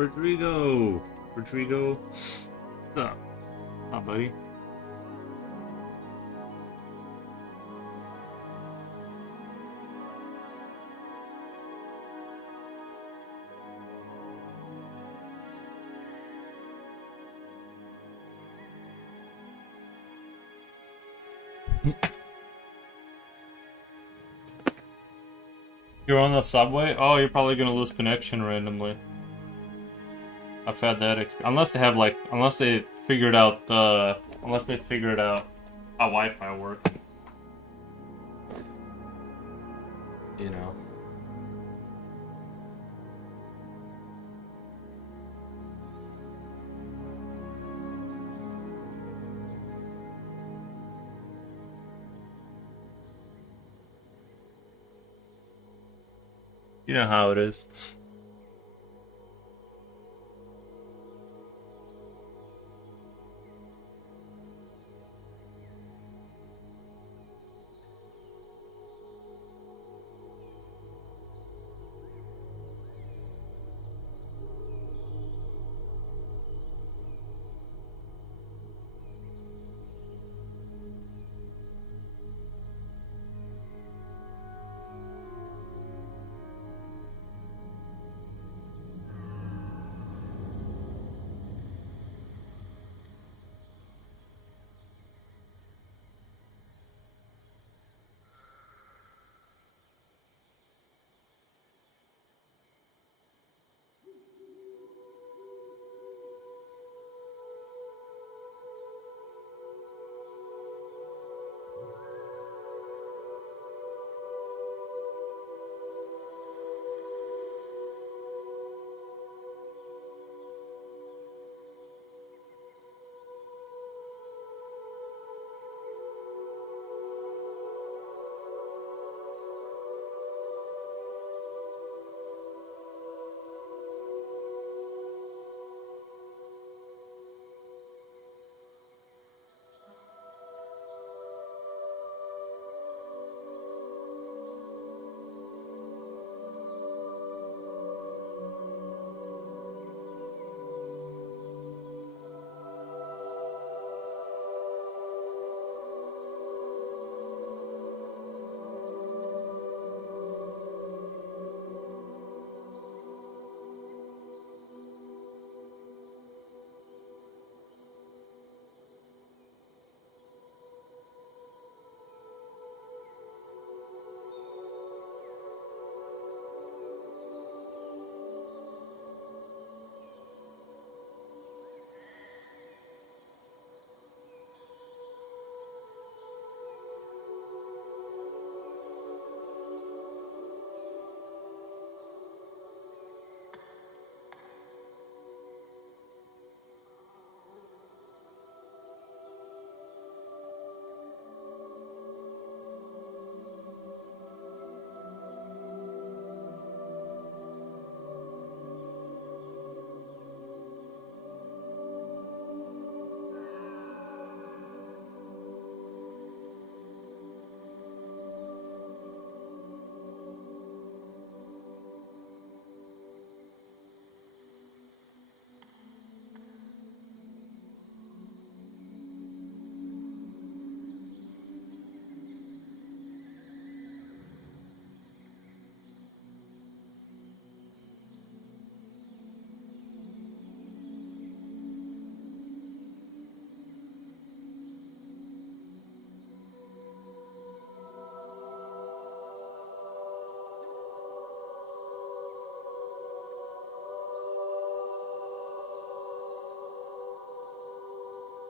Rodrigo. Rodrigo. What's up? Hi, buddy. You're on the subway? Oh, you're probably gonna lose connection randomly. I've had that experience. Unless they have like, unless they figured out how Wi-Fi works. You know. You know how it is.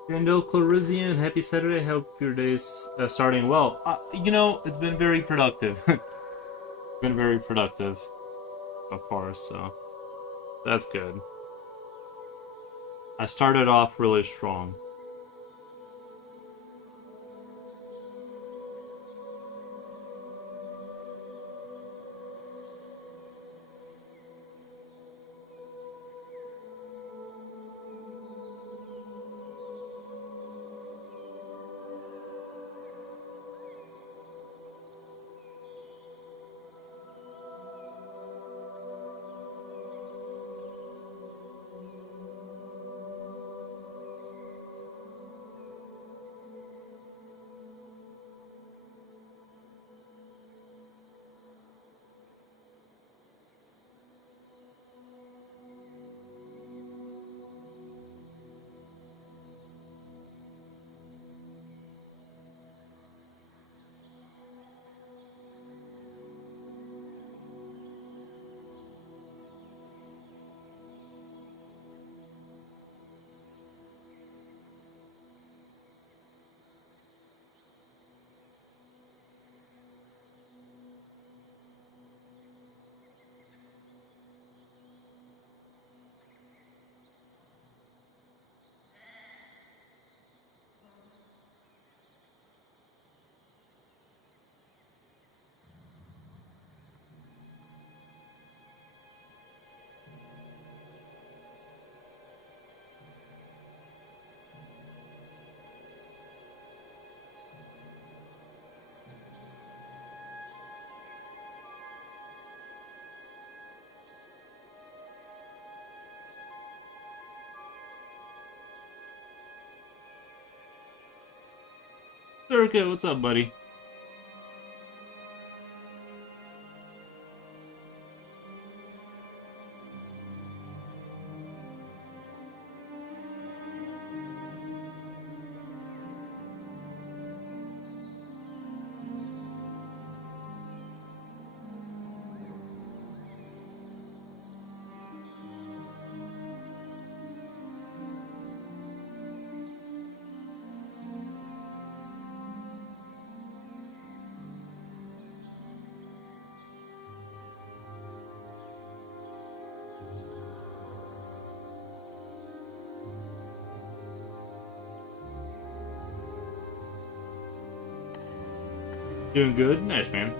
Randall Clarizian, happy Saturday. Hope your day's starting well. It's been very productive. Been very productive so far, so that's good. I started off really strong. Circuit, what's up, buddy? Doing good? Nice, man.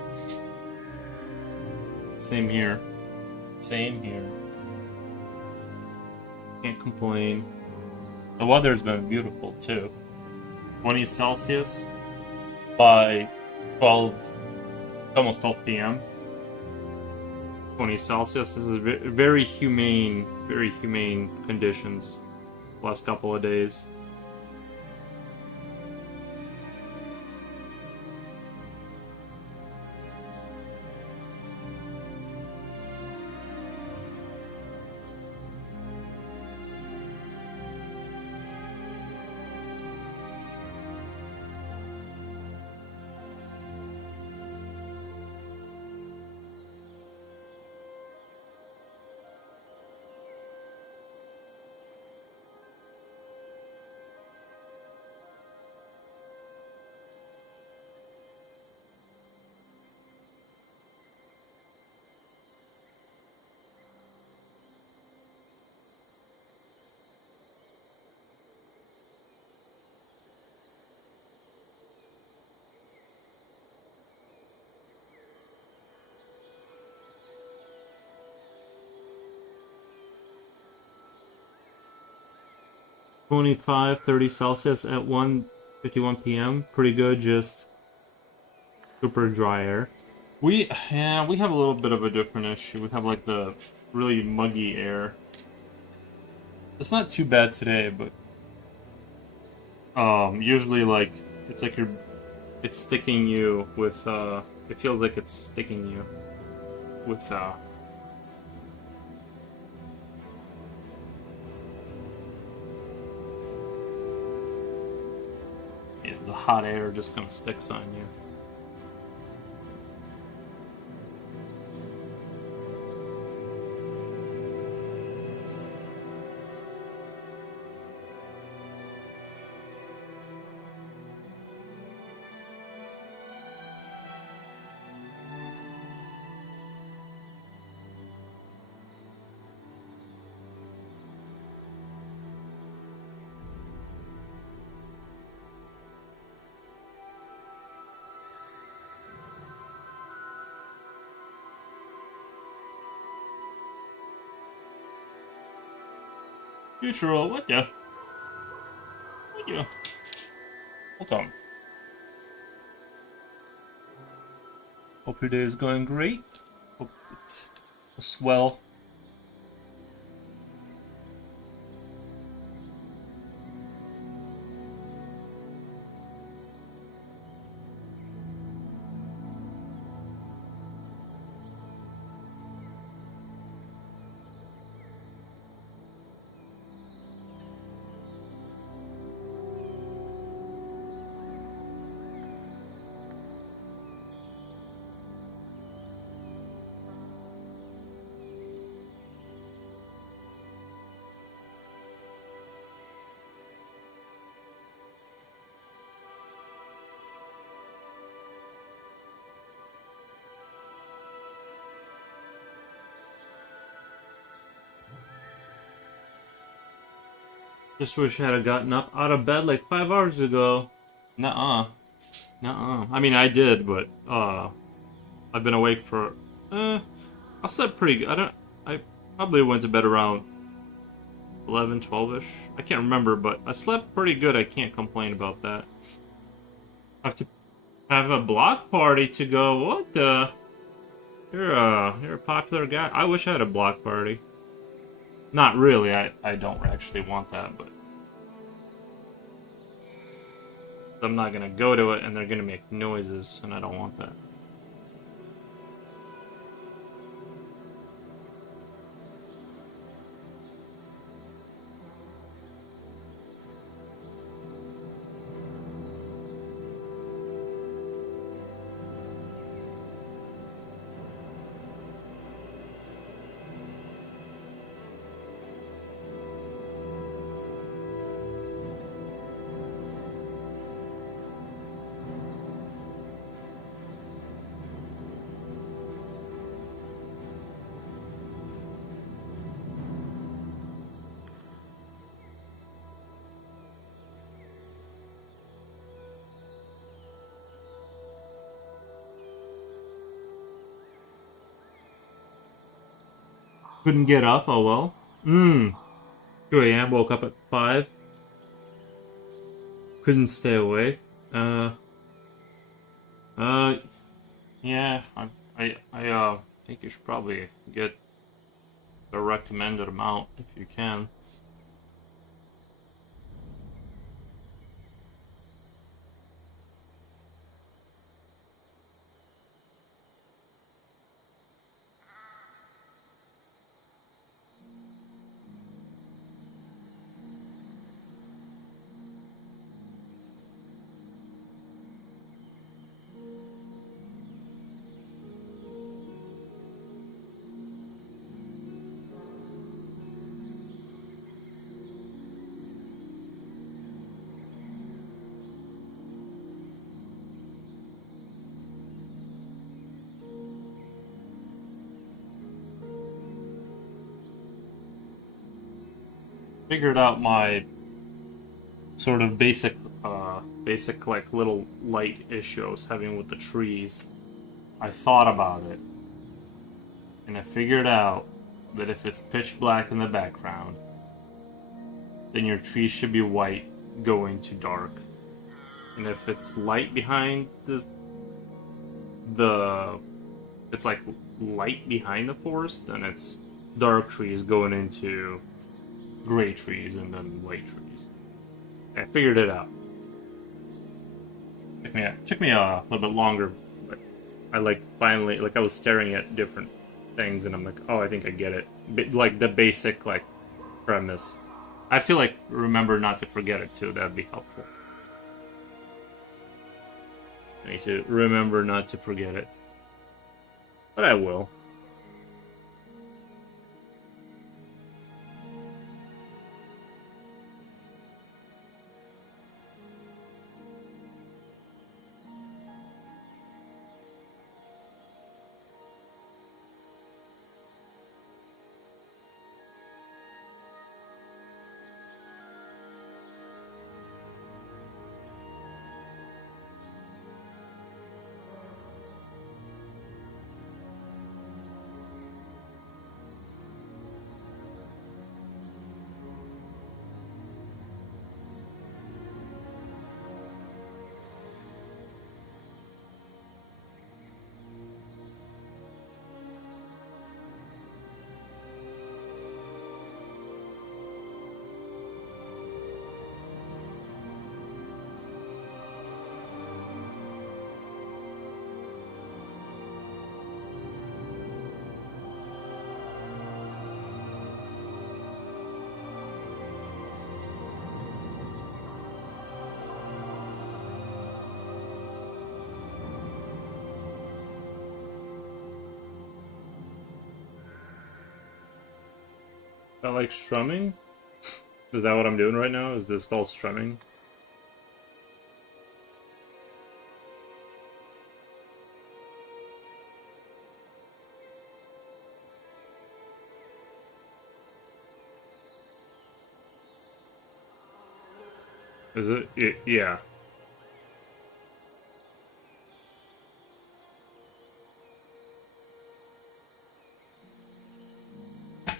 Same here. Same here. Can't complain. The weather's been beautiful, too. 20 Celsius by 12, almost 12 p.m. 20 Celsius. This is very humane conditions last couple of days. Twenty-five, 30 Celsius at 1:51 p.m. Pretty good, just super dry air. We have a little bit of a different issue. We have like the really muggy air. It's not too bad today, but usually like it's like it's sticking you with it feels like it's sticking you with yeah, the hot air just kind of sticks on you. Futural, what the? What the? Hold on. Hope your day is going great. Hope it's swell. Just wish I had gotten up out of bed like 5 hours ago. Nuh-uh. Nuh-uh. I mean, I did, but, I've been awake for, I slept pretty good. I probably went to bed around 11, 12-ish. I can't remember, but I slept pretty good. I can't complain about that. I have to have a block party to go. What the? You're a popular guy. I wish I had a block party. Not really. I don't actually want that, but I'm not gonna go to it and they're gonna make noises, and I don't want that. Couldn't get up. Oh well. 2 a.m. Woke up at 5. Couldn't stay awake. Uh. Uh. Yeah. I think you should probably get the recommended amount if you can. Figured out my sort of basic like little light issue I was having with the trees. I thought about it, and I figured out that if it's pitch black in the background, then your trees should be white going to dark. And if it's light behind the it's like light behind the forest, then it's dark trees going into gray trees and then white trees. I figured it out. Took me a little bit longer, but I like finally like I was staring at different things and I'm like, oh, I think I get it. Like the basic like premise. I have to like remember not to forget it too. That'd be helpful. I need to remember not to forget it, but I will. Is that like strumming? Is that what I'm doing right now? Is this called strumming? Is yeah.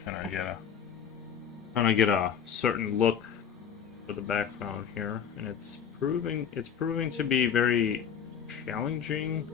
Can I get a Trying to get a certain look for the background here, and it's proving to be very challenging.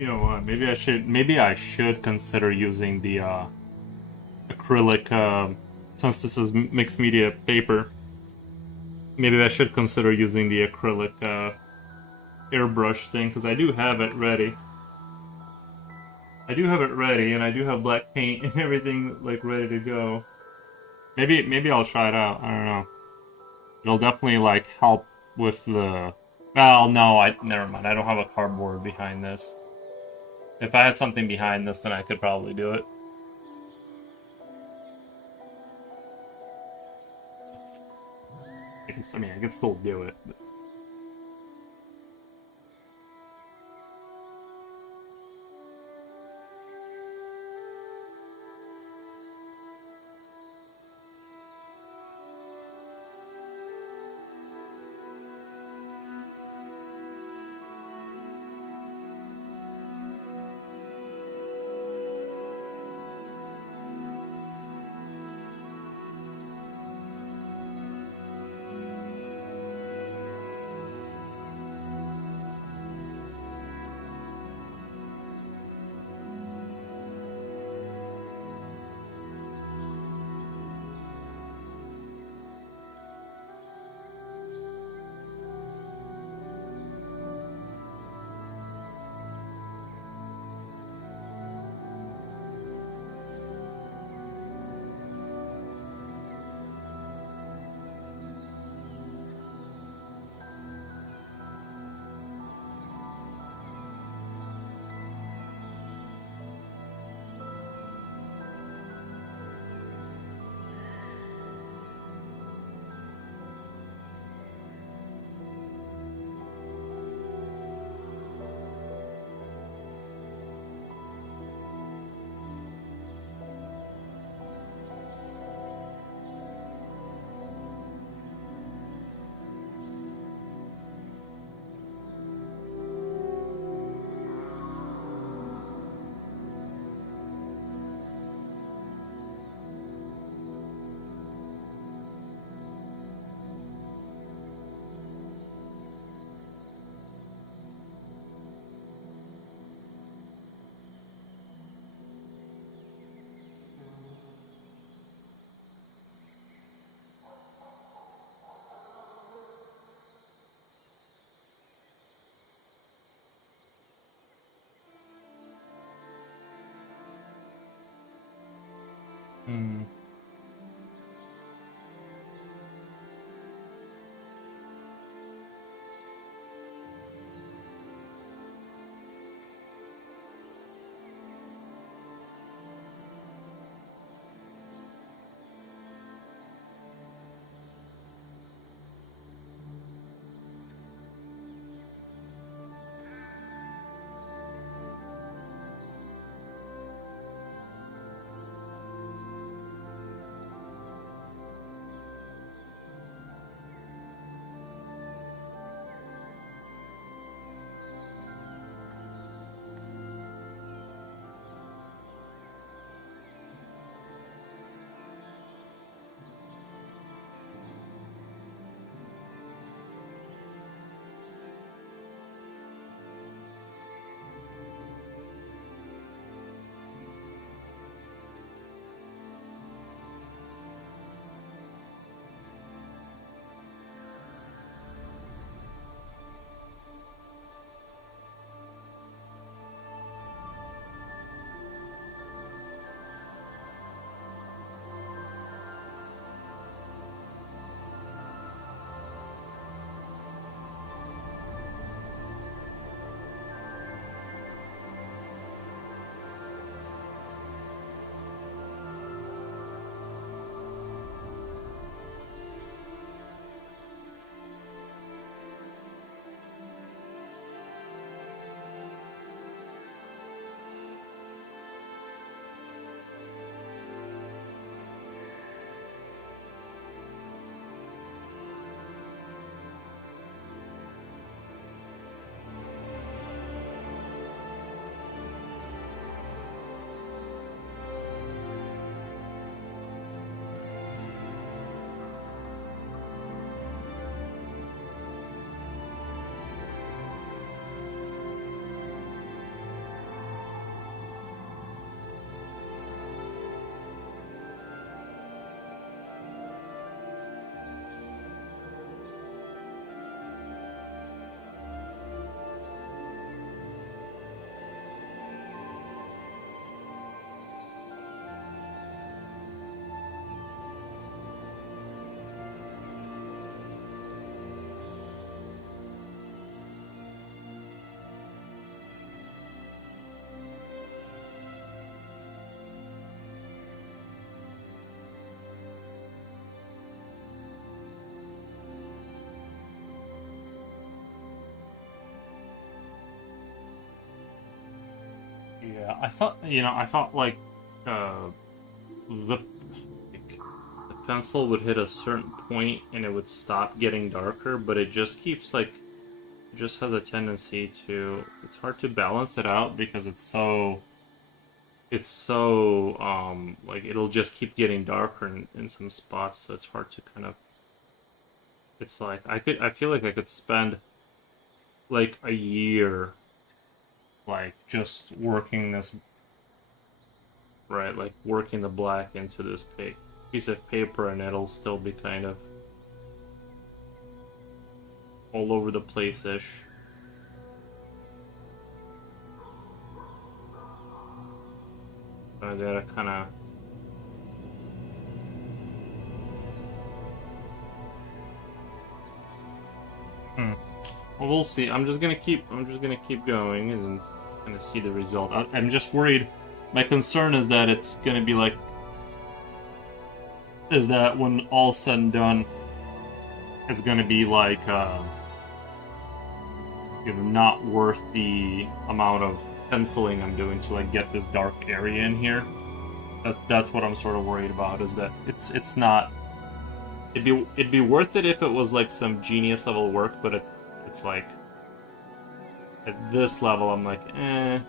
You know what? Maybe I should consider using the acrylic. Since this is mixed media paper, maybe I should consider using the acrylic airbrush thing because I do have it ready. I do have it ready, and I do have black paint and everything like ready to go. Maybe I'll try it out. I don't know. It'll definitely like help with the. Well, no, I never mind. I don't have a cardboard behind this. If I had something behind this, then I could probably do it. I mean, I can still do it. But Yeah, I thought like uh the the pencil would hit a certain point and it would stop getting darker, but it just keeps like it just has a tendency to it's hard to balance it out because it's so like it'll just keep getting darker in some spots, so it's hard to kind of it's like I feel like I could spend like a year like just working this right, like working the black into this piece of paper and it'll still be kind of all over the place ish. I gotta kind of. Hmm. Well, we'll see. I'm just gonna keep going and kind of see the result. I'm just worried. My concern is that it's gonna be like, is that when all's said and done, it's gonna be like, not worth the amount of penciling I'm doing to like get this dark area in here. That's what I'm sort of worried about. Is that it's not. It'd be worth it if it was like some genius level work, but it's like at this level, I'm like, am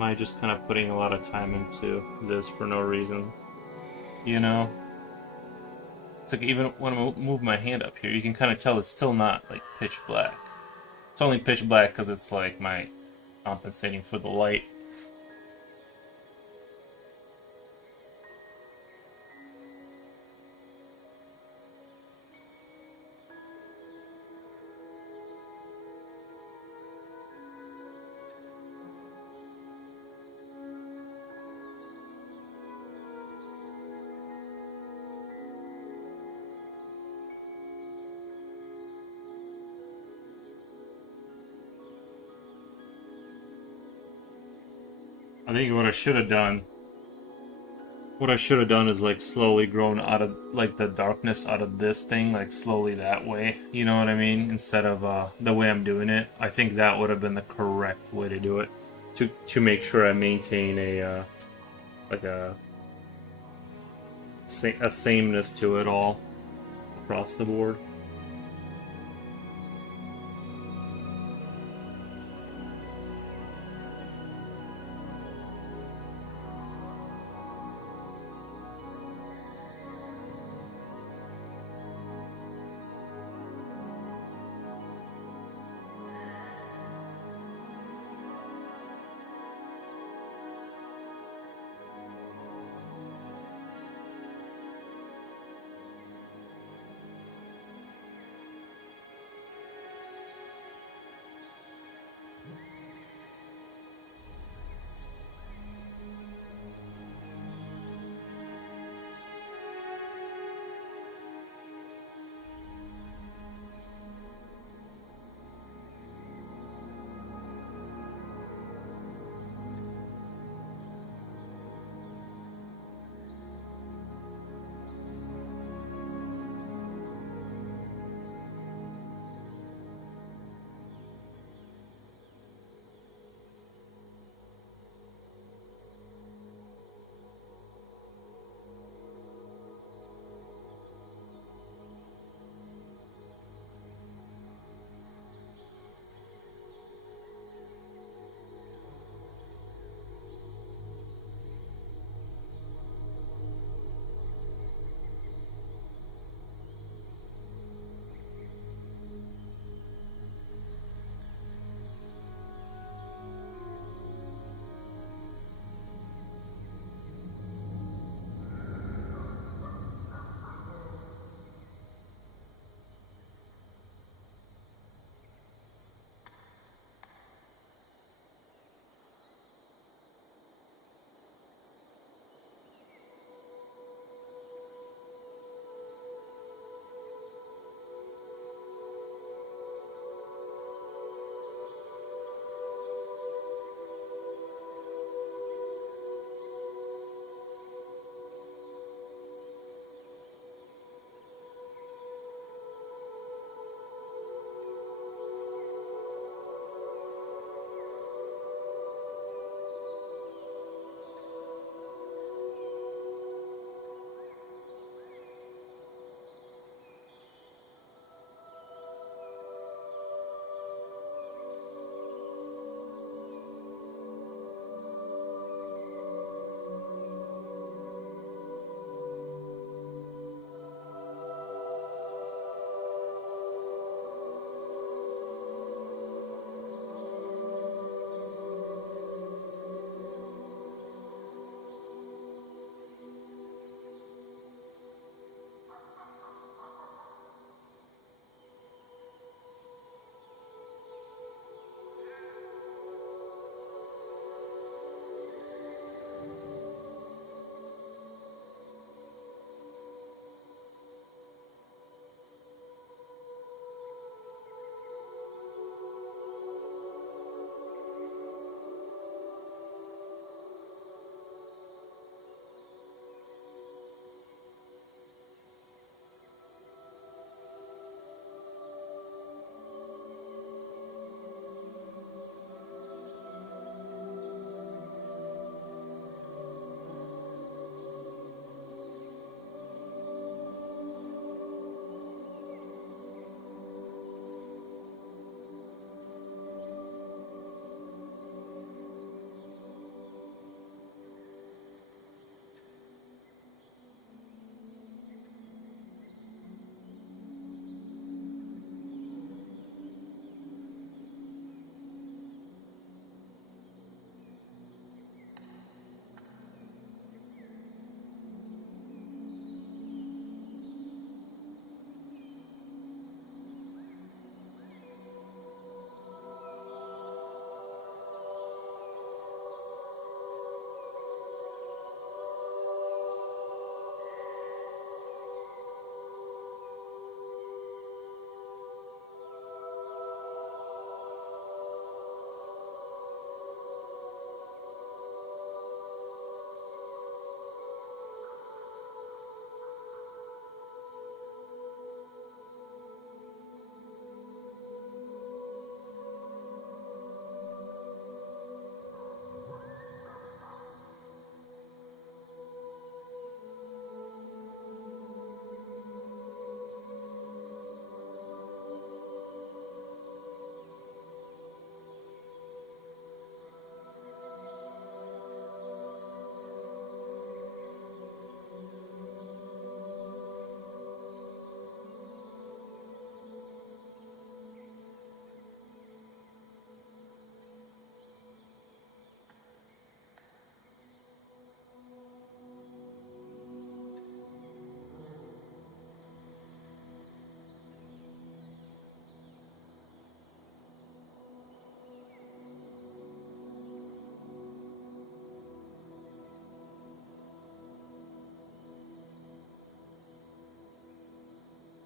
I just kind of putting a lot of time into this for no reason? You know? It's like even when I move my hand up here, you can kind of tell it's still not like pitch black. It's only pitch black because it's like my compensating for the light. I think what I should have done is like slowly grown out of like the darkness out of this thing, like slowly that way. You know what I mean? Instead of the way I'm doing it. I think that would have been the correct way to do it. To make sure I maintain like a sameness to it all across the board.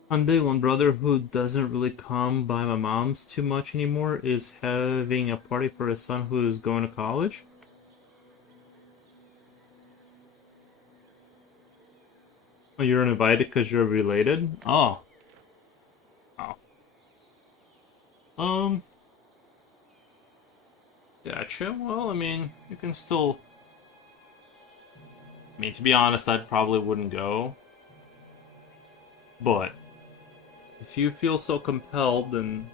One day, one brother who doesn't really come by my mom's too much anymore is having a party for his son who's going to college. Oh, you're invited because you're related? Oh. Oh. Um, gotcha. Well, I mean, you can still. I mean, to be honest, I probably wouldn't go. But if you feel so compelled, then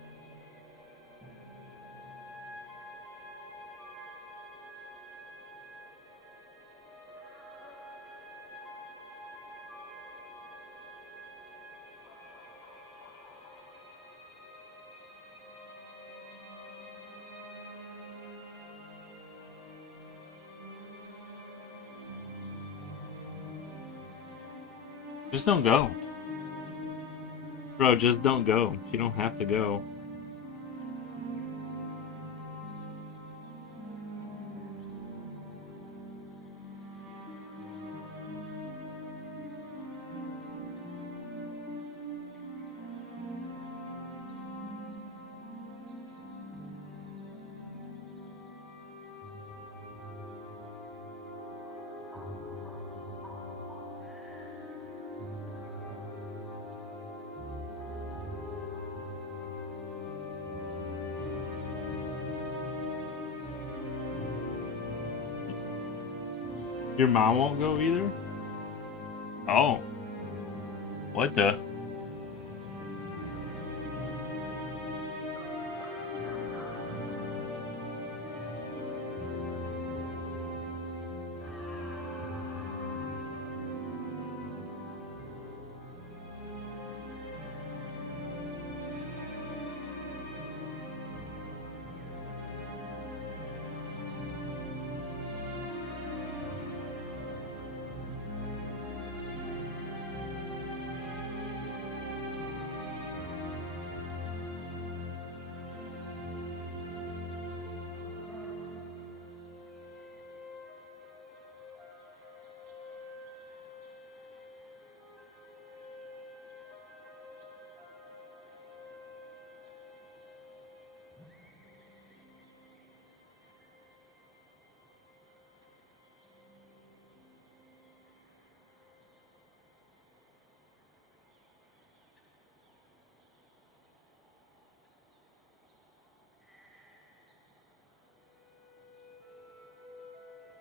just don't go. Bro, just don't go. You don't have to go. Your mom won't go either? Oh. What the?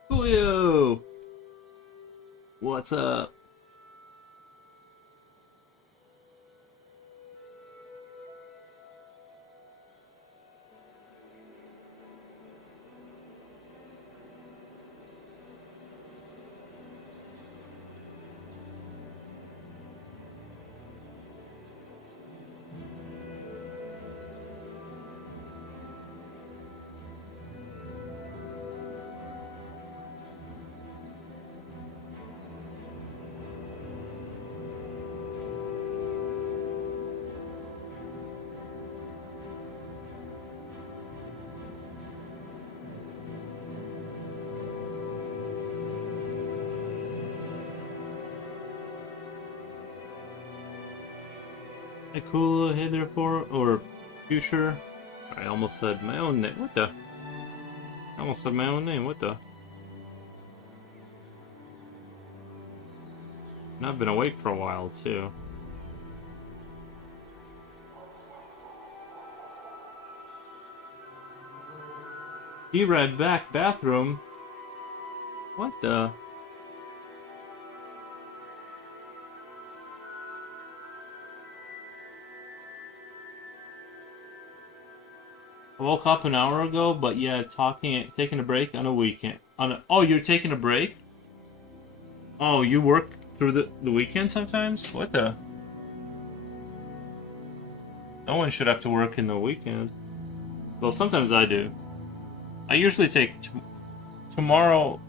Julio! What's up? Hey, cool, hey there for, or future. I almost said my own name. What the? I almost said my own name. What the? And I've been awake for a while, too. Be right back, bathroom. What the? I woke up an hour ago, but yeah, taking a break on a weekend. Oh, you're taking a break? Oh, you work through the weekend sometimes? What the? No one should have to work in the weekend. Well, sometimes I do. I usually take tomorrow,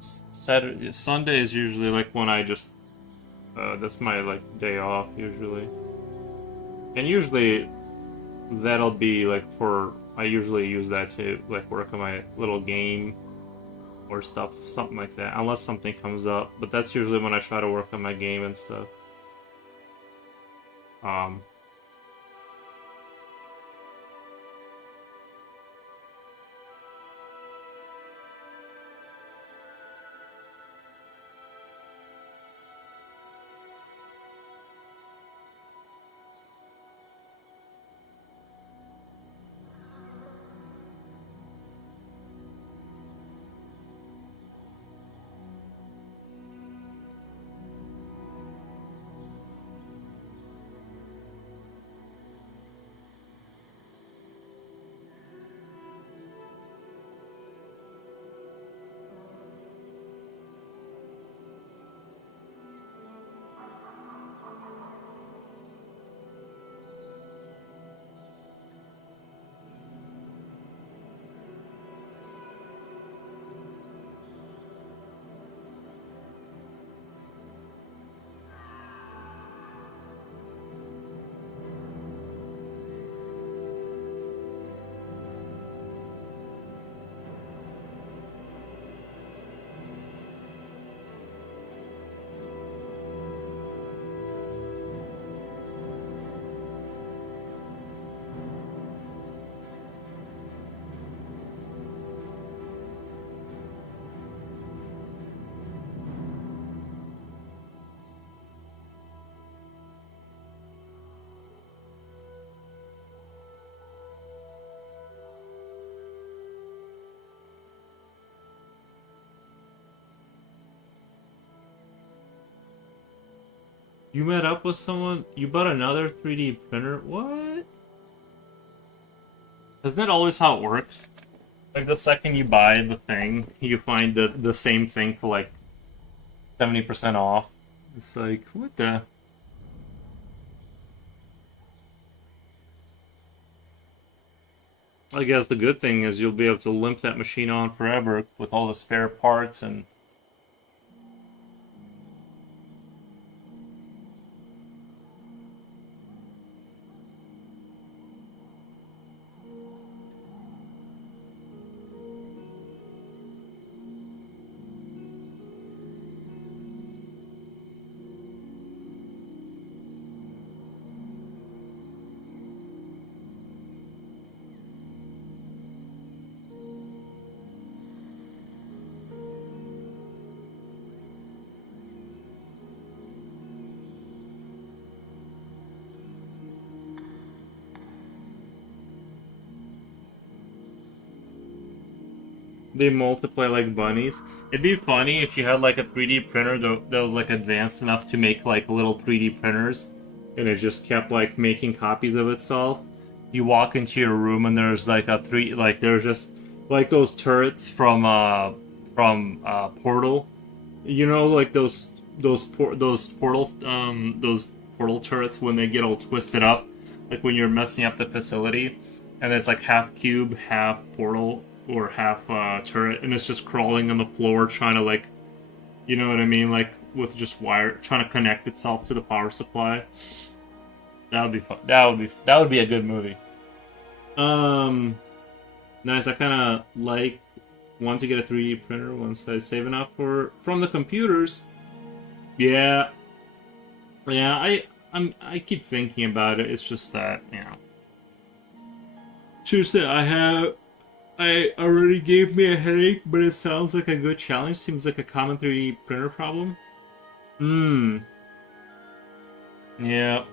Saturday, Sunday is usually like when I just that's my like day off usually, and usually that'll be like for I usually use that to like work on my little game or stuff, something like that, unless something comes up. But that's usually when I try to work on my game and stuff. Um, you met up with someone? You bought another 3D printer? What? Isn't that always how it works? Like the second you buy the thing, you find the same thing for like 70% off. It's like, what the? I guess the good thing is you'll be able to limp that machine on forever with all the spare parts and they multiply like bunnies. It'd be funny if you had like a 3D printer that was like advanced enough to make like little 3D printers, and it just kept like making copies of itself. You walk into your room and there's like a three like there's just like those turrets from Portal. You know, like those portal turrets when they get all twisted up, like when you're messing up the facility, and it's like half cube, half portal, or half turret, and it's just crawling on the floor trying to like, you know what I mean, like with just wire trying to connect itself to the power supply. That would be fun. That would be a good movie. Um, Nice. I kind of like want to get a 3D printer once I save enough for from the computers. Yeah, yeah. I keep thinking about it. It's just that Tuesday I already gave me a headache, but it sounds like a good challenge. Seems like a common 3D printer problem. Hmm. Yeah.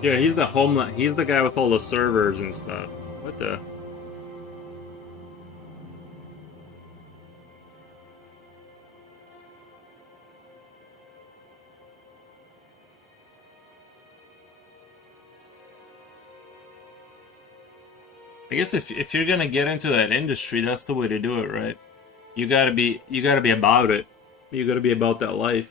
Yeah, he's the homeland. He's the guy with all the servers and stuff. What the? I guess if you're gonna get into that industry, that's the way to do it, right? You gotta be about it. You gotta be about that life.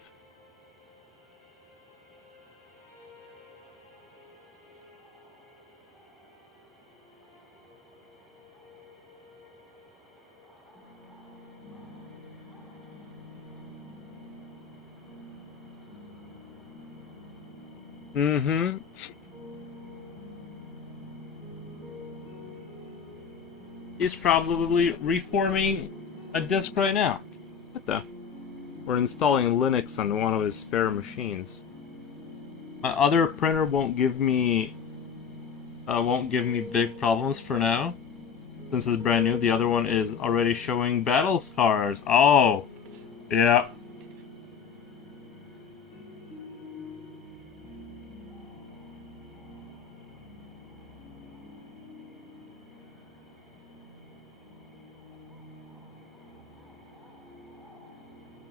Mm-hmm. He's probably reforming a disk right now. What the? Or installing Linux on one of his spare machines. My other printer won't give me big problems for now, since it's brand new. The other one is already showing battle scars. Oh, yeah.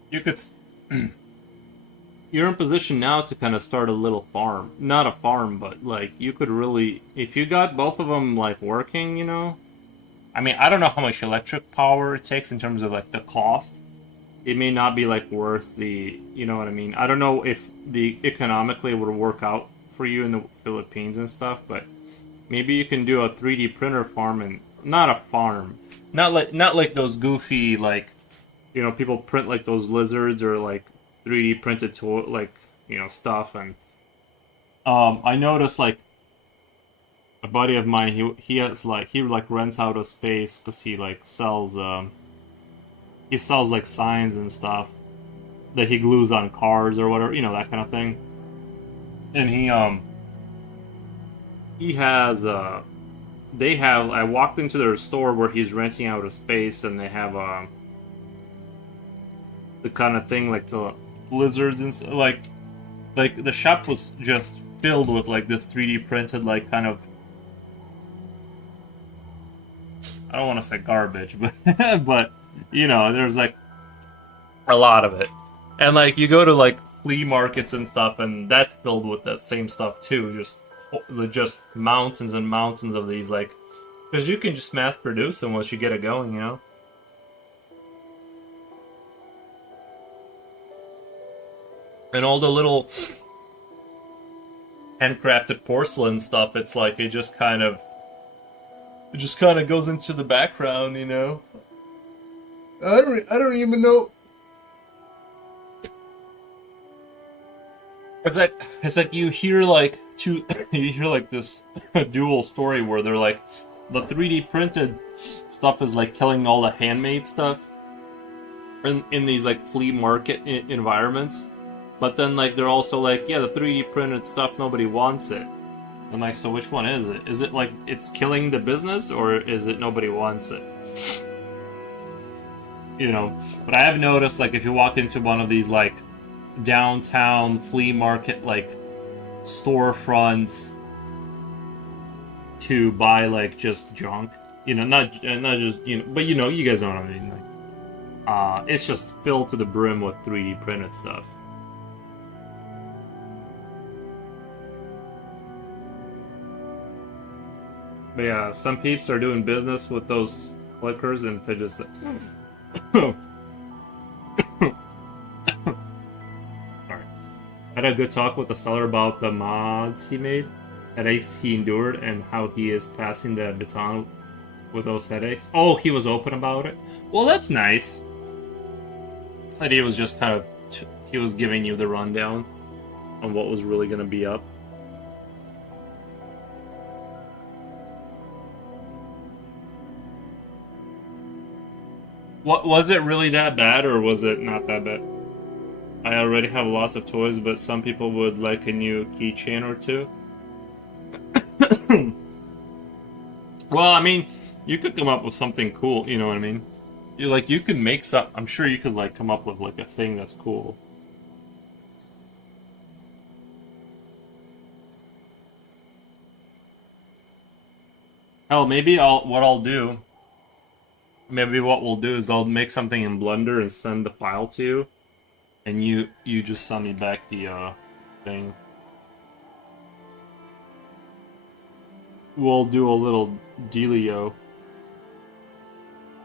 You could. You're in position now to kind of start a little farm. Not a farm, but like you could really, if you got both of them like working, you know. I mean, I don't know how much electric power it takes in terms of like the cost. It may not be like worth the, you know what I mean. I don't know if the economically would work out for you in the Philippines and stuff, but maybe you can do a 3D printer farm and not a farm, not like those goofy like people print like those lizards or like 3D printed toy like stuff. And I noticed like a buddy of mine, he rents out a space because he sells like signs and stuff that he glues on cars or whatever, that kind of thing. And he has they have I walked into their store where he's renting out a space, and they have the kind of thing like the lizards and like the shop was just filled with like this 3D printed like kind of, I don't want to say garbage, but but there's like a lot of it. And like you go to like flea markets and stuff, and that's filled with that same stuff too. Just mountains and mountains of these, like, because you can just mass produce them once you get it going. And all the little handcrafted porcelain stuff, it's like it just kind of goes into the background. I don't even know. It's like you hear like two you hear like this dual story where they're like the 3D printed stuff is like killing all the handmade stuff in these like flea market environments, but then like they're also like, yeah, the 3D printed stuff, nobody wants it. I'm like, so which one is it? Is it like it's killing the business, or is it nobody wants it? But I have noticed, like, if you walk into one of these like downtown flea market like storefronts to buy like just junk, not just but you guys know what I mean. Like, it's just filled to the brim with 3D printed stuff. But yeah, some peeps are doing business with those clickers and fidgets. Sorry. Had a good talk with the seller about the mods he made, headaches he endured, and how he is passing the baton with those headaches. Oh, he was open about it? Well, that's nice. Said he was just kind of, he was giving you the rundown on what was really going to be up. What was it really that bad, or was it not that bad? I already have lots of toys, but some people would like a new keychain or two. Well, I mean, you could come up with something cool, you know what I mean? You could make some. I'm sure you could like come up with like a thing that's cool. Hell, maybe what we'll do is I'll make something in Blender and send the file to you, and you just send me back the thing. we'll do a little dealio.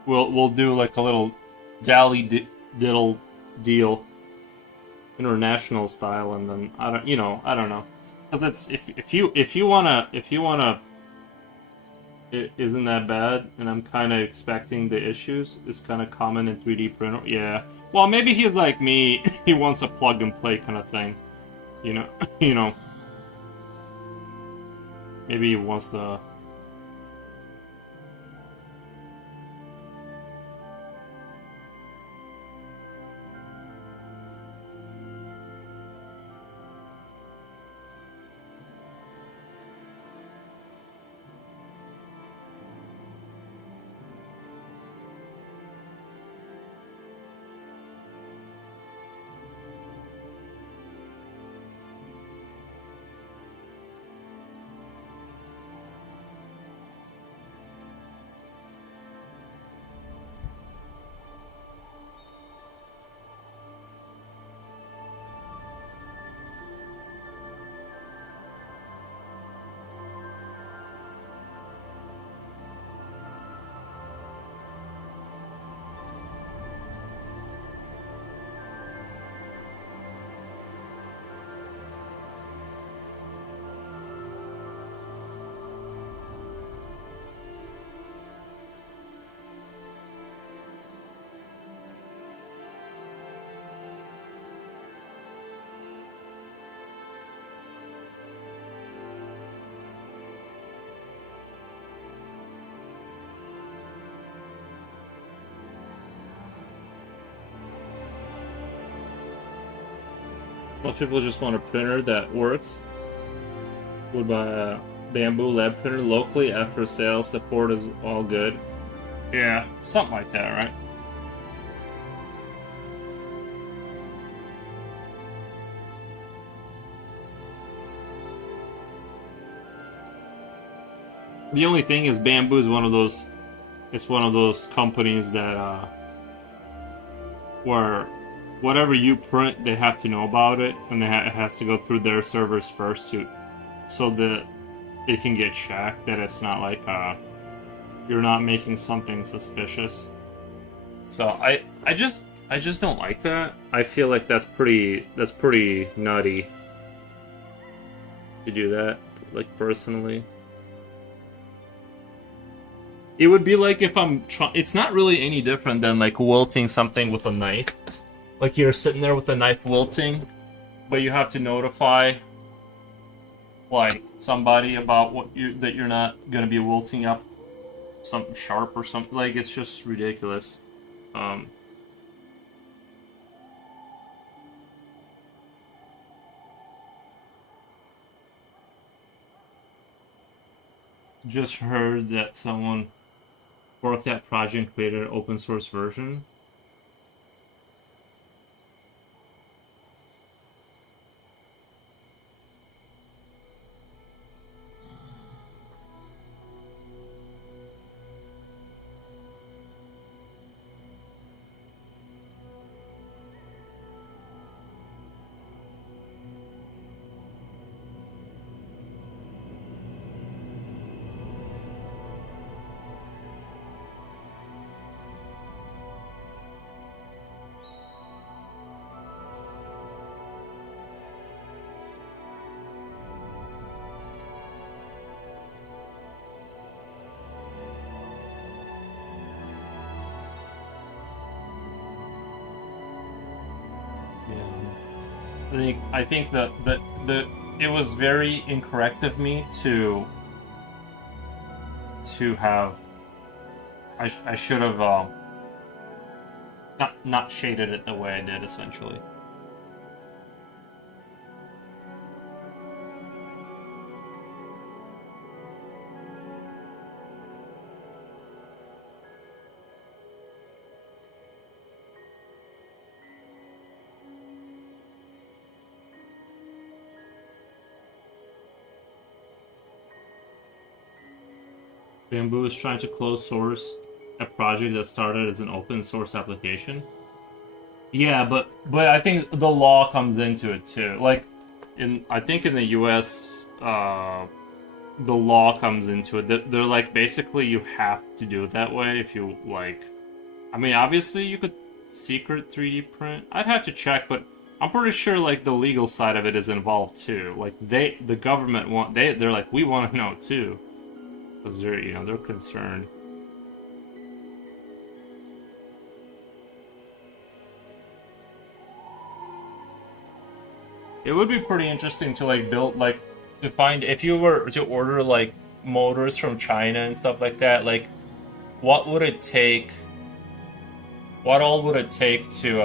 We'll do like a little diddle deal, international style, and then I don't know, because it's if you wanna it isn't that bad, and I'm kind of expecting the issues. It's kind of common in 3D printer. Yeah. Well, maybe he's like me. He wants a plug and play kind of thing. You know. you know. Maybe he wants the. Most people just want a printer that works. Would buy a Bamboo LED printer locally after sales. Support is all good. Yeah, something like that, right? The only thing is Bamboo is one of those. It's one of those companies that where whatever you print, they have to know about it, and it has to go through their servers first so that it can get checked. That it's not like you're not making something suspicious. So I just don't like that. I feel like that's pretty nutty to do that, like personally. It would be like if I'm trying. It's not really any different than like wilting something with a knife. Like you're sitting there with the knife wilting, but you have to notify like somebody about that you're not gonna be wilting up something sharp or something. Like it's just ridiculous. Just heard that someone worked that project and created an open source version. I think that it was very incorrect of me to have. I should have not shaded it the way I did, essentially. Bamboo is trying to close source a project that started as an open source application. Yeah, but I think the law comes into it too. Like I think in the U.S., the law comes into it. They're like basically you have to do it that way if you like. I mean, obviously you could secret 3D print. I'd have to check, but I'm pretty sure like the legal side of it is involved too. Like the government they're like we want to know too, because they're they're concerned. It would be pretty interesting to like build like to find if you were to order like motors from China and stuff like that. Like, what would it take? What all would it take to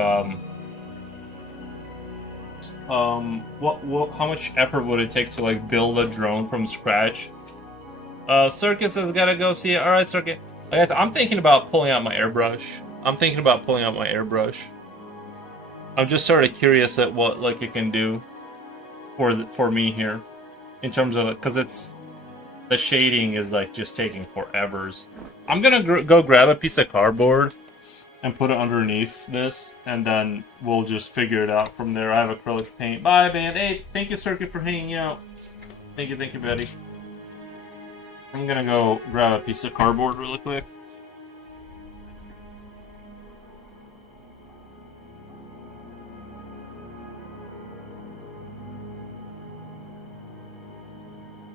what how much effort would it take to like build a drone from scratch? Circus has gotta go see it. All right, Circuit. Guys, I'm thinking about pulling out my airbrush. I'm thinking about pulling out my airbrush. I'm just sort of curious at what like it can do for me here in terms of it, because it's the shading is like just taking forevers. I'm gonna go grab a piece of cardboard and put it underneath this, and then we'll just figure it out from there. I have acrylic paint. Bye, band. Hey, thank you, Circuit, for hanging out. Thank you, Betty. I'm gonna go grab a piece of cardboard really quick.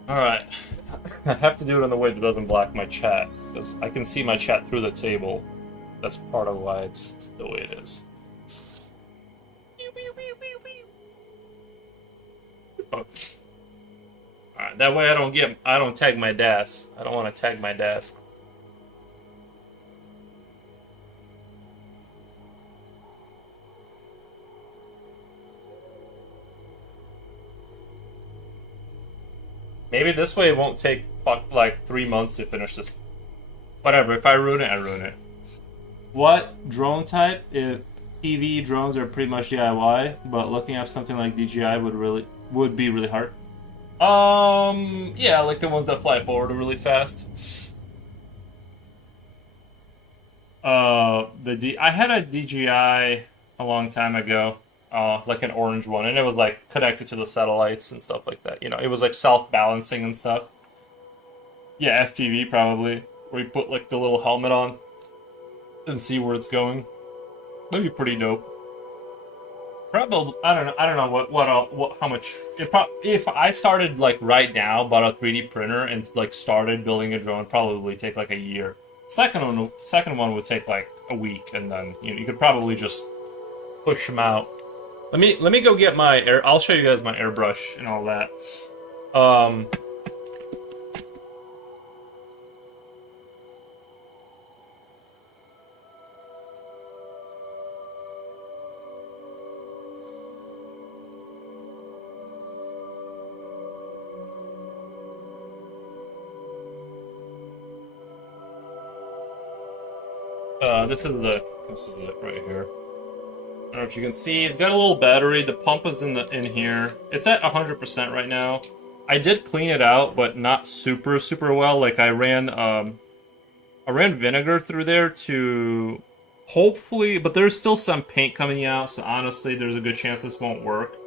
Alright. I have to do it in a way that doesn't block my chat, because I can see my chat through the table. That's part of why it's the way it is. Oh. Alright, that way I don't tag my desk. I don't want to tag my desk. Maybe this way it won't take like 3 months to finish this. Whatever, if I ruin it, I ruin it. What drone type? If PV drones are pretty much DIY, but looking up something like DJI would be really hard. Yeah, like the ones that fly forward really fast. I had a DJI a long time ago, like an orange one, and it was like connected to the satellites and stuff like that. You know, it was like self-balancing and stuff. Yeah, FPV probably, where you put like the little helmet on and see where it's going. That'd be pretty dope. Probably, I don't know how much. If I started like right now, bought a 3D printer and like started building a drone, probably take like a year. Second one would take like a week, and then you could probably just push them out. Let me go get my air. I'll show you guys my airbrush and all that. Um, this is it right here. I don't know if you can see. It's got a little battery. The pump is in here. It's at 100% right now. I did clean it out, but not super well. Like I ran vinegar through there to hopefully, but there's still some paint coming out. So honestly, there's a good chance this won't work.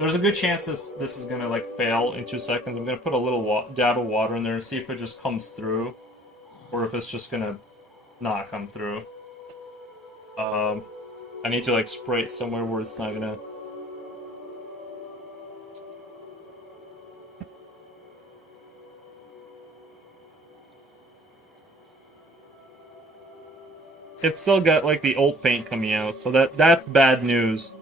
There's a good chance this is gonna like fail in 2 seconds. I'm gonna put a little dab of water in there and see if it just comes through, or if it's just gonna not come through. I need to like spray it somewhere where it's not gonna. It's still got like the old paint coming out, so that's bad news.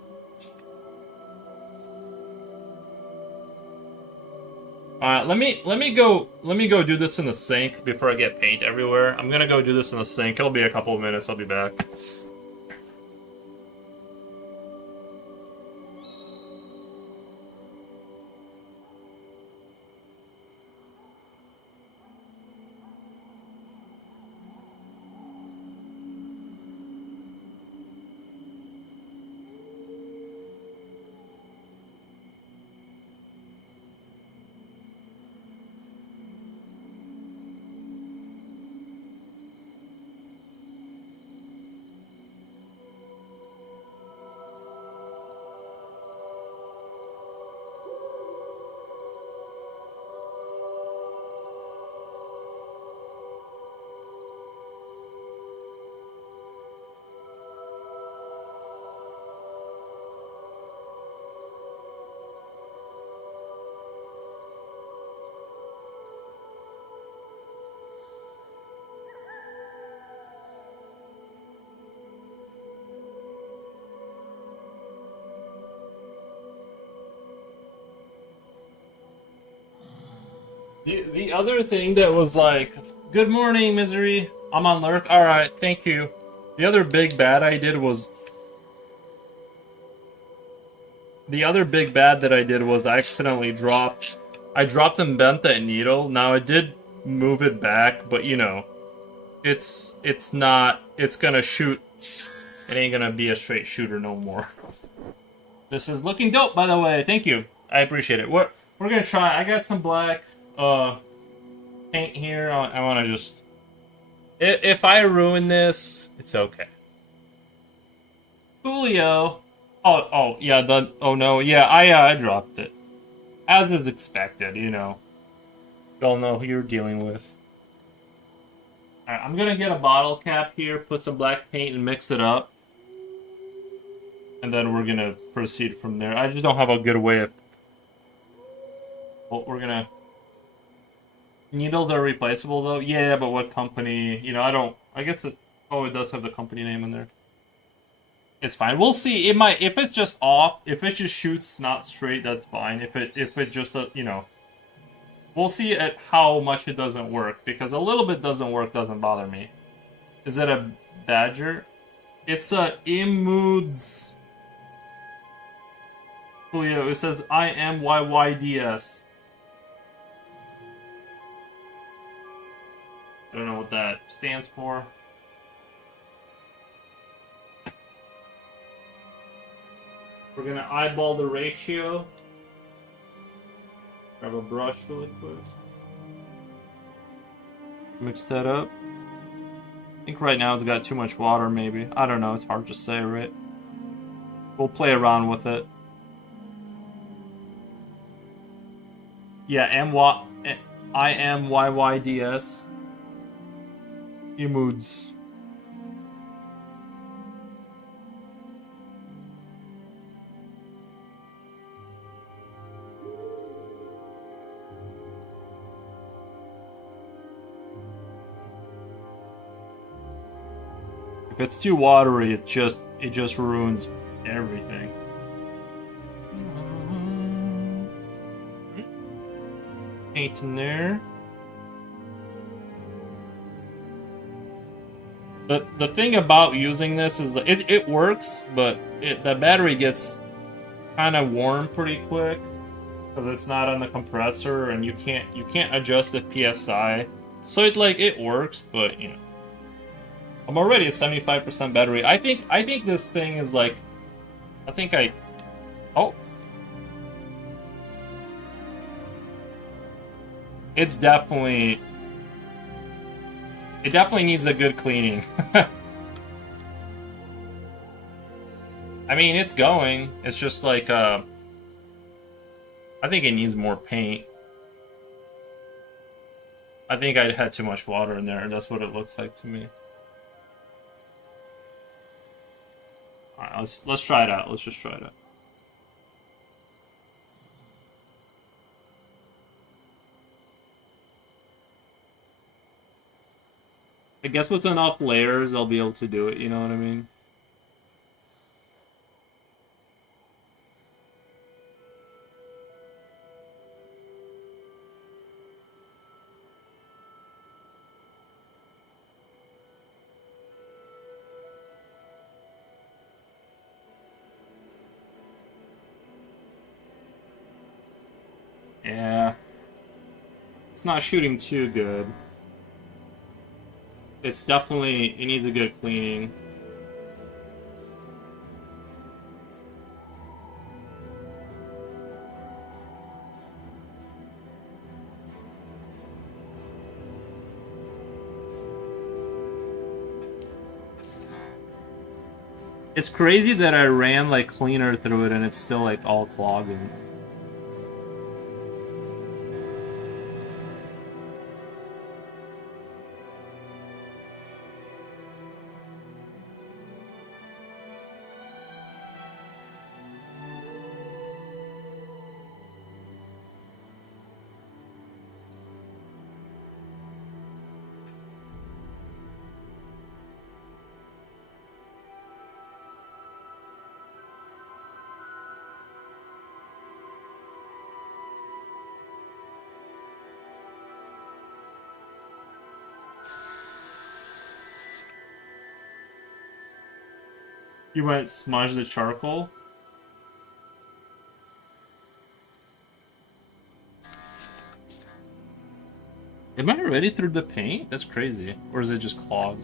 Let me go do this in the sink before I get paint everywhere. I'm gonna go do this in the sink. It'll be a couple of minutes. I'll be back. The other thing that was like, good morning, Misery. I'm on lurk. All right, thank you. The other big bad I did was the other big bad that I did was I accidentally dropped. I dropped and bent that needle. Now I did move it back, but you know, it's not. It's gonna shoot. It ain't gonna be a straight shooter no more. This is looking dope, by the way. Thank you. I appreciate it. We're gonna try. I got some black paint here. I want to just. If I ruin this, it's okay. Julio. Oh yeah. Oh no. Yeah. I dropped it, as is expected. You know. Y'all know who you're dealing with. All right, I'm gonna get a bottle cap here, put some black paint, and mix it up, and then we're gonna proceed from there. I just don't have a good way of. Well, we're gonna. Needles are replaceable though. Yeah, but what company? You know, I don't. I guess it. Oh, it does have the company name in there. It's fine. We'll see. It might. If it's just off. If it just shoots not straight, that's fine. If it just you know. We'll see at how much it doesn't work, because a little bit doesn't work doesn't bother me. Is that a badger? It's a Immoods. Julio. It says IMYYDS. I don't know what that stands for. We're gonna eyeball the ratio. Grab a brush really quick. Mix that up. I think right now it's got too much water, maybe. I don't know, it's hard to say, right? We'll play around with it. Yeah, IMYYDS. Immoods. If it's too watery, it just ruins everything. Paint in there. The thing about using this is that it works, but the battery gets kind of warm pretty quick because it's not on the compressor, and you can't adjust the PSI. So it works, but you know, I'm already at 75% battery. I think this thing is like, oh, it's definitely. It definitely needs a good cleaning. I mean, it's going. It's just like, I think it needs more paint. I think I had too much water in there, and that's what it looks like to me. Alright, let's try it out. Let's just try it out. I guess with enough layers, I'll be able to do it, you know what I mean? Yeah. It's not shooting too good. It's definitely, it needs a good cleaning. It's crazy that I ran like cleaner through it and it's still like all clogging. You might smudge the charcoal. Am I already through the paint? That's crazy. Or is it just clogged?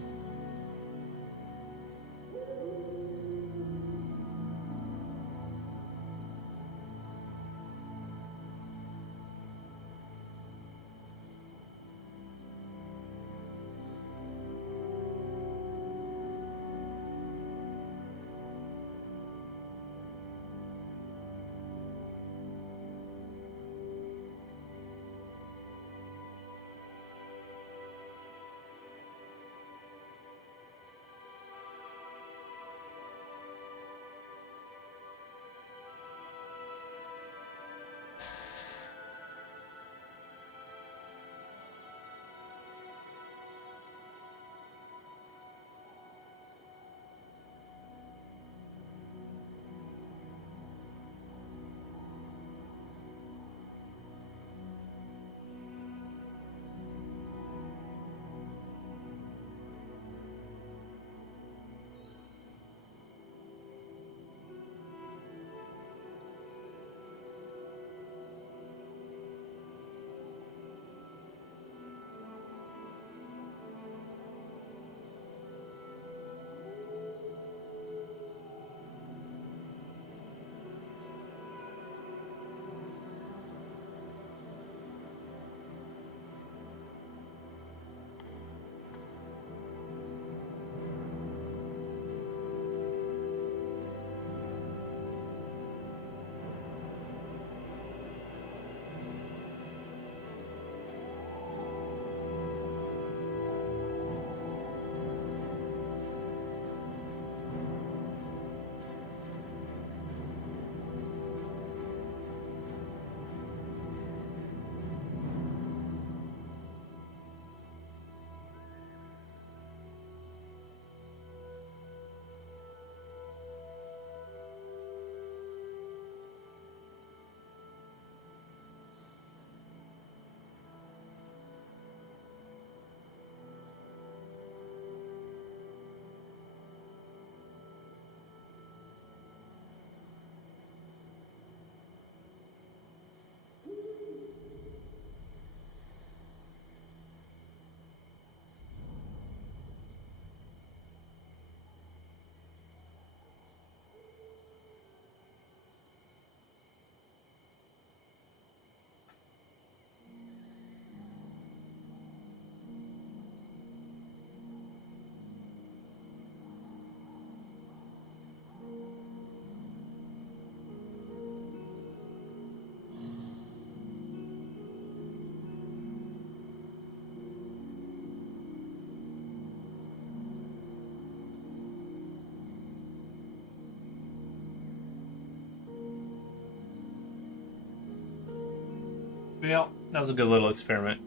Yeah, that was a good little experiment.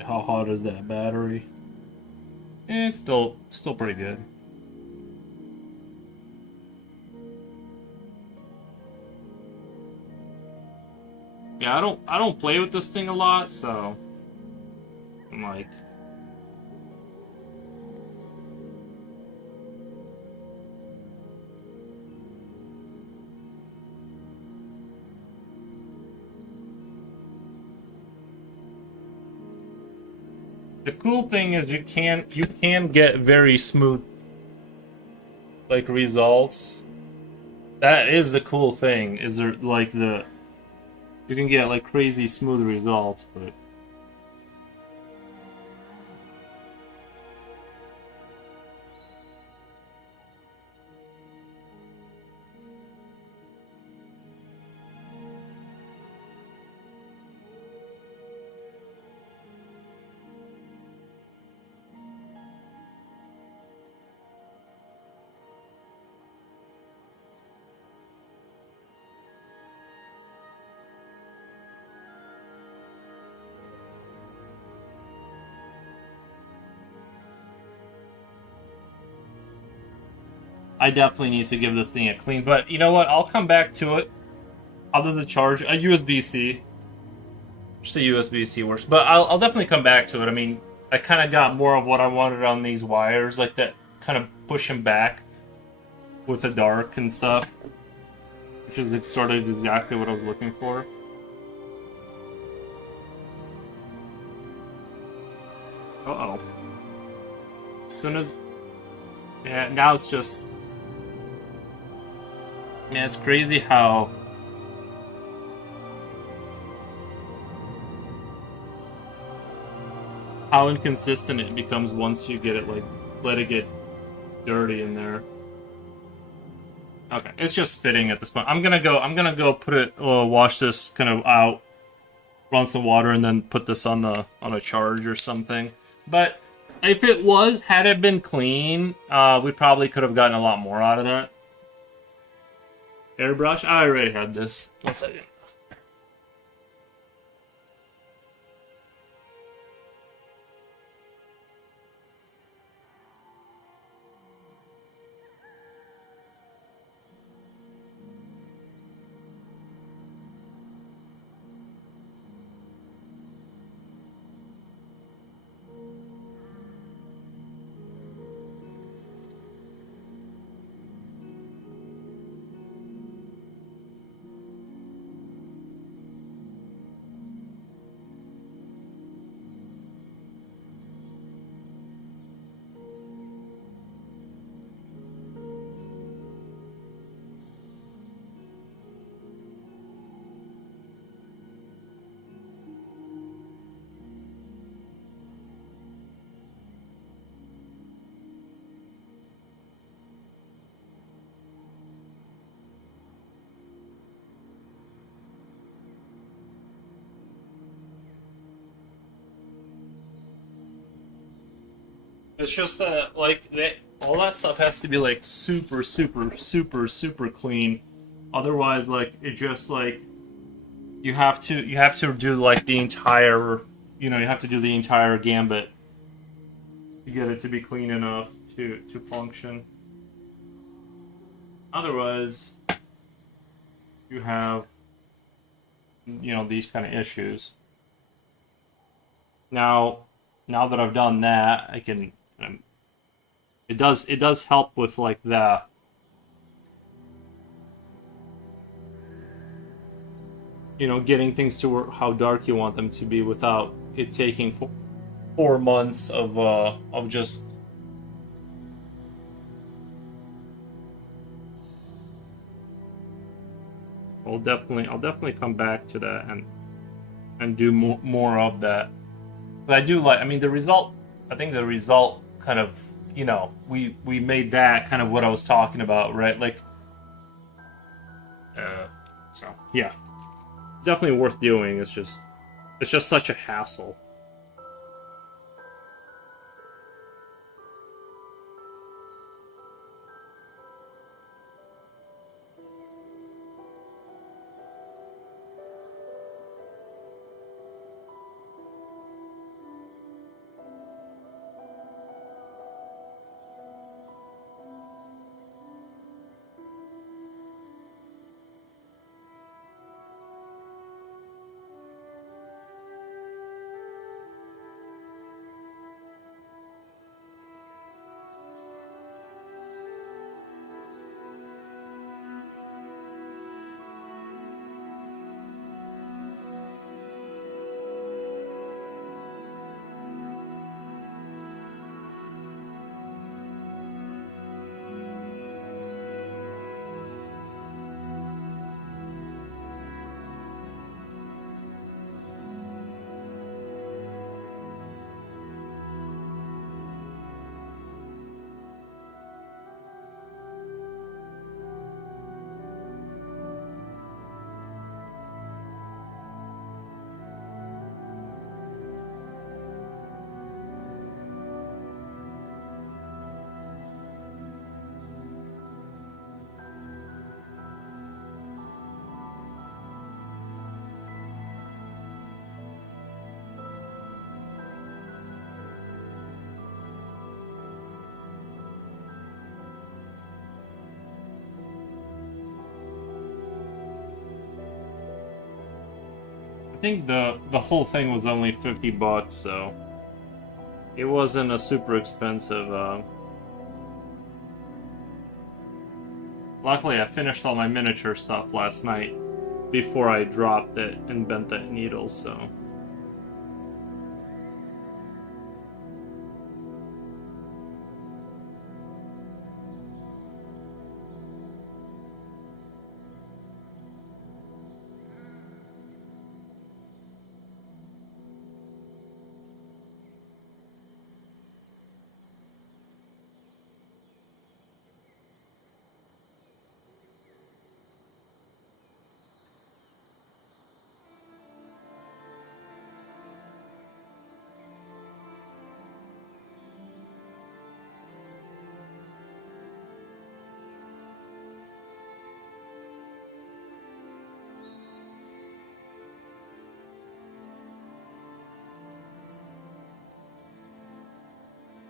How hot is that battery? Still pretty good. Yeah, I don't play with this thing a lot, so I'm like, the cool thing is you can get very smooth like results. That is the cool thing. Is there like the you can get like crazy smooth results, but I definitely need to give this thing a clean. But you know what? I'll come back to it. How does it charge? A USB C. Just a USB C works. But I'll definitely come back to it. I mean, I kind of got more of what I wanted on these wires, like that kind of pushing back with the dark and stuff, which is sort of exactly what I was looking for. Uh-oh. As soon as... Yeah, now it's just... Man, it's crazy how... How inconsistent it becomes once you get it, like, let it get dirty in there. Okay, it's just spitting at this point. I'm gonna go put it, wash this kind of out, run some water, and then put this on a charge or something. But if it had it been clean, we probably could have gotten a lot more out of that. Airbrush? I already had this. 1 second. It's just that, like, all that stuff has to be, like, super, super, super, super clean. Otherwise, like, it just, like, you have to do, like, the entire, you have to do the entire gambit to get it to be clean enough to function. Otherwise, you have, these kind of issues. Now that I've done that, I can... It does help with, like, the... getting things to how dark you want them to be without it taking 4 months of just... I'll definitely come back to that and do more of that. But I do like... I mean, I think the result kind of... we made that kind of what I was talking about, right? Like, so yeah, it's definitely worth doing. It's just such a hassle. I think the whole thing was only $50, so It wasn't a super expensive. Luckily, I finished all my miniature stuff last night before I dropped it and bent that needle, so.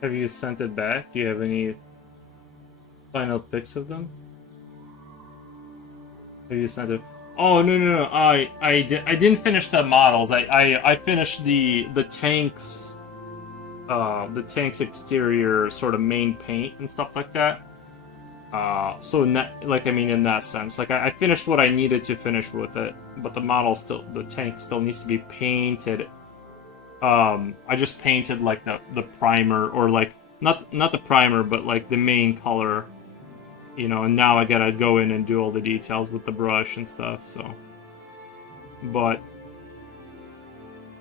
Have you sent it back? Do you have any final pics of them? Have you sent it? Oh no! I didn't finish the models. I finished the tanks, the tank's exterior sort of main paint and stuff like that. So in that, like, I mean, in that sense, like, I finished what I needed to finish with it, but the tank still needs to be painted. I just painted like the primer, or like not the primer, but like the main color, and now I gotta go in and do all the details with the brush and stuff. So, but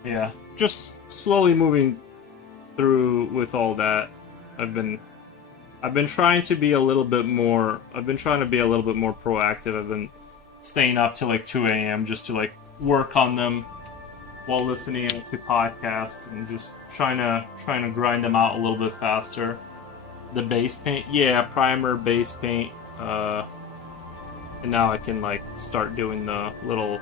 yeah, just slowly moving through with all that. I've been trying to be a little bit more. I've been trying to be a little bit more proactive. I've been staying up till like 2 a.m. just to like work on them while listening to podcasts and just trying to grind them out a little bit faster. The base paint, yeah, primer, base paint, and now I can like start doing the little,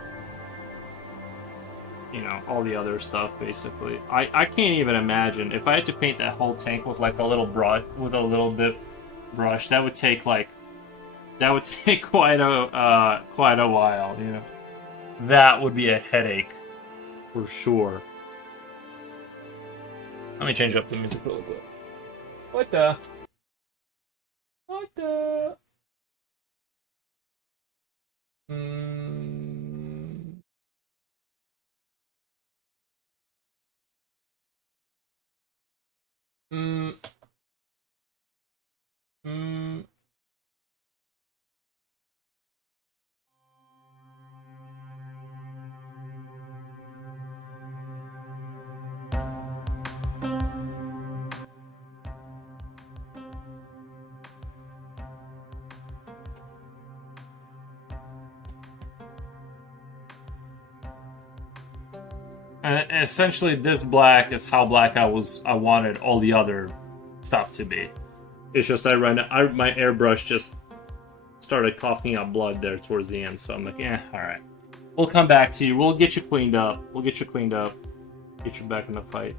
all the other stuff basically. I can't even imagine if I had to paint that whole tank with like a little brush, with a little bit brush. That would take quite a while. That would be a headache for sure. Let me change up the music a little bit. What the? What the? Mm. Mm. Mm. And essentially, this black is how black I wanted all the other stuff to be. It's just my airbrush just started coughing up blood there towards the end, so I'm like, all right. We'll come back to you. We'll get you cleaned up. Get you back in the fight.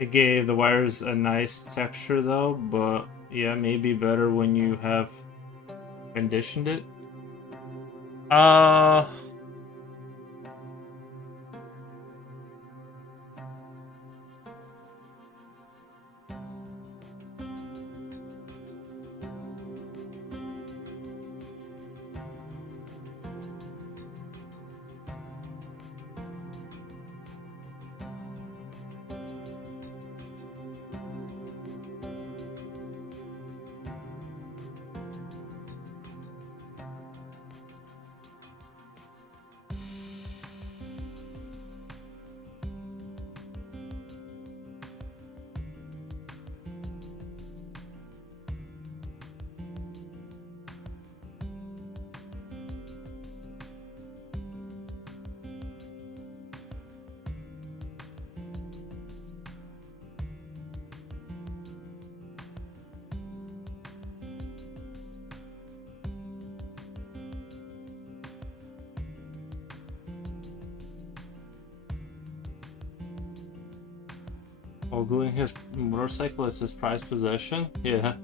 It gave the wires a nice texture though, but yeah, maybe better when you have conditioned it. Uh, while gluing his motorcycle as his prized possession? Yeah.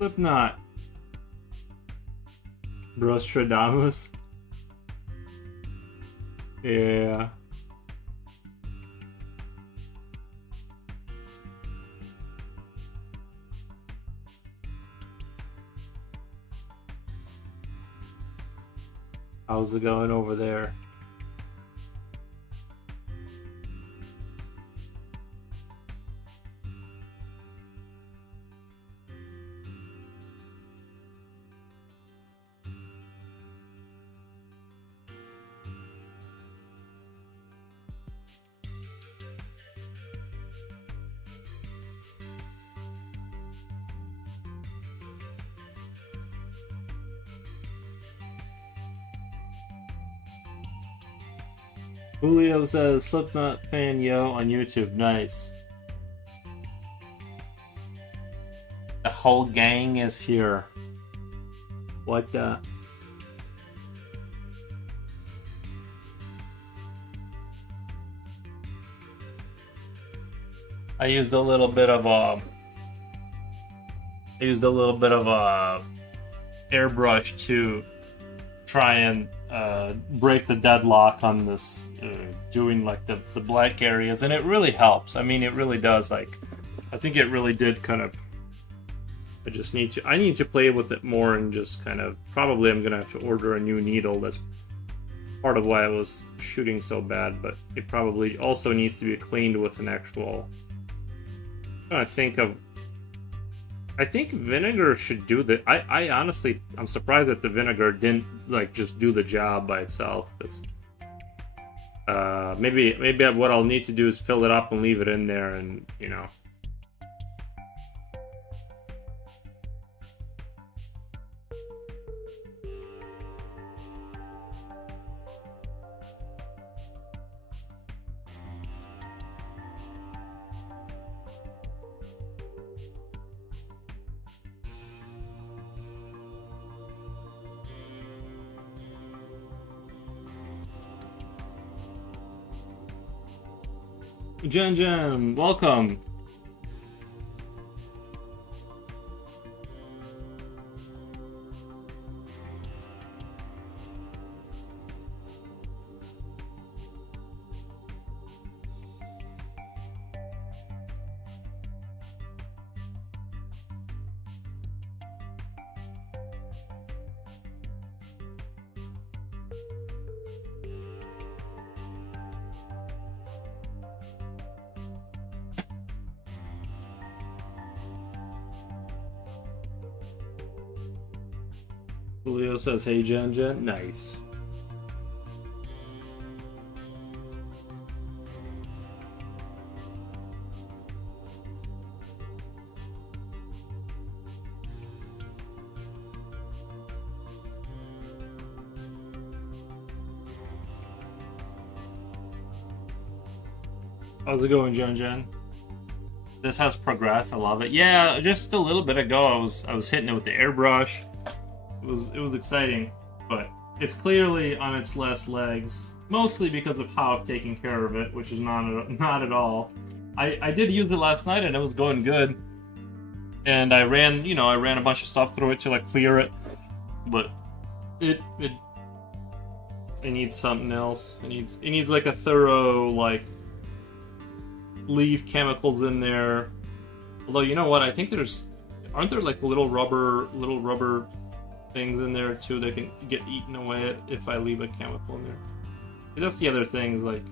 Slipknot. Brostradamus. Yeah. How's it going over there? Julio says Slipknot fan yo on YouTube. Nice. The whole gang is here. What the? I used a little bit of airbrush to try and break the deadlock on this, doing like the black areas, and it really helps. I mean, it really does. Like, I think it really did kind of. I need to play with it more and just kind of. Probably I'm gonna have to order a new needle. That's part of why I was shooting so bad, but it probably also needs to be cleaned with an actual. I think vinegar should do the. I honestly, I'm surprised that the vinegar didn't like just do the job by itself. Maybe what I'll need to do is fill it up and leave it in there, and you know. Jen, welcome. Julio says, hey, Jen. Nice. How's it going, Jen? This has progressed. I love it. Yeah, just a little bit ago, I was hitting it with the airbrush. It was exciting, but it's clearly on its last legs, mostly because of how I've taken care of it, which is not at all. I did use it last night and it was going good, and I ran a bunch of stuff through it to like clear it, but it needs something else. It needs like a thorough, like, leave chemicals in there. Although, you know what, I think aren't there like little rubber things in there too that can get eaten away if I leave a chemical in there. That's the other thing, like,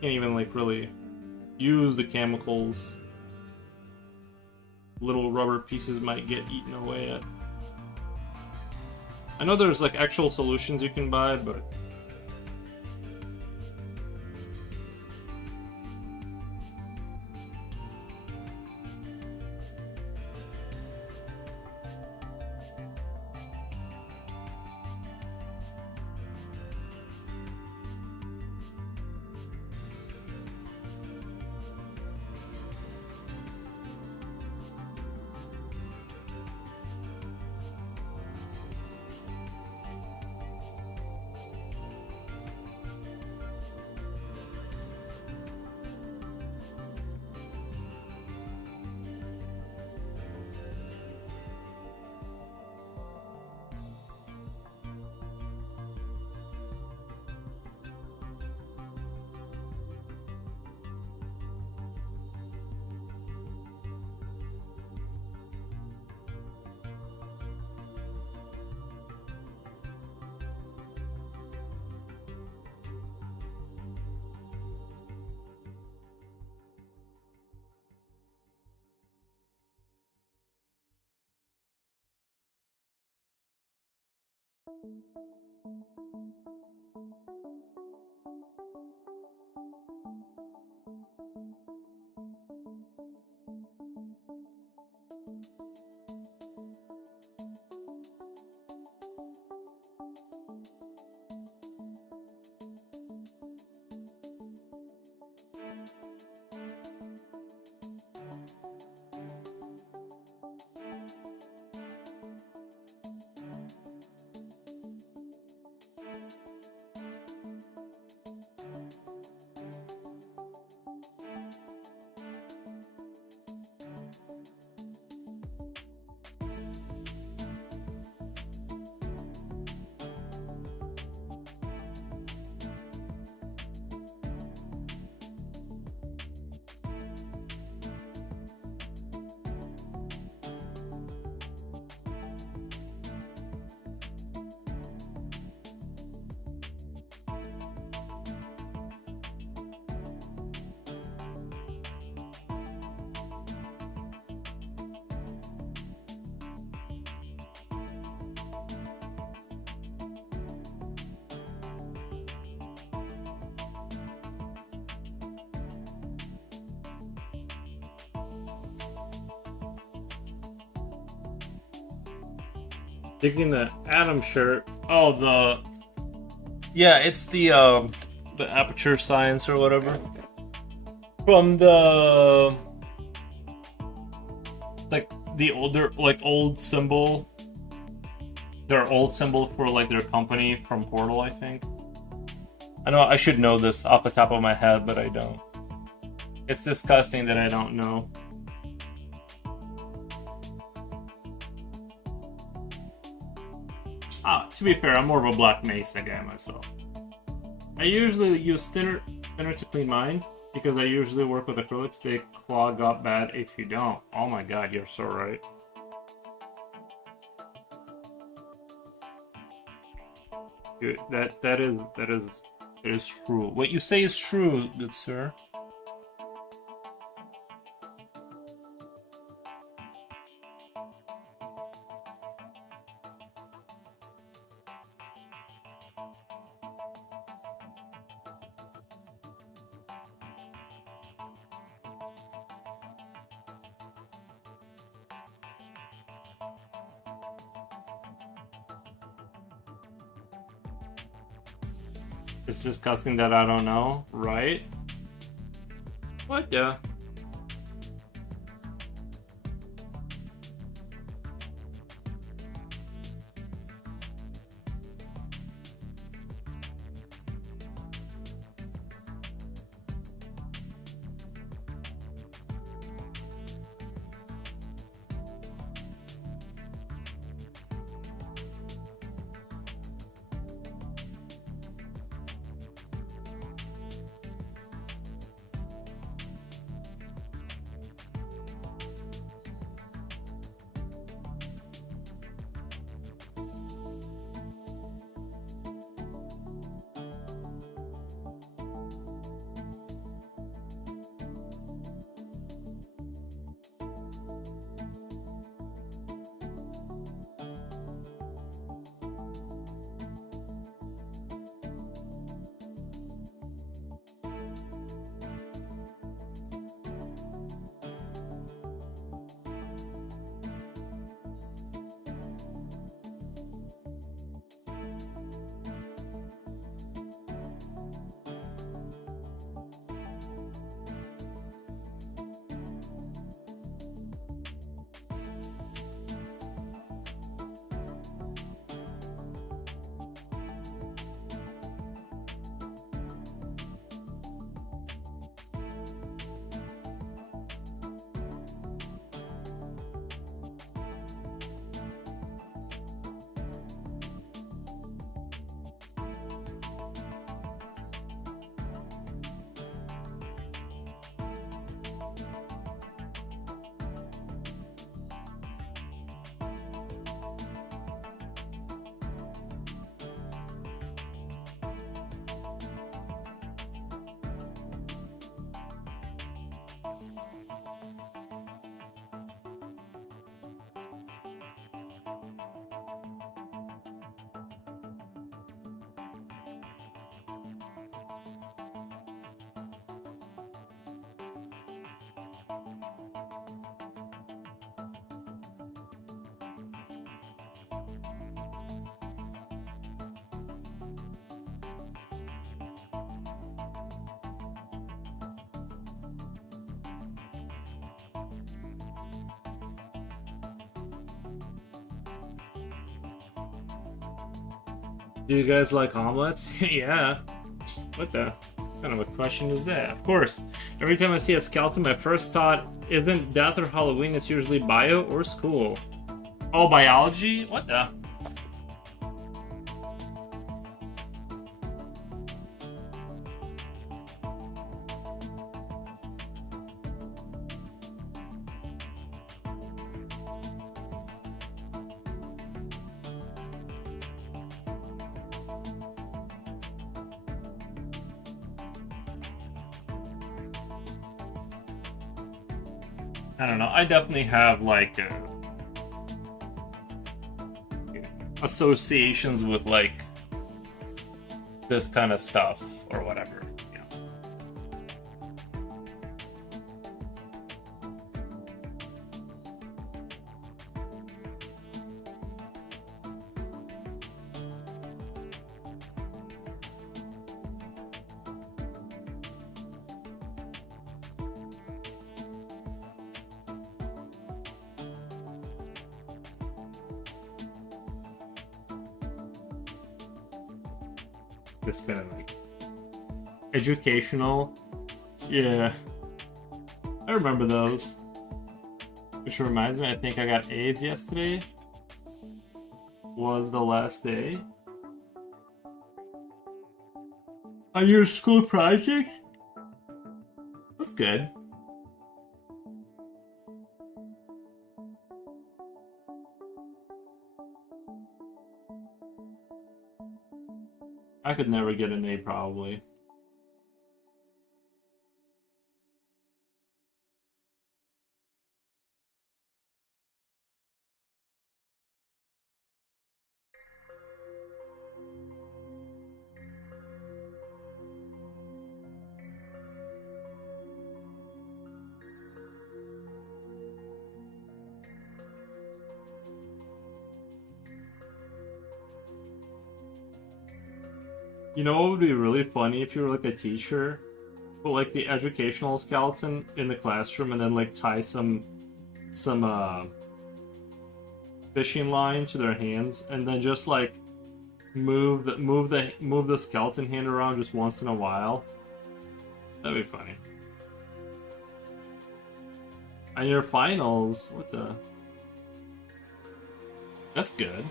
can't even like really use the chemicals. Little rubber pieces might get eaten away at. I know there's like actual solutions you can buy, but Digging the Atom shirt. Oh, yeah, it's the Aperture Science or whatever. From the like the older old symbol. Their old symbol for like their company from Portal, I think. I know I should know this off the top of my head, but I don't. It's disgusting that I don't know. To be fair, I'm more of a Black Mesa guy myself. I usually use thinner to clean mine because I usually work with acrylics. They clog up bad if you don't. Oh my god, you're so right. Dude, that is true. What you say is true, good sir. It's disgusting that I don't know, right? What? Yeah. Do you guys like omelets? Yeah. What the kind of a question is that? Of course. Every time I see a skeleton, my first thought isn't death or Halloween, it's usually bio or school. Oh, biology? What the? I don't know. I definitely have like associations with like this kind of stuff or whatever. You know. This kind of like educational. Yeah, I remember those. Which reminds me, I think I got A's yesterday. Was the last day on your school project? That's good. I could never get an A probably. You know what would be really funny if you were like a teacher, put like the educational skeleton in the classroom and then like tie some fishing line to their hands and then just like move the skeleton hand around just once in a while. That'd be funny. And your finals, what the? That's good.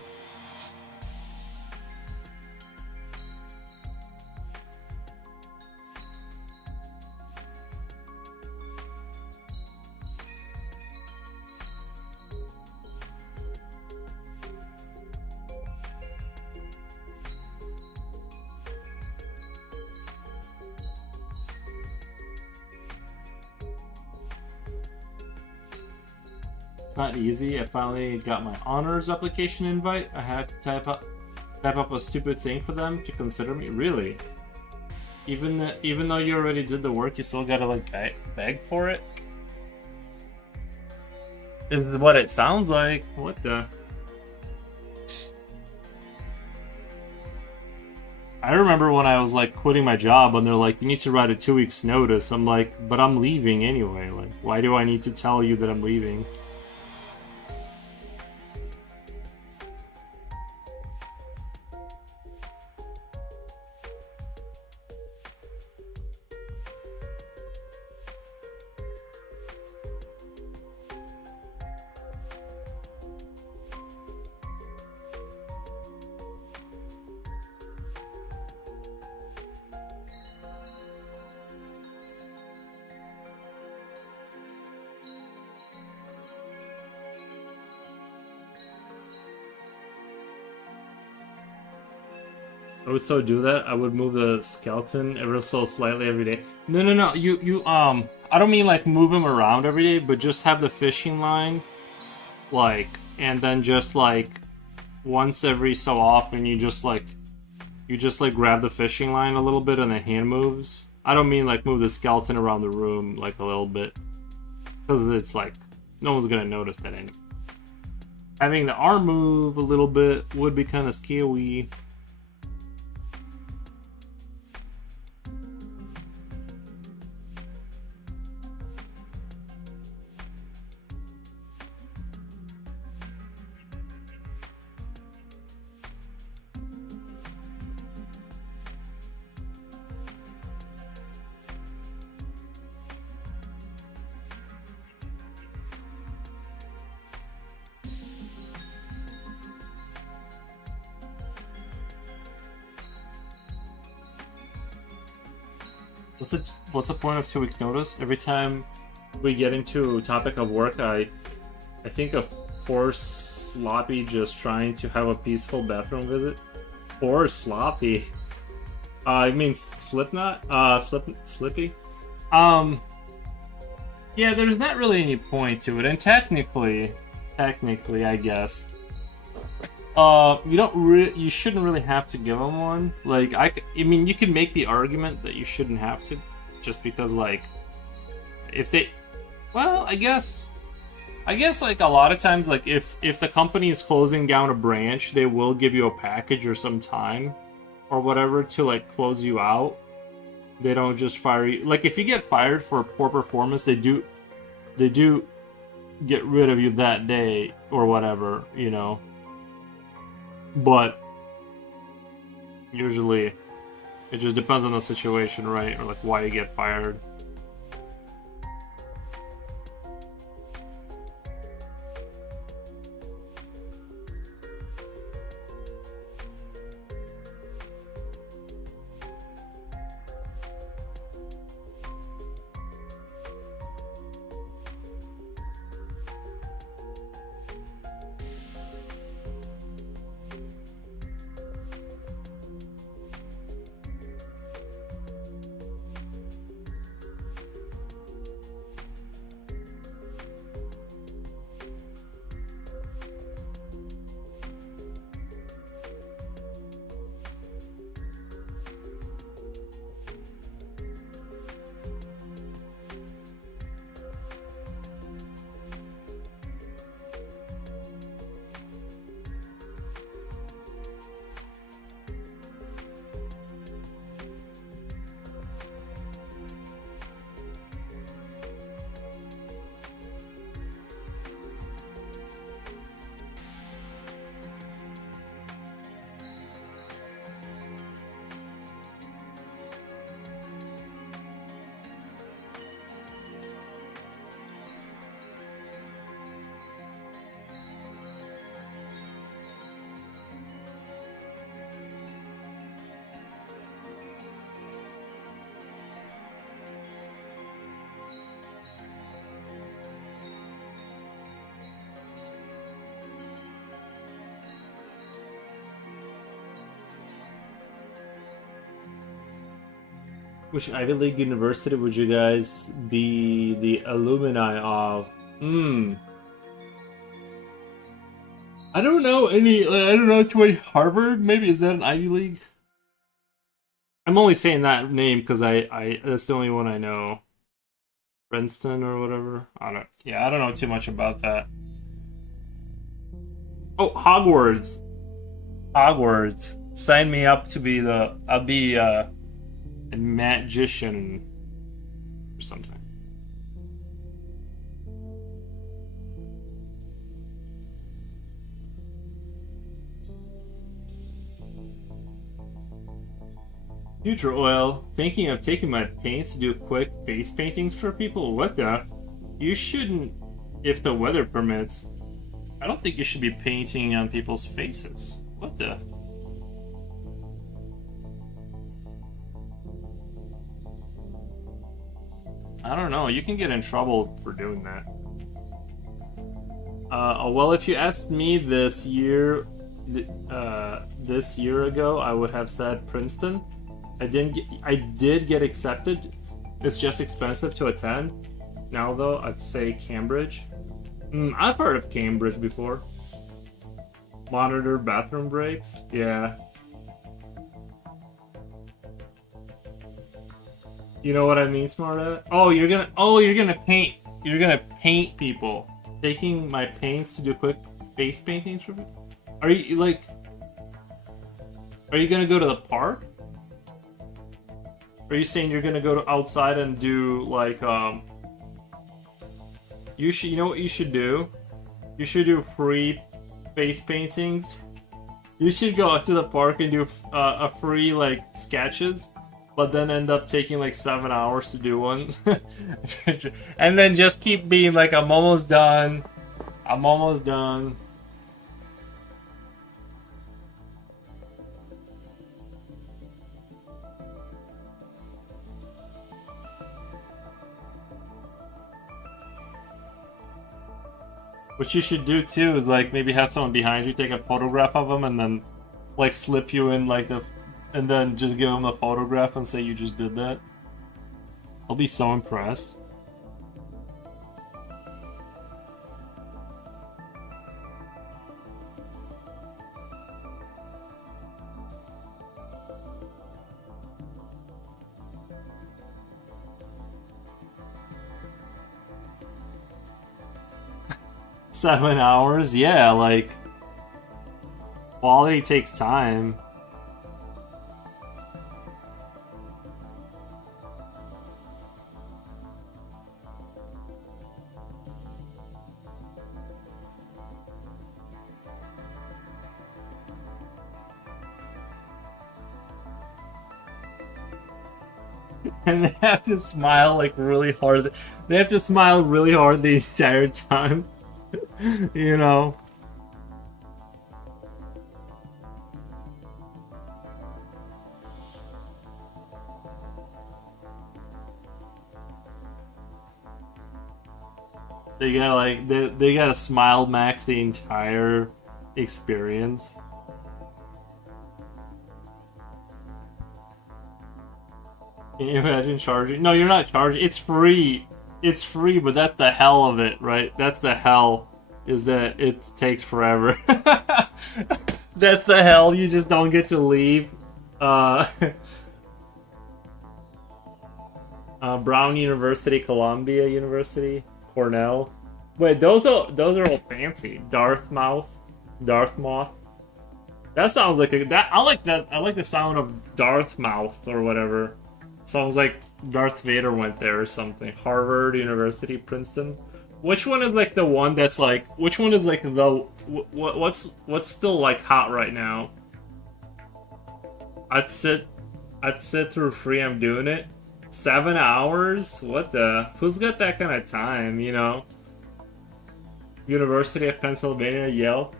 Not easy. I finally got my honors application invite. I had to type up a stupid thing for them to consider me. Really? Even though you already did the work, you still gotta like beg for it? This is what it sounds like. What the? I remember when I was like quitting my job and they're like, you need to write a 2 weeks notice. I'm like, but I'm leaving anyway. Like, why do I need to tell you that I'm leaving? I would so do that. I would move the skeleton ever so slightly every day. No. You I don't mean like move him around every day, but just have the fishing line, like, and then just like once every so often you just like grab the fishing line a little bit and the hand moves. I don't mean like move the skeleton around the room like a little bit, because it's like no one's gonna notice that anyway. Having the arm move a little bit would be kind of scary. What's the point of 2 weeks notice? Every time we get into a topic of work, I think of poor Sloppy just trying to have a peaceful bathroom visit. Poor Sloppy. I mean Slipknot? Slippy? Yeah, there's not really any point to it, and technically, I guess, you shouldn't really have to give them one. Like, I mean, you can make the argument that you shouldn't have to, just because, like, if they, well, I guess, like, a lot of times, like, if the company is closing down a branch, they will give you a package or some time, or whatever, to, like, close you out. They don't just fire you. Like, if you get fired for poor performance, they do get rid of you that day or whatever, you know. But usually it just depends on the situation, right? Or like why you get fired. Which Ivy League university would you guys be the alumni of? I don't know any. I don't know too many. Harvard, maybe, is that an Ivy League? I'm only saying that name because I that's the only one I know. Princeton or whatever. I don't know too much about that. Oh, Hogwarts. Hogwarts. Sign me up to be I'll be a magician or something. Future Oil, thinking of taking my paints to do quick face paintings for people? What the? You shouldn't, if the weather permits. I don't think you should be painting on people's faces. What the? I don't know. You can get in trouble for doing that. Well, if you asked me this year ago, I would have said Princeton. I did get accepted. It's just expensive to attend. Now though, I'd say Cambridge. I've heard of Cambridge before. Monitor bathroom breaks. Yeah. You know what I mean, Smarta? You're gonna paint people. Taking my paints to do quick face paintings for me? Are you gonna go to the park? Are you saying you're gonna go to outside and do like you know what you should do? You should do free face paintings. You should go out to the park and do a free like sketches, but then end up taking like 7 hours to do one. And then just keep being like, I'm almost done. I'm almost done. What you should do too is like maybe have someone behind you take a photograph of them and then like slip you in like the, and then just give them the photograph and say you just did that. I'll be so impressed. Seven hours? Yeah, like quality takes time. And they have to smile like really hard. They have to smile really hard the entire time. You know? They gotta like they gotta smile max the entire experience. Can you imagine charging? No, you're not charging. It's free. It's free, but that's the hell of it, right? That's the hell, is that it takes forever. That's the hell. You just don't get to leave. Brown University, Columbia University, Cornell. Wait, those are all fancy. Dartmouth. That sounds like I like that. I like the sound of Dartmouth or whatever. Sounds like Darth Vader went there or something. Harvard University, Princeton. Which one is like the one that's like? Which one is like the what's still like hot right now? I'd sit through free. I'm doing it. 7 hours? What the? Who's got that kind of time? You know. University of Pennsylvania, Yale.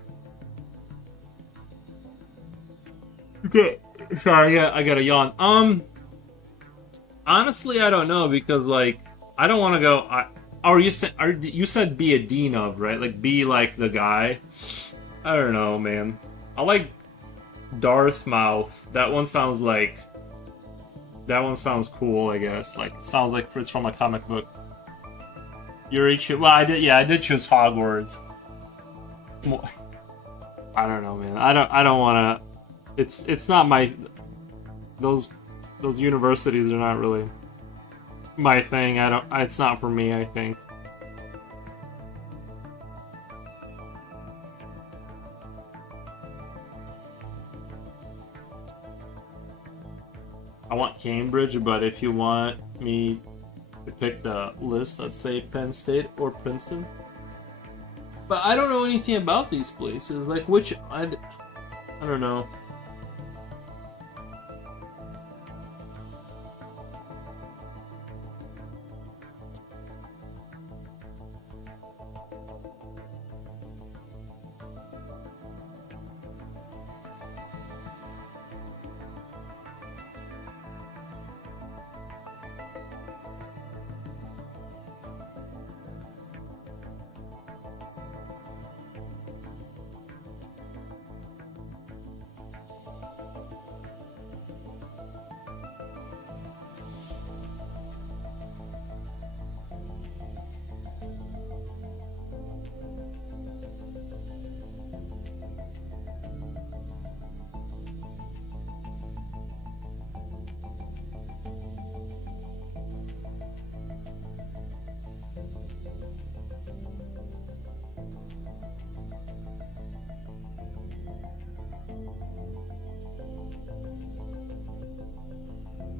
Okay, sorry, I got a yawn. Honestly, I don't know because like I don't want to go. You said be a dean of, right? Like be like the guy. I don't know, man. I like Dartmouth. That one sounds cool. I guess like it sounds like it's from a comic book. Well, I did choose Hogwarts. I don't know, man. I don't want to. It's not my. Those universities are not really my thing. It's not for me, I think. I want Cambridge, but if you want me to pick the list, I'd say Penn State or Princeton. But I don't know anything about these places. Like I don't know.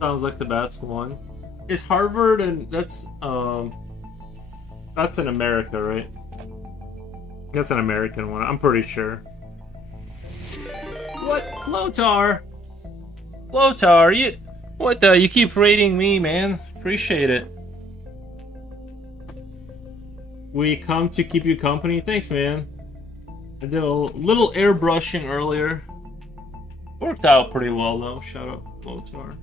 Sounds like the best one. It's Harvard, and that's in America, right? That's an American one. I'm pretty sure. What, Lotar? Lotar, you keep rating me, man. Appreciate it. We come to keep you company. Thanks, man. I did a little airbrushing earlier. Worked out pretty well, though. Shout out, Lotar.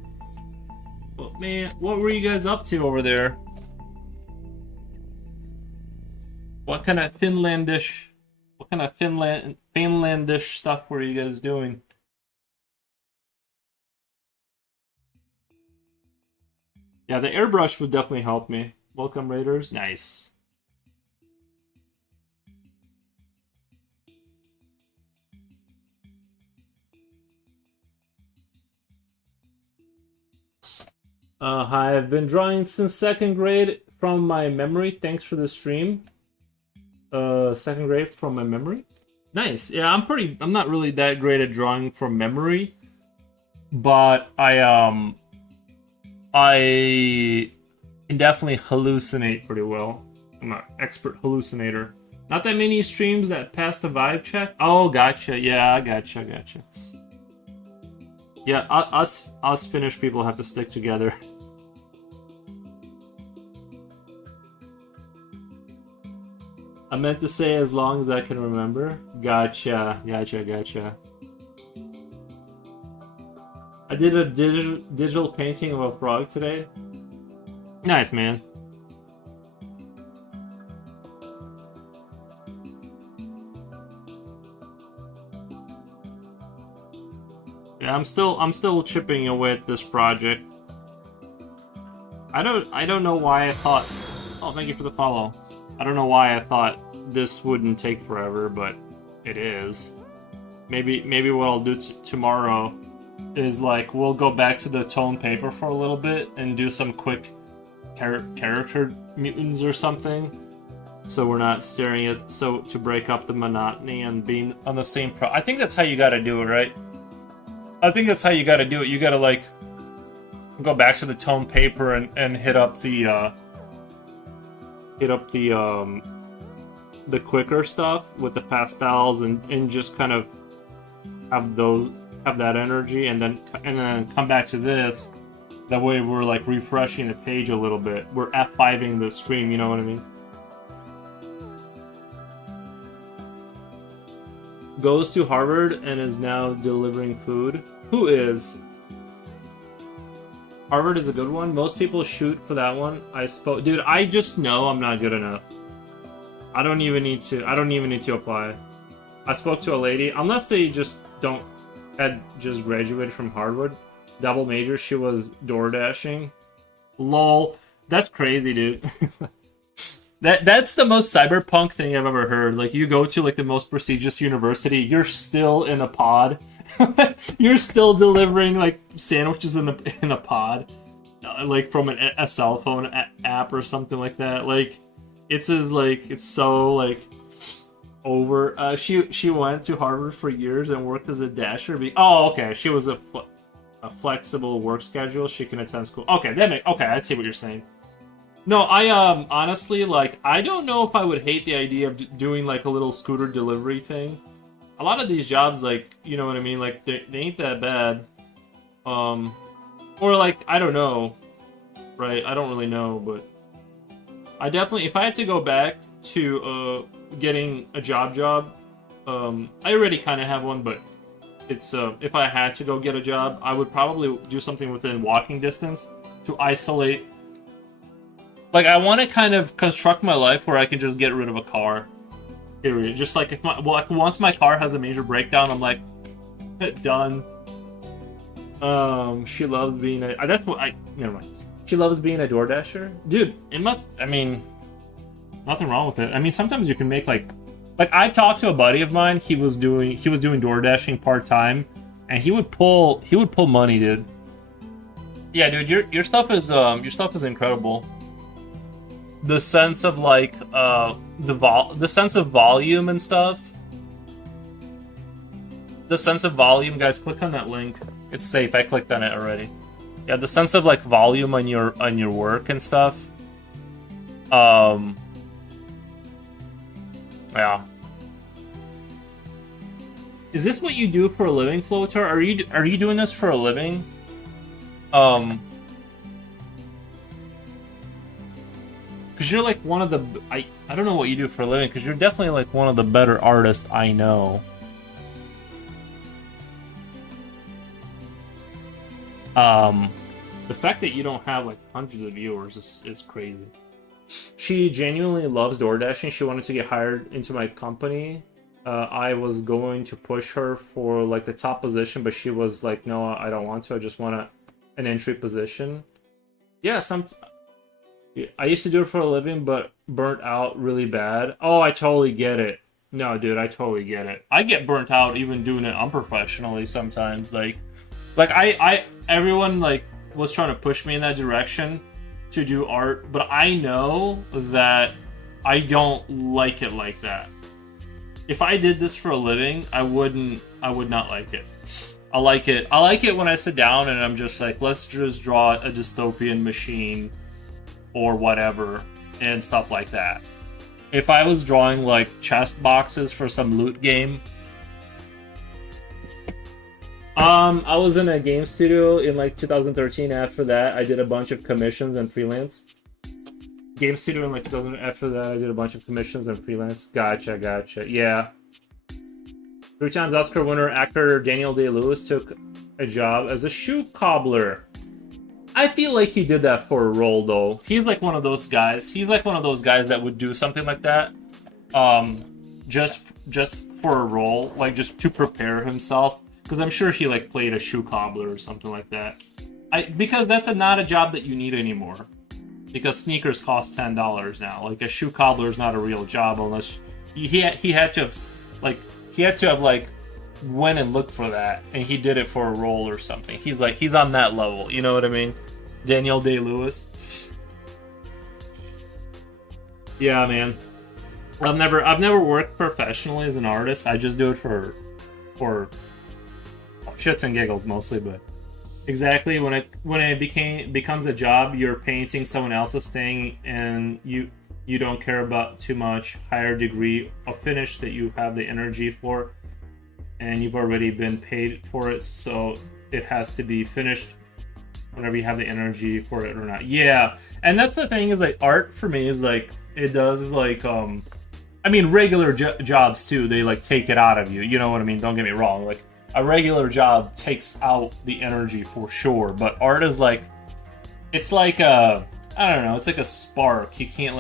But man, what were you guys up to over there? What kind of Finlandish stuff were you guys doing? Yeah, the airbrush would definitely help me. Welcome, Raiders. Nice. Hi, I've been drawing since second grade from my memory. Thanks for the stream. Second grade from my memory. Nice. Yeah, I'm not really that great at drawing from memory, but I can definitely hallucinate pretty well. I'm an expert hallucinator. Not that many streams that pass the vibe check. Oh, gotcha. Yeah, gotcha. Yeah, us Finnish people have to stick together. I meant to say as long as I can remember. Gotcha. I did a digital painting of a frog today. Nice, man. Yeah, I'm still chipping away at this project. I don't know why I thought. Oh, thank you for the follow. I don't know why I thought this wouldn't take forever, but it is. Maybe what I'll do tomorrow is like we'll go back to the tone paper for a little bit and do some quick character mutants or something, so we're not staring at to break up the monotony and being on the same I think that's how you gotta do it, right? I think that's how you gotta do it. You gotta like go back to the tone paper and hit up the quicker stuff with the pastels and just kind of have that energy and then come back to this. That way we're like refreshing the page a little bit. We're F5ing the stream, you know what I mean? Goes to Harvard and is now delivering food. Who is? Harvard is a good one. Most people shoot for that one. Dude, I just know I'm not good enough. I don't even need to apply. I spoke to a lady, unless they just had just graduated from Harvard. Double major, she was door dashing. Lol. That's crazy, dude. That's the most cyberpunk thing I've ever heard. Like, you go to like the most prestigious university, you're still in a pod. You're still delivering like sandwiches in a pod, like from a cell phone app or something like that. Like, it's so like over. She went to Harvard for years and worked as a dasher. Oh, okay. She was a flexible work schedule. She can attend school. Okay, okay. I see what you're saying. No, I honestly, like, I don't know if I would hate the idea of doing like a little scooter delivery thing. A lot of these jobs, like, you know what I mean, like they ain't that bad. Or like, I don't know, right? I don't really know, but I definitely, if I had to go back to getting a job, I already kind of have one, but it's if I had to go get a job, I would probably do something within walking distance to isolate. Like, I want to kind of construct my life where I can just get rid of a car. Period. Just like once my car has a major breakdown, I'm like, done. She loves being never mind. She loves being a DoorDasher. Dude, nothing wrong with it. I mean, sometimes you can make like I talked to a buddy of mine, he was doing DoorDashing part-time, and he would pull money, dude. Yeah, dude, your stuff is incredible. The sense of like the sense of volume and stuff. The sense of volume, guys, click on that link. It's safe. I clicked on it already. Yeah, the sense of like volume on your work and stuff. Yeah. Is this what you do for a living, Floater? Are you doing this for a living? Because you're like one of the... I don't know what you do for a living, because you're definitely like one of the better artists I know. The fact that you don't have like hundreds of viewers is crazy. She genuinely loves DoorDashing. She wanted to get hired into my company. I was going to push her for like the top position, but she was like, "No, I don't want to. I just want an entry position." Yeah, I used to do it for a living, but burnt out really bad. Oh, I totally get it. No, dude, I totally get it. I get burnt out even doing it unprofessionally sometimes. Everyone like was trying to push me in that direction to do art, but I know that I don't like it like that. If I did this for a living, I would not like it. I like it when I sit down and I'm just like, let's just draw a dystopian machine or whatever and stuff like that. If I was drawing like chest boxes for some loot game, I was in a game studio in like 2013. After that, I did a bunch of commissions and freelance. Game studio in like 2000. After that, I did a bunch of commissions and freelance. Gotcha. Yeah. 3 times Oscar winner actor Daniel Day-Lewis took a job as a shoe cobbler. I feel like he did that for a role, though. He's like one of those guys. He's like one of those guys that would do something like that, just for a role, like just to prepare himself. Because I'm sure he like played a shoe cobbler or something like that. Because that's not a job that you need anymore. Because sneakers cost $10 now. Like a shoe cobbler is not a real job unless he had to have went and looked for that, and he did it for a role or something. He's on that level. You know what I mean? Daniel Day-Lewis. Yeah, man. I've never worked professionally as an artist. I just do it for shits and giggles mostly, but exactly when it becomes a job, you're painting someone else's thing, and you don't care about too much higher degree of finish that you have the energy for, and you've already been paid for it, so it has to be finished whenever you have the energy for it or not. Yeah, and that's the thing is like art for me is like it does like I mean regular jobs too. They like take it out of you. You know what I mean? Don't get me wrong. Like a regular job takes out the energy for sure, but art is like it's like I don't know. It's like a spark. You can't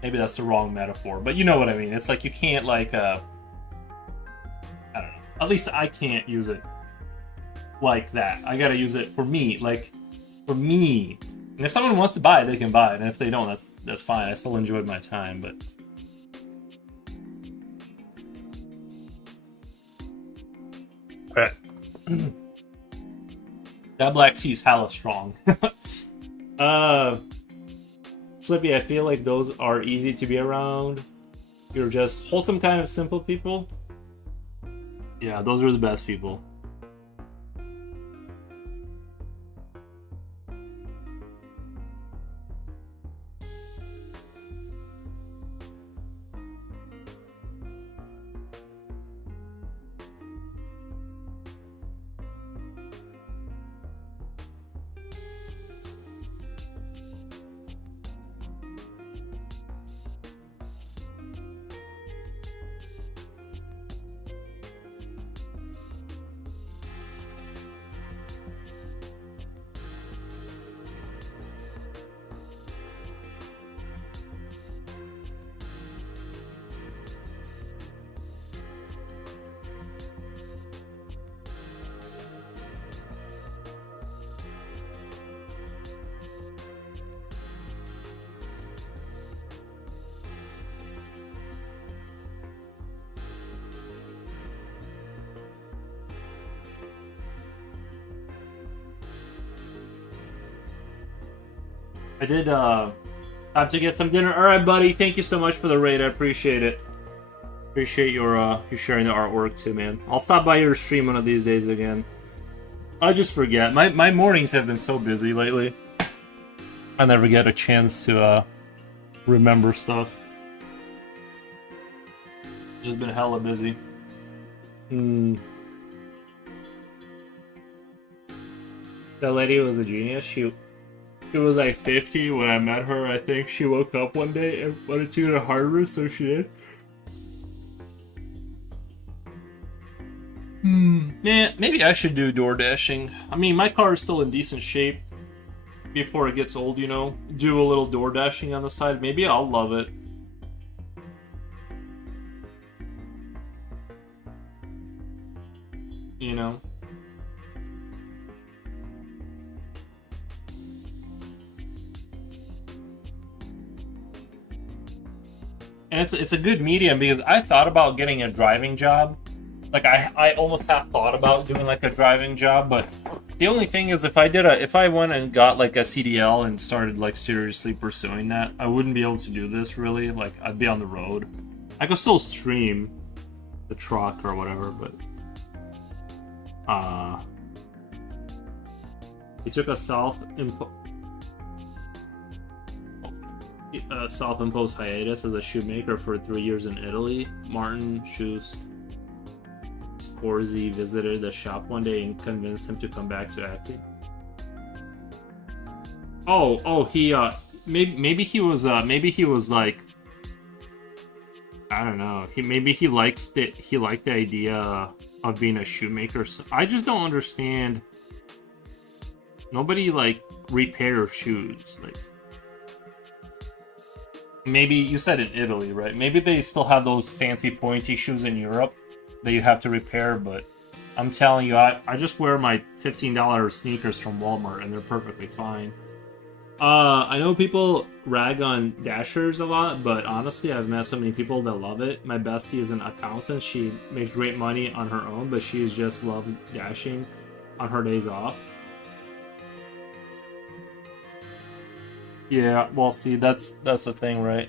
maybe that's the wrong metaphor, but you know what I mean. It's like you can't like I don't know. At least I can't use it like that. I gotta use it for me, like for me. And if someone wants to buy it, they can buy it, and if they don't, that's fine. I still enjoyed my time, but that black tea's hella strong. Slippy, I feel like those are easy to be around. You're just wholesome kind of simple people. Yeah, those are the best people. I did have to get some dinner. All right, buddy. Thank you so much for the raid. I appreciate it. Appreciate your you sharing the artwork too, man. I'll stop by your stream one of these days again. I just forget. My mornings have been so busy lately. I never get a chance to remember stuff. Just been hella busy. That lady was a genius. She was like 50 when I met her. I think she woke up one day and wanted to go to Harvard, so she did. Yeah, maybe I should do door dashing. I mean, my car is still in decent shape. before it gets old, do a little door dashing on the side. Maybe I'll love it. You know? And it's a good medium because I thought about getting a driving job. Like I almost half thought about doing like a driving job, but the only thing is if I went and got like a CDL and started like seriously pursuing that, I wouldn't be able to do this really. Like I'd be on the road. I could still stream the truck or whatever, but he took a self-imposed hiatus as a shoemaker for 3 years in Italy. Martin Scorsese visited the shop one day and convinced him to come back to acting. He maybe he was like, I don't know. He liked the idea of being a shoemaker. I just don't understand. Nobody like repairs shoes. Like maybe you said in Italy, right? Maybe they still have those fancy pointy shoes in Europe that you have to repair, but I'm telling you, I just wear my $15 sneakers from Walmart and they're perfectly fine. I know people rag on Dashers a lot, but honestly, I've met so many people that love it. My bestie is an accountant. She makes great money on her own, but she just loves dashing on her days off. Yeah, well, see, that's the thing, right?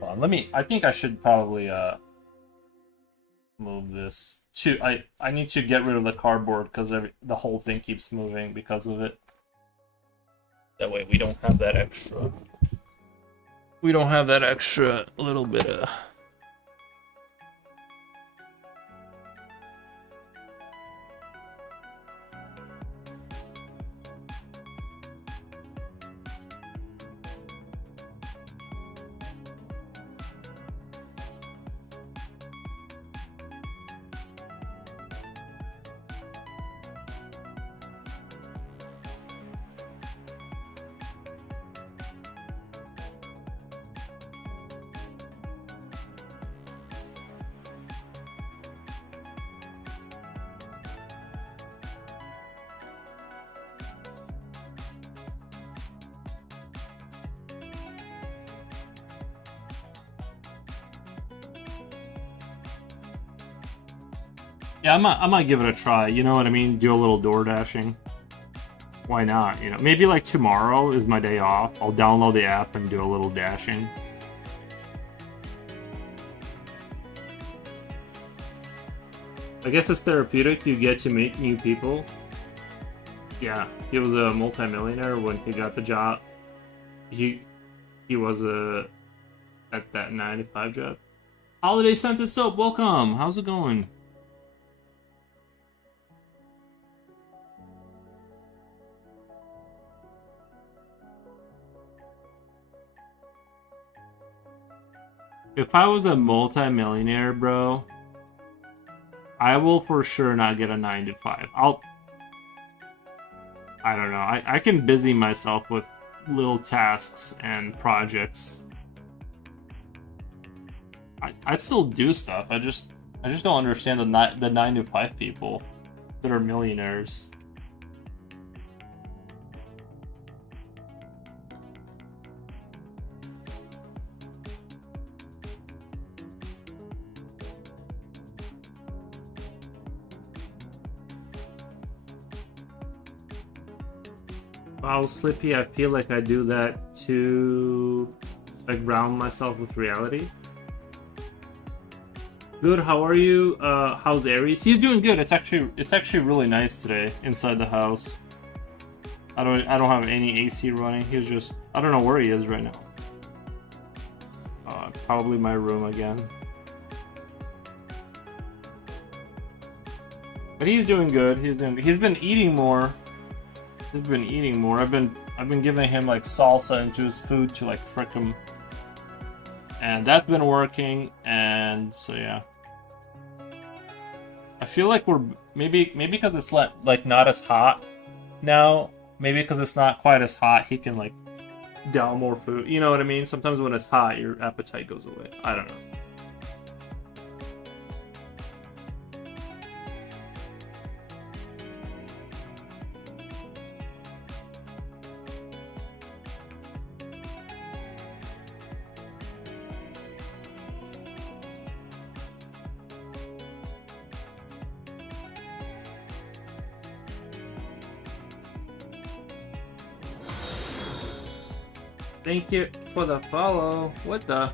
Hold on, I think I should probably move this to. I need to get rid of the cardboard because the whole thing keeps moving because of it. That way we don't have that extra. We don't have that extra little bit of. Yeah, I might give it a try. You know what I mean? Do a little door dashing. Why not? Maybe like tomorrow is my day off. I'll download the app and do a little dashing. I guess it's therapeutic. You get to meet new people. Yeah, he was a multimillionaire when he got the job. He was at that 9 to 5 job. Holiday Scented Soap, welcome. How's it going? If I was a multi-millionaire, bro, I will for sure not get a 9 to 5. I don't know. I can busy myself with little tasks and projects. I'd still do stuff. I just don't understand the 9 to 5 people that are millionaires. Wow, Slippy, I feel like I do that to like ground myself with reality. Good, how are you? How's Aries? He's doing good. It's actually really nice today inside the house. I don't have any AC running. He's just, I don't know where he is right now. Probably my room again. But he's doing good. He's been eating more. I've been giving him like salsa into his food to like trick him, and that's been working. And so yeah, I feel like we're maybe because it's like not as hot now. maybe because it's not quite as hot, he can like down more food. You know what I mean? Sometimes when it's hot, your appetite goes away. I don't know. Thank you for the follow. What the?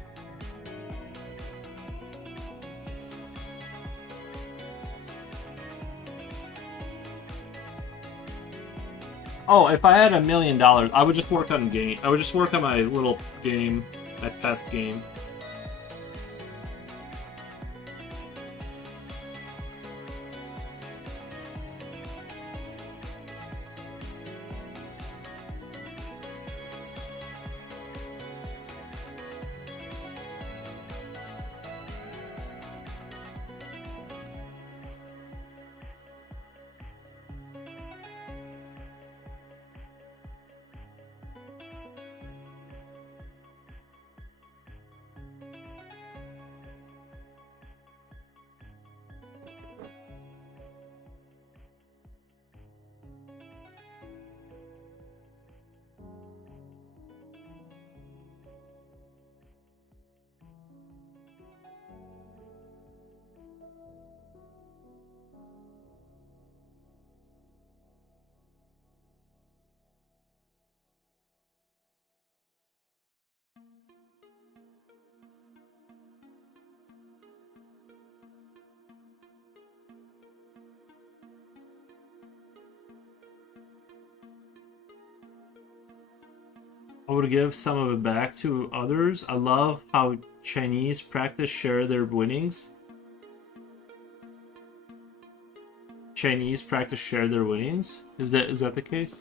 Oh, if I had $1 million, I would just work on game. I would just work on my little game, my pest game. I would give some of it back to others. I love how Chinese practice share their winnings. Chinese practice share their winnings. Is that the case?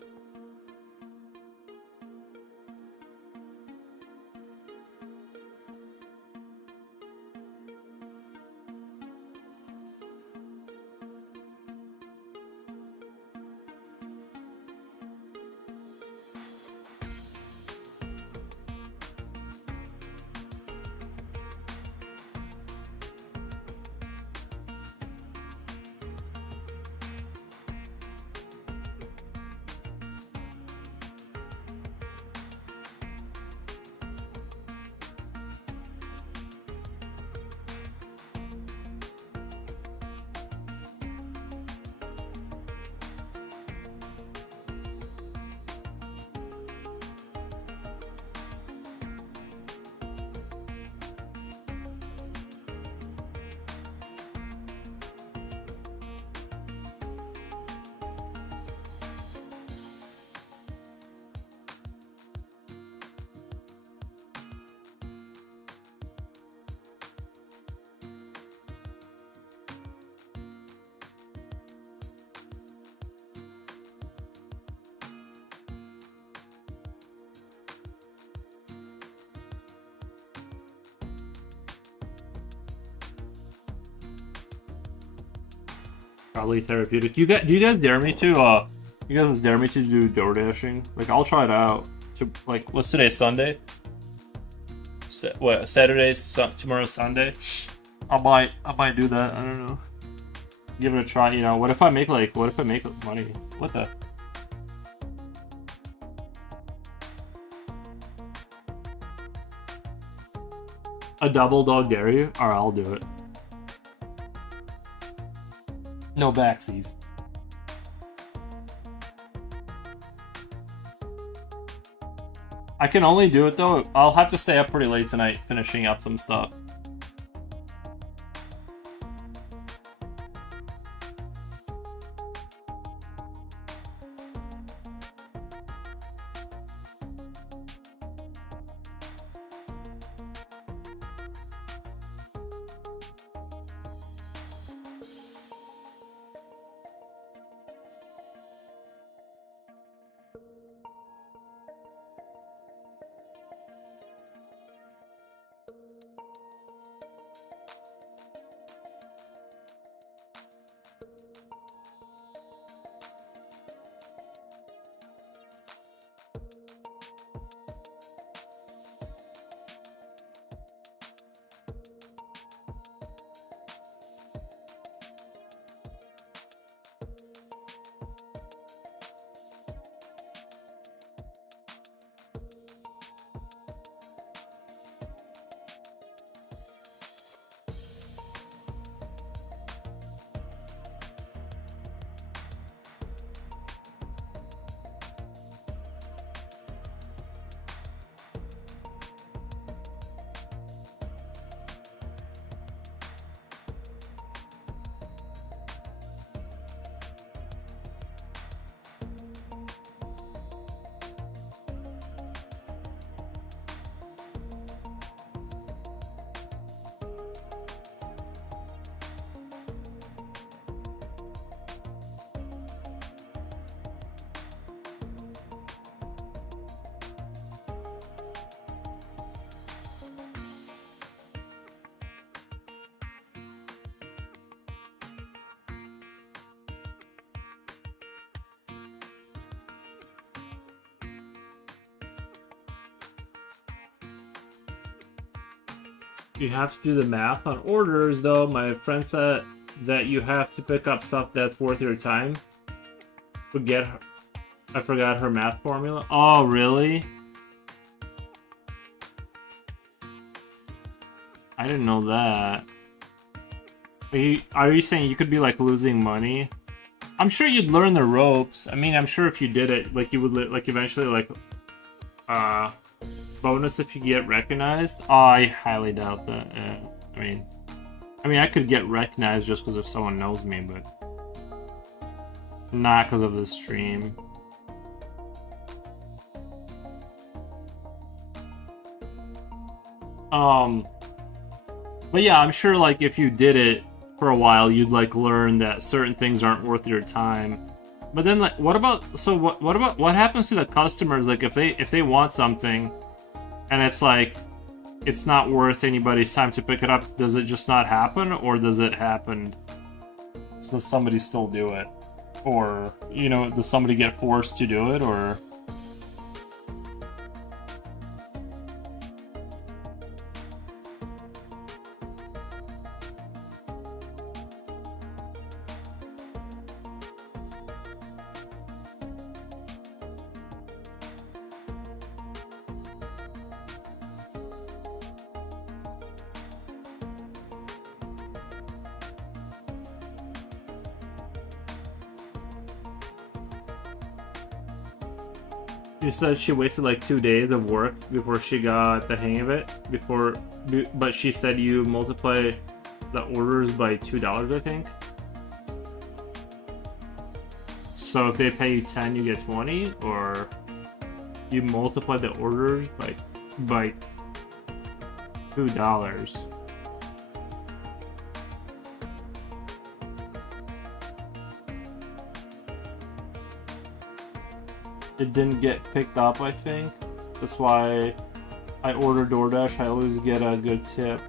Probably therapeutic. Do you guys dare me to you guys dare me to do door dashing? Like I'll try it out. To like what's today? Sunday? What Saturday's tomorrow's Sunday? I might do that. I don't know. Give it a try, you know. What if I make money? What the? A double dog dare you? Alright, I'll do it. No backsies. I can only do it though. I'll have to stay up pretty late tonight finishing up some stuff. You have to do the math on orders, though. My friend said that you have to pick up stuff that's worth your time. I forgot her math formula. Oh, really? I didn't know that. Are you saying you could be like losing money? I'm sure you'd learn the ropes. I mean, I'm sure if you did it, like you would like eventually like bonus if you get recognized. Oh, I highly doubt that. I mean, I could get recognized just because if someone knows me, but not because of the stream. But yeah, I'm sure like if you did it for a while, you'd like learn that certain things aren't worth your time. But then like, what happens to the customers? Like if they want something, and it's like it's not worth anybody's time to pick it up, does it just not happen, or does it happen? So does somebody still do it, or does somebody get forced to do it, or? She said she wasted like 2 days of work before she got the hang of it. But she said you multiply the orders by $2, I think. So if they pay you 10, you get 20, or you multiply the orders by $2. It didn't get picked up, I think. That's why I order DoorDash. I always get a good tip.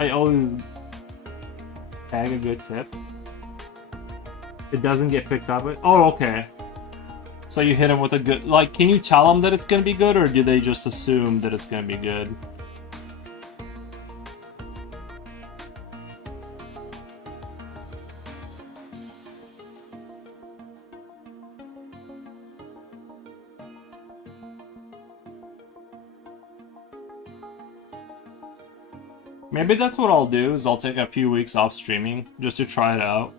I always tag a good tip. It doesn't get picked up. Oh, okay. So you hit them with a good... Like, can you tell them that it's going to be good, or do they just assume that it's going to be good? Maybe that's what I'll do, is I'll take a few weeks off streaming just to try it out.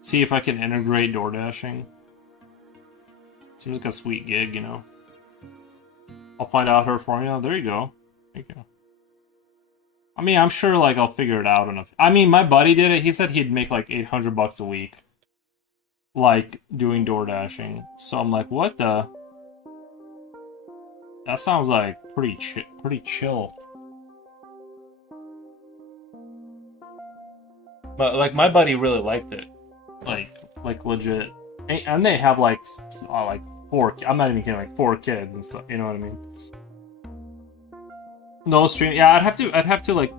See if I can integrate DoorDashing. Seems like a sweet gig, I'll find out her formula. There you go. Thank you. I mean, I'm sure like I'll figure it out enough. I mean, my buddy did it. He said he'd make like $800 a week, like doing DoorDashing. So I'm like, what the? That sounds like pretty chill. But like my buddy really liked it, like legit, and they have like 4. I'm not even kidding, like 4 kids and stuff. You know what I mean? No stream. Yeah, I'd have to like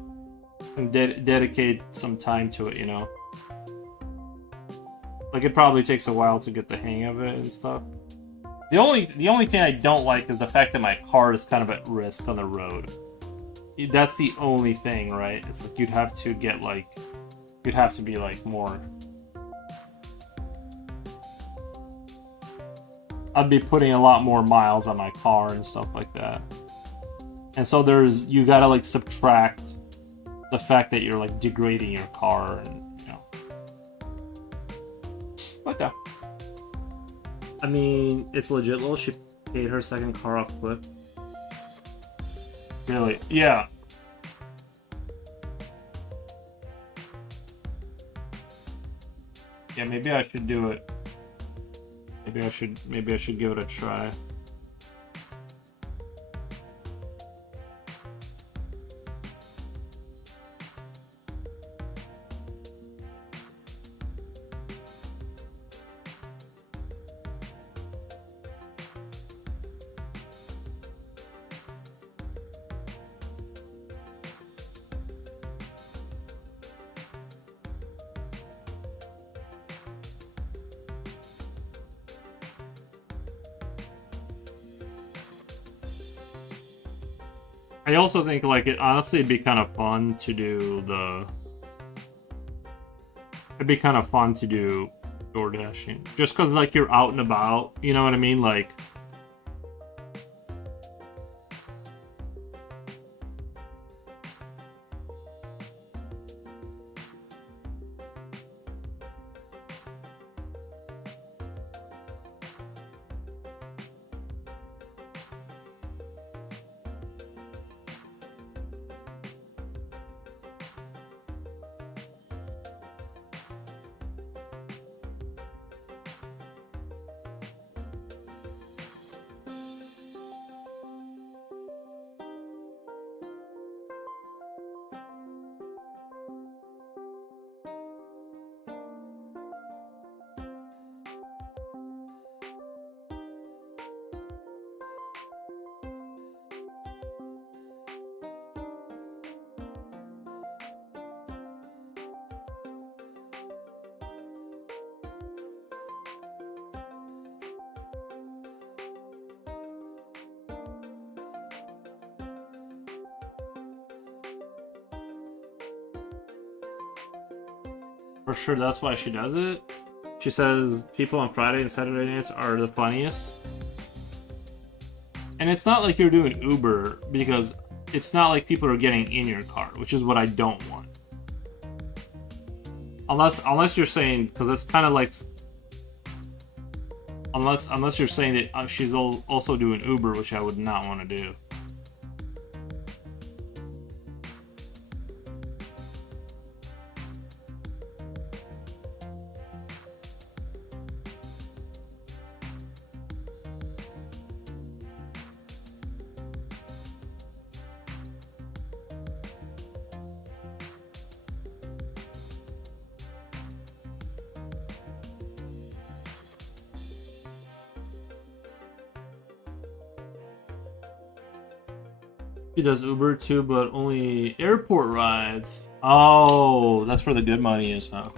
dedicate some time to it. Like it probably takes a while to get the hang of it and stuff. The only thing I don't like is the fact that my car is kind of at risk on the road. That's the only thing, right? It's like you'd have to be like more. I'd be putting a lot more miles on my car and stuff like that. And so you gotta like subtract the fact that you're like degrading your car, and What the? I mean, it's legit. Lil, she paid her second car off clip. Really? Yeah. Yeah, maybe I should do it. Maybe I should give it a try. I also think like it honestly it'd be kind of fun to do the. It'd be kind of fun to do DoorDashing, just because like you're out and about. You know what I mean? Like. For sure, that's why she does it. She says people on Friday and Saturday nights are the funniest. And it's not like you're doing Uber because it's not like people are getting in your car, which is what I don't want. Unless you're saying, because it's kind of like, unless you're saying that she's also doing Uber, which I would not want to do. She does Uber too, but only airport rides. Oh, that's where the good money is, huh?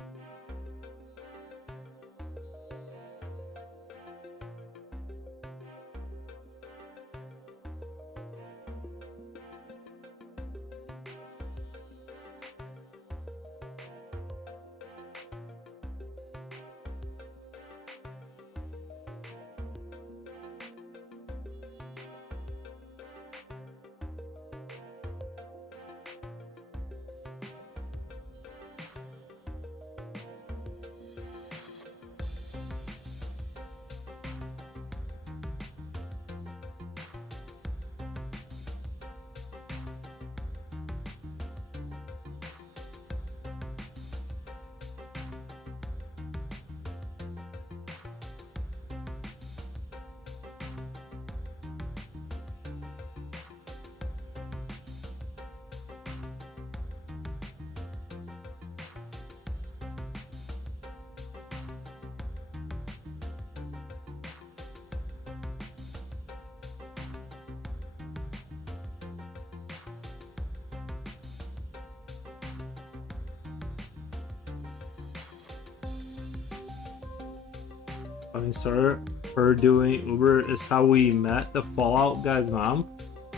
Funny story, her doing Uber is how we met the Fallout guy's mom.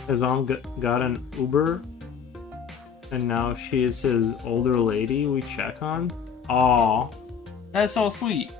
His mom got an Uber, and now she is his older lady we check on. Aw, that's so sweet.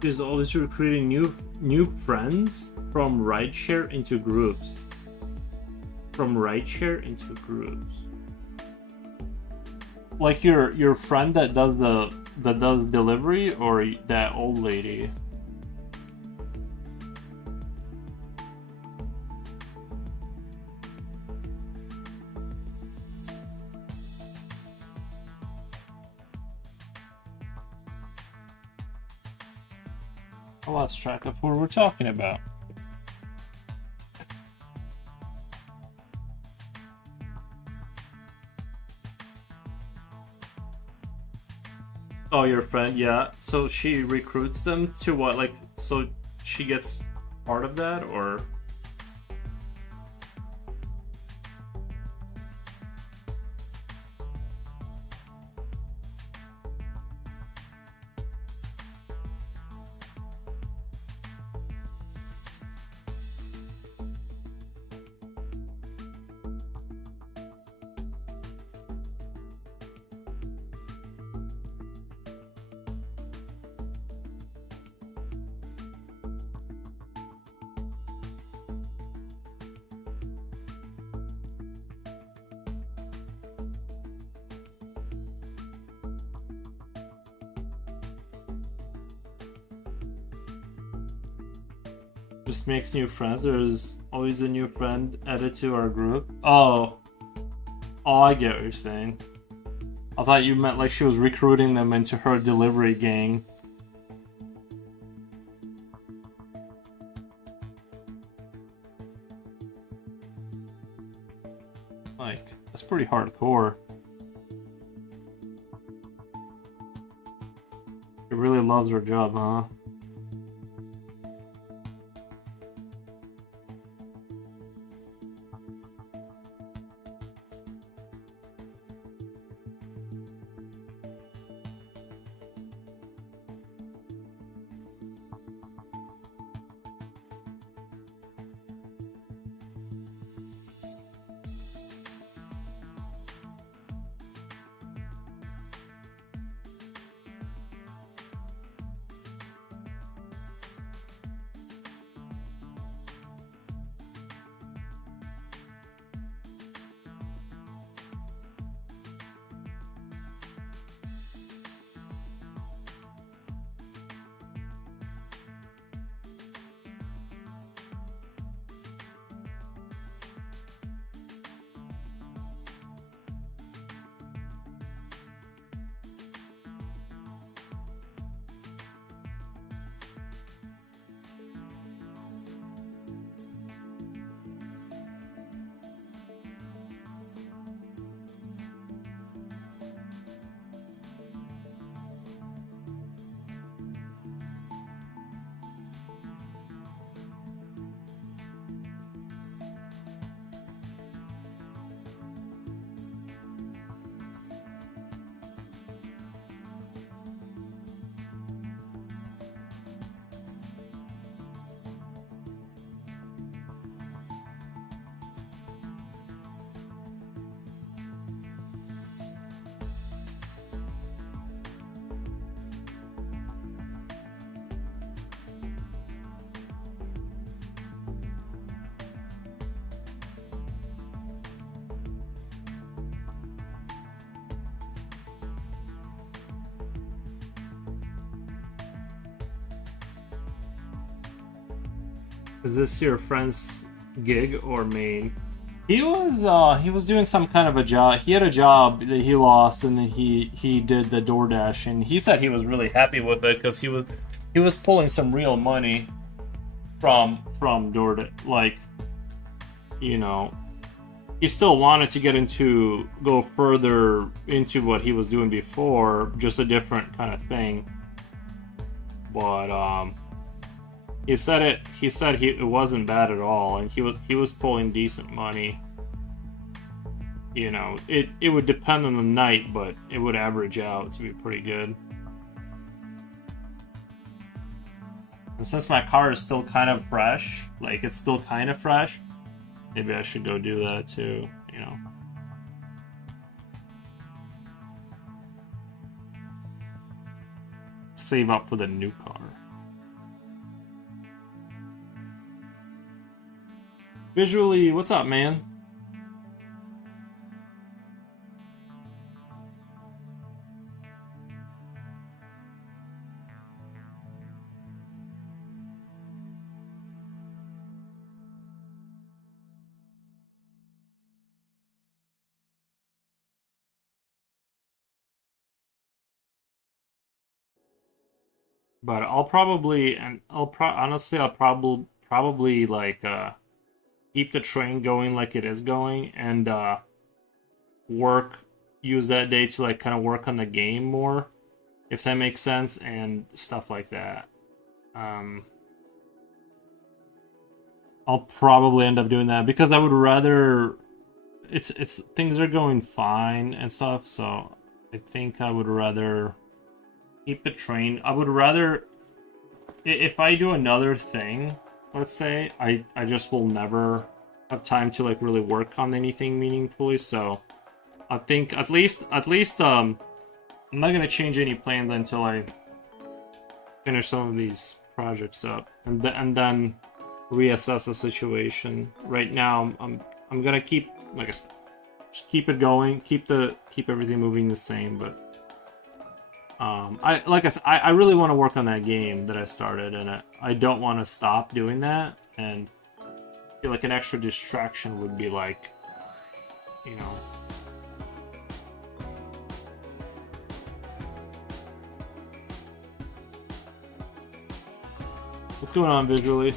She's always recruiting new friends from rideshare into groups. From rideshare into groups. Like your friend that does delivery, or that old lady? I lost track of who we're talking about. Oh, your friend, yeah. So she recruits them to what? Like, so she gets part of that, or? Just makes new friends. There's always a new friend added to our group. Oh, I get what you're saying. I thought you meant like she was recruiting them into her delivery gang. Like, that's pretty hardcore. She really loves her job, huh? Is this your friend's gig or main? He was doing some kind of a job. He had a job that he lost, and then he did the DoorDash, and he said he was really happy with it because he was pulling some real money from DoorDash. Like, you know, he still wanted to go further into what he was doing before, just a different kind of thing. But he said it wasn't bad at all, and he was pulling decent money. You know, it would depend on the night, but it would average out to be pretty good. And since my car is still kind of fresh, like it's still kind of fresh, maybe I should go do that too, you know. Save up for the new car. Visually, what's up, man? But I'll probably, and honestly, I'll probably like keep the train going like it is going, and work use that day to like kind of work on the game more, if that makes sense, and stuff like that. Um, I'll probably end up doing that because I would rather. It's things are going fine and stuff, so I think I would rather keep the train. I would rather if I do another thing, let's say, I just will never have time to like really work on anything meaningfully. So I think at least I'm not gonna change any plans until I finish some of these projects up, and then reassess the situation. Right now, I'm gonna keep, like I said, just keep it going, keep everything moving the same. But I like I said, I really want to work on that game that I started, and I don't want to stop doing that. And I feel like an extra distraction would be like, you know. What's going on visually?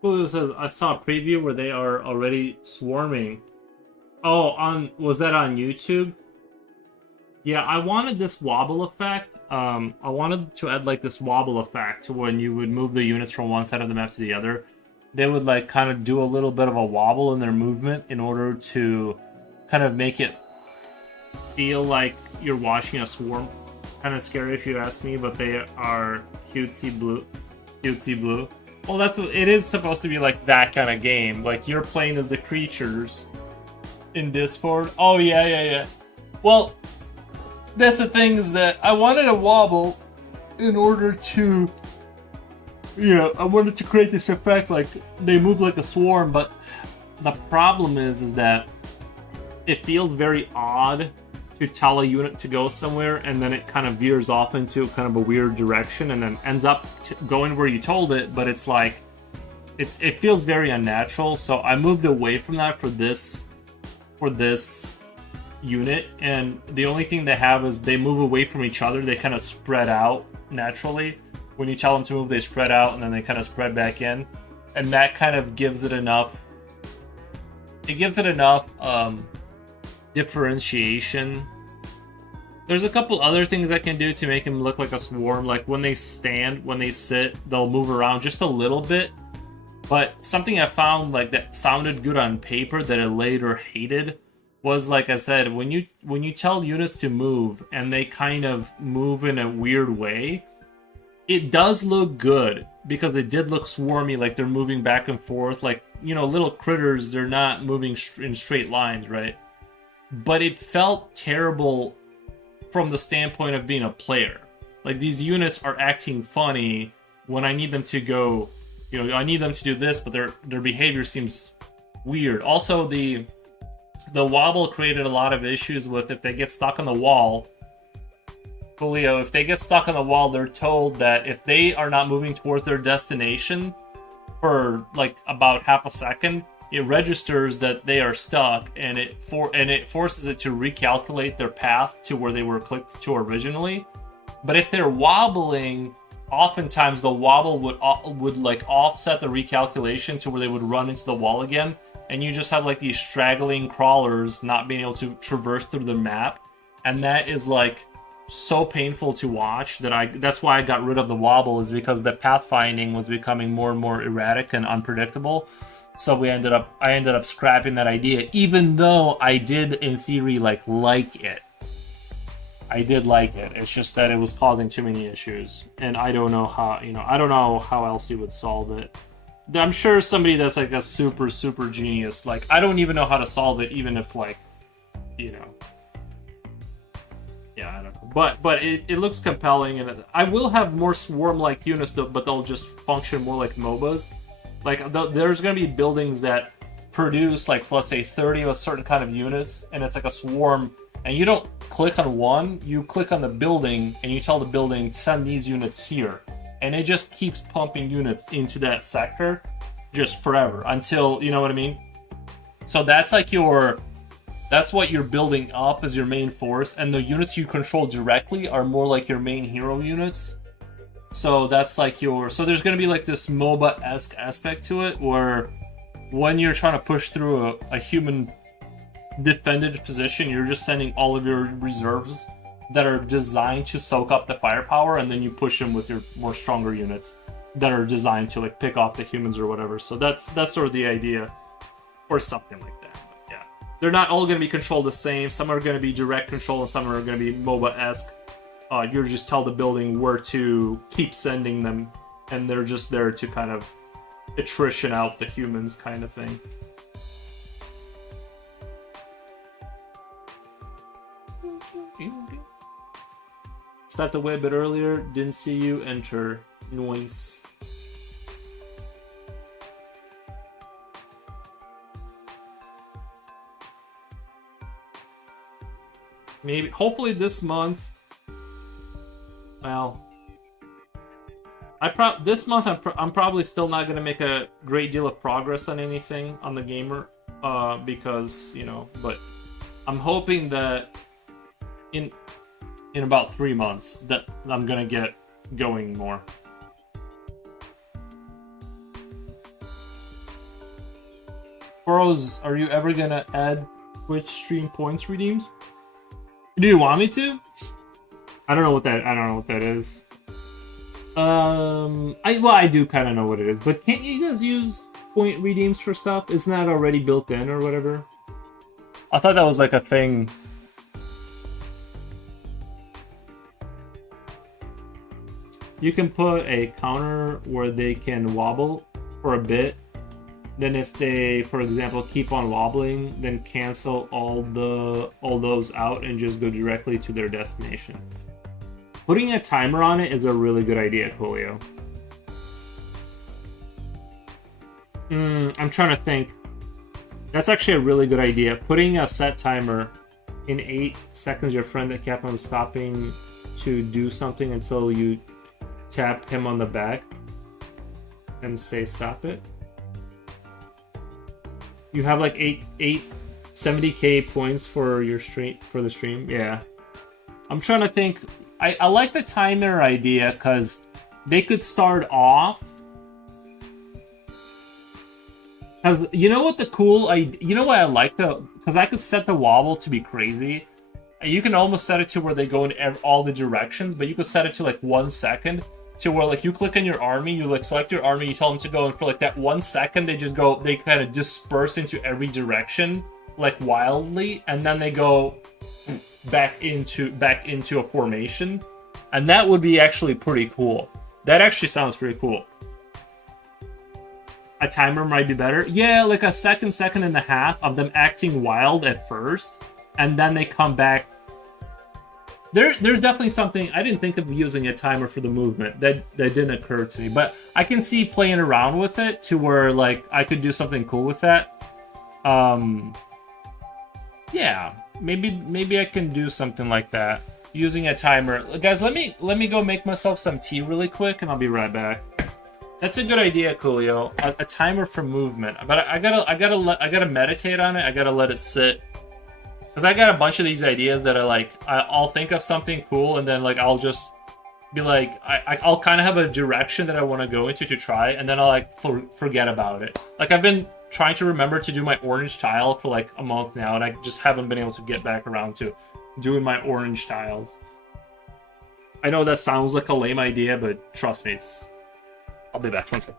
Julio says, I saw a preview where they are already swarming. Oh, was that on YouTube? Yeah, I wanted this wobble effect. I wanted to add like this wobble effect to when you would move the units from one side of the map to the other. They would like kind of do a little bit of a wobble in their movement in order to kind of make it feel like you're watching a swarm. Kind of scary if you ask me, but they are cutesy blue. Cutesy blue. Well, that's what it is supposed to be, like that kind of game. Like you're playing as the creatures in Discord. Oh yeah. Well, that's the thing, is that I wanted a wobble in order to, I wanted to create this effect like they move like a swarm. But the problem is that it feels very odd to tell a unit to go somewhere and then it kind of veers off into kind of a weird direction and then ends up going where you told it, but it's like it feels very unnatural. So I moved away from that for this unit, and the only thing they have is they move away from each other. They kind of spread out naturally. When you tell them to move, they spread out and then they kind of spread back in, and that kind of gives it enough differentiation. There's a couple other things I can do to make them look like a swarm. Like when they stand, when they sit, they'll move around just a little bit. But something I found like that sounded good on paper that I later hated was, like I said, when you tell units to move and they kind of move in a weird way, it does look good because it did look swarmy, like they're moving back and forth, like, little critters. They're not moving in straight lines, right? But it felt terrible from the standpoint of being a player. Like these units are acting funny when I need them to go you know, I need them to do this, but their behavior seems weird. Also, the wobble created a lot of issues with if they get stuck on the wall. Julio, if they get stuck on the wall, they're told that if they are not moving towards their destination for like about half a second, it registers that they are stuck, and it forces it to recalculate their path to where they were clicked to originally. But if they're wobbling, oftentimes the wobble would like offset the recalculation to where they would run into the wall again, and you just have like these straggling crawlers not being able to traverse through the map, and that is like so painful to watch that's why I got rid of the wobble, is because the pathfinding was becoming more and more erratic and unpredictable. So I ended up scrapping that idea, even though I did in theory like it. I did like it. It's just that it was causing too many issues, and I don't know how else you would solve it. I'm sure somebody that's like a super genius, like I don't even know how to solve it, even if like, you know. Yeah, I don't know. But it looks compelling, and I will have more swarm-like units, but they'll just function more like MOBAs. Like, there's going to be buildings that produce, like, let's say 30 of a certain kind of units, and it's like a swarm, and you don't click on one, you click on the building, and you tell the building, send these units here. And it just keeps pumping units into that sector just forever, until, you know what I mean? So that's like that's what you're building up as your main force, and the units you control directly are more like your main hero units. So that's like so there's going to be like this MOBA-esque aspect to it, where when you're trying to push through a human defended position, you're just sending all of your reserves that are designed to soak up the firepower, and then you push them with your more stronger units that are designed to like pick off the humans or whatever. So that's sort of the idea, or something like that. But yeah, they're not all going to be controlled the same. Some are going to be direct control, and some are going to be MOBA-esque. You just tell the building where to keep sending them, and they're just there to kind of attrition out the humans, kind of thing. Stepped away a bit earlier, didn't see you enter. Noise. Maybe, hopefully this month. Well, this month I'm probably still not gonna make a great deal of progress on anything on the gamer, because you know. But I'm hoping that in about 3 months that I'm gonna get going more. Bros, are you ever gonna add Twitch stream points redeems? Do you want me to? I don't know what that is. I do kind of know what it is, but can't you guys use point redeems for stuff? Isn't that already built in or whatever? I thought that was like a thing. You can put a counter where they can wobble for a bit. Then if they, for example, keep on wobbling, then cancel all those out and just go directly to their destination. Putting a timer on it is a really good idea, Julio. I'm trying to think. That's actually a really good idea. Putting a set timer in 8 seconds, your friend that kept on stopping to do something until you tap him on the back and say stop it. You have like 70k points for your stream, for the stream. Yeah. I'm trying to think. I like the timer idea because they could start off. Because you know what you know why I like because I could set the wobble to be crazy. You can almost set it to where they go in all the directions, but you could set it to like 1 second. To where like you click on your army, you like select your army, you tell them to go, and for like that 1 second they kind of disperse into every direction like wildly, and then they go back into a formation, and that would be actually pretty cool. That actually sounds pretty cool. A timer might be better. Yeah, like a second and a half of them acting wild at first, and then they come back. There's definitely something. I didn't think of using a timer for the movement. That didn't occur to me, but I can see playing around with it to where like I could do something cool with that. Yeah, maybe I can do something like that using a timer. Guys, let me go make myself some tea really quick, and I'll be right back. That's a good idea, Coolio. A timer for movement, but I gotta meditate on it. I gotta let it sit. Because I got a bunch of these ideas that are like, I'll think of something cool, and then like I'll just be like, I'll kind of have a direction that I want to go into to try, and then I'll like forget about it. Like I've been trying to remember to do my orange tile for like a month now, and I just haven't been able to get back around to doing my orange tiles. I know that sounds like a lame idea, but trust me, I'll be back. One second.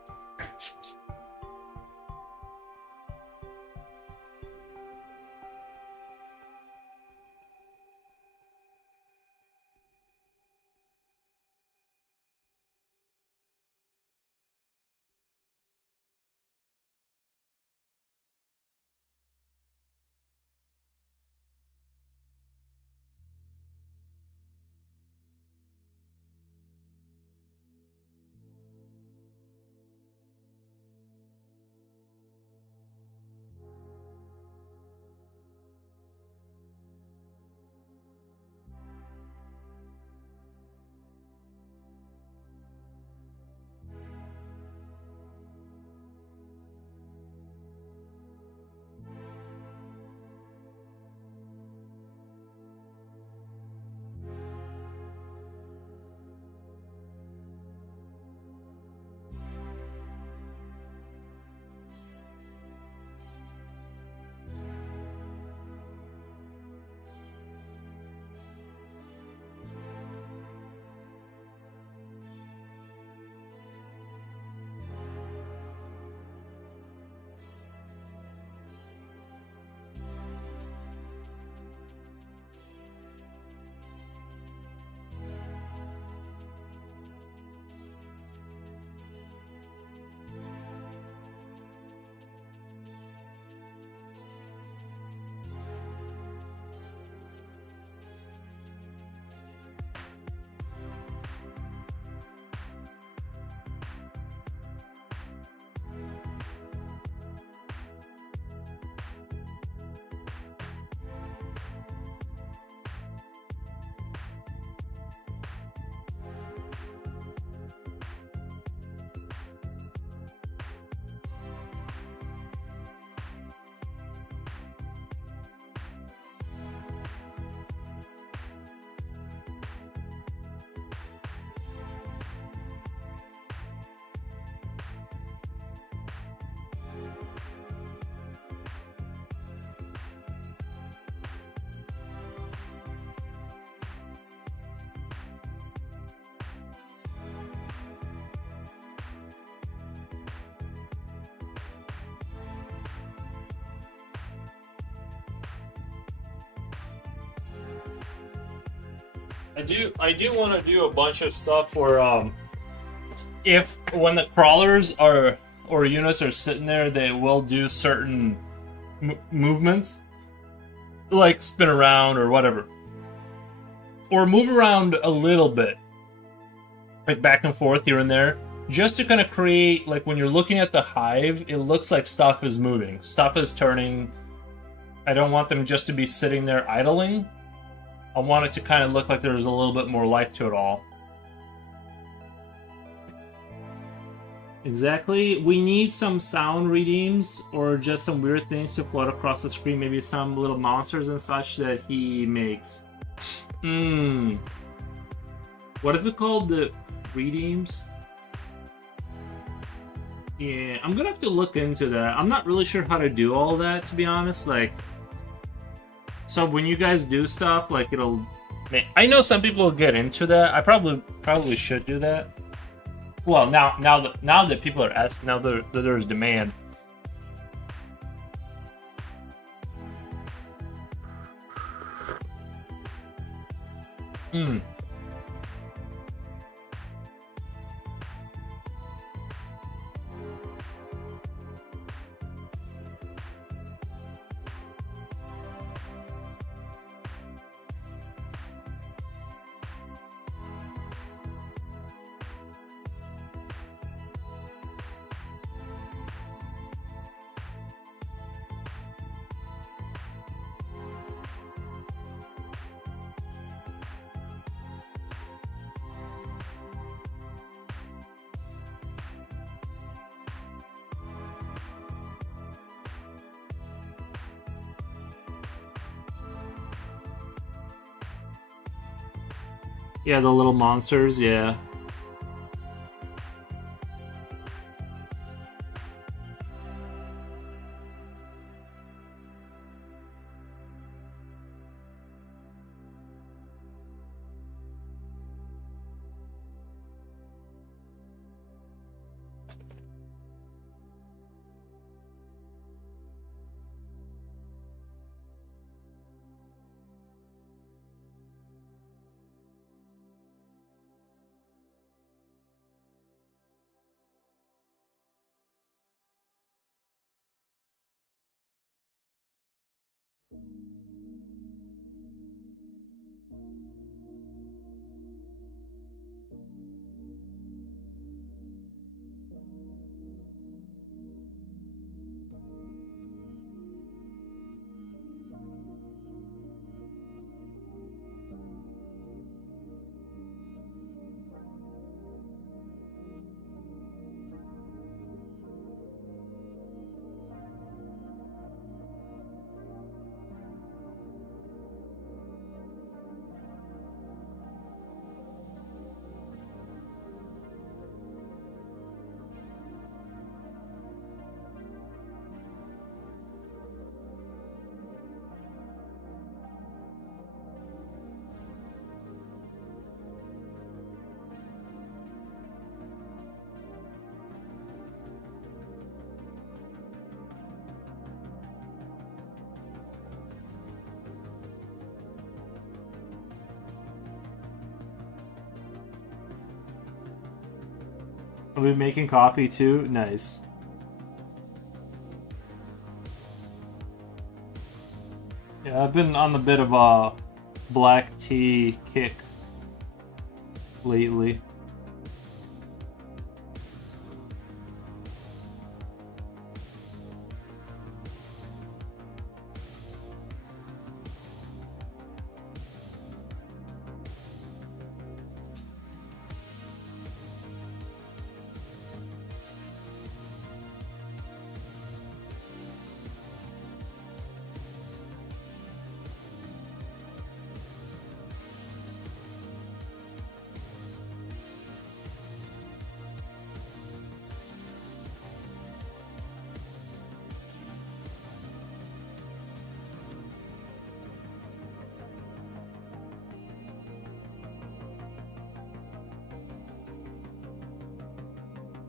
I do want to do a bunch of stuff where if when the crawlers are or units are sitting there, they will do certain movements, like spin around or whatever, or move around a little bit, like back and forth here and there, just to kind of create like when you're looking at the hive, it looks like stuff is moving, stuff is turning. I don't want them just to be sitting there idling. I want it to kind of look like there's a little bit more life to it all. Exactly. We need some sound redeems or just some weird things to float across the screen. Maybe some little monsters and such that he makes. What is it called? The redeems? Yeah, I'm gonna have to look into that. I'm not really sure how to do all that, to be honest. Like, so when you guys do stuff, like it'll. I know some people will get into that. I probably should do that. Well, now that people are asking, now that there's demand. Yeah, the little monsters, yeah. Are we making coffee too? Nice. Yeah, I've been on a bit of a black tea kick lately.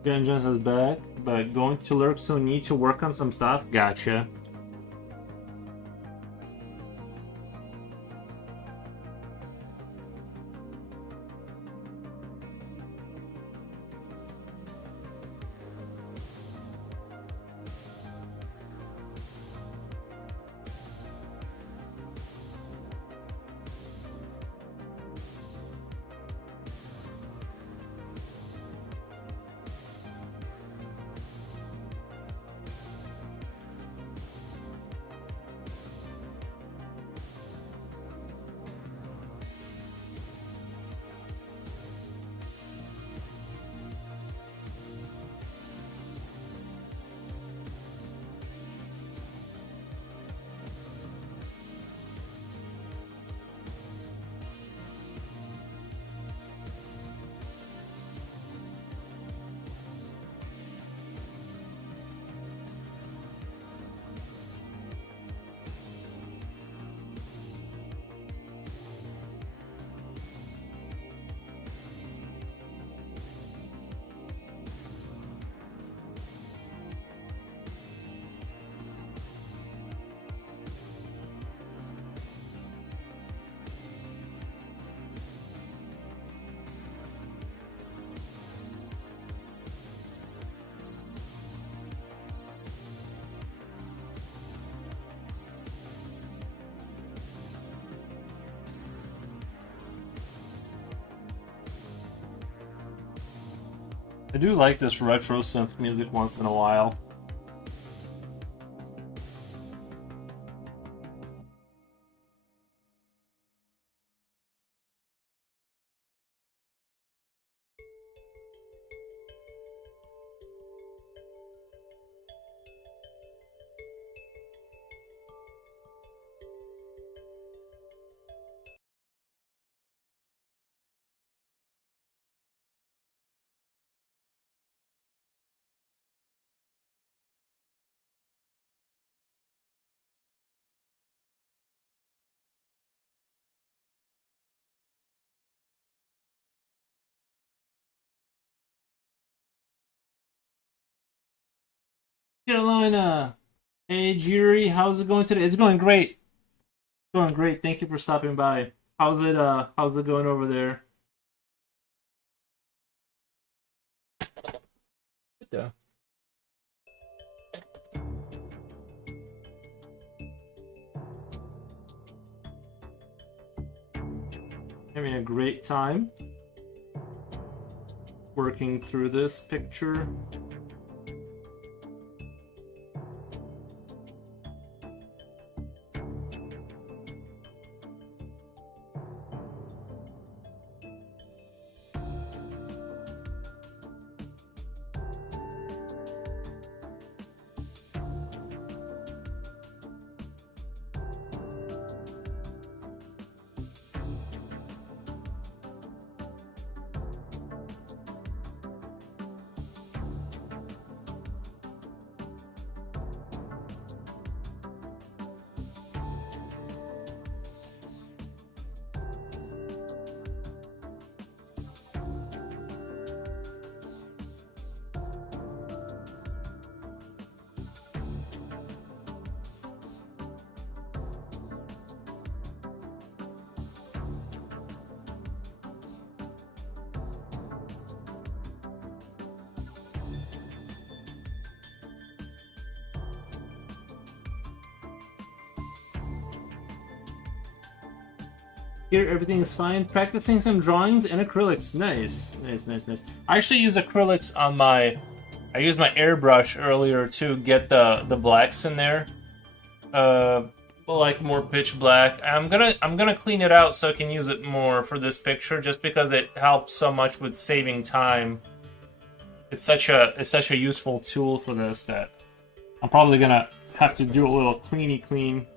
Vengeance is back, but going to lurk, so need to work on some stuff. Gotcha. I do like this retro synth music once in a while. Carolina. Hey, Jiri, how's it going today? It's going great. Going great. Thank you for stopping by. How's it going over there? Yeah. Having a great time working through this picture. Here, everything is fine. Practicing some drawings and acrylics. Nice, nice, nice, nice. I actually used acrylics on my. I used my airbrush earlier to get the blacks in there. Like more pitch black. I'm gonna clean it out so I can use it more for this picture, just because it helps so much with saving time. It's such a useful tool for this that I'm probably gonna have to do a little cleany clean.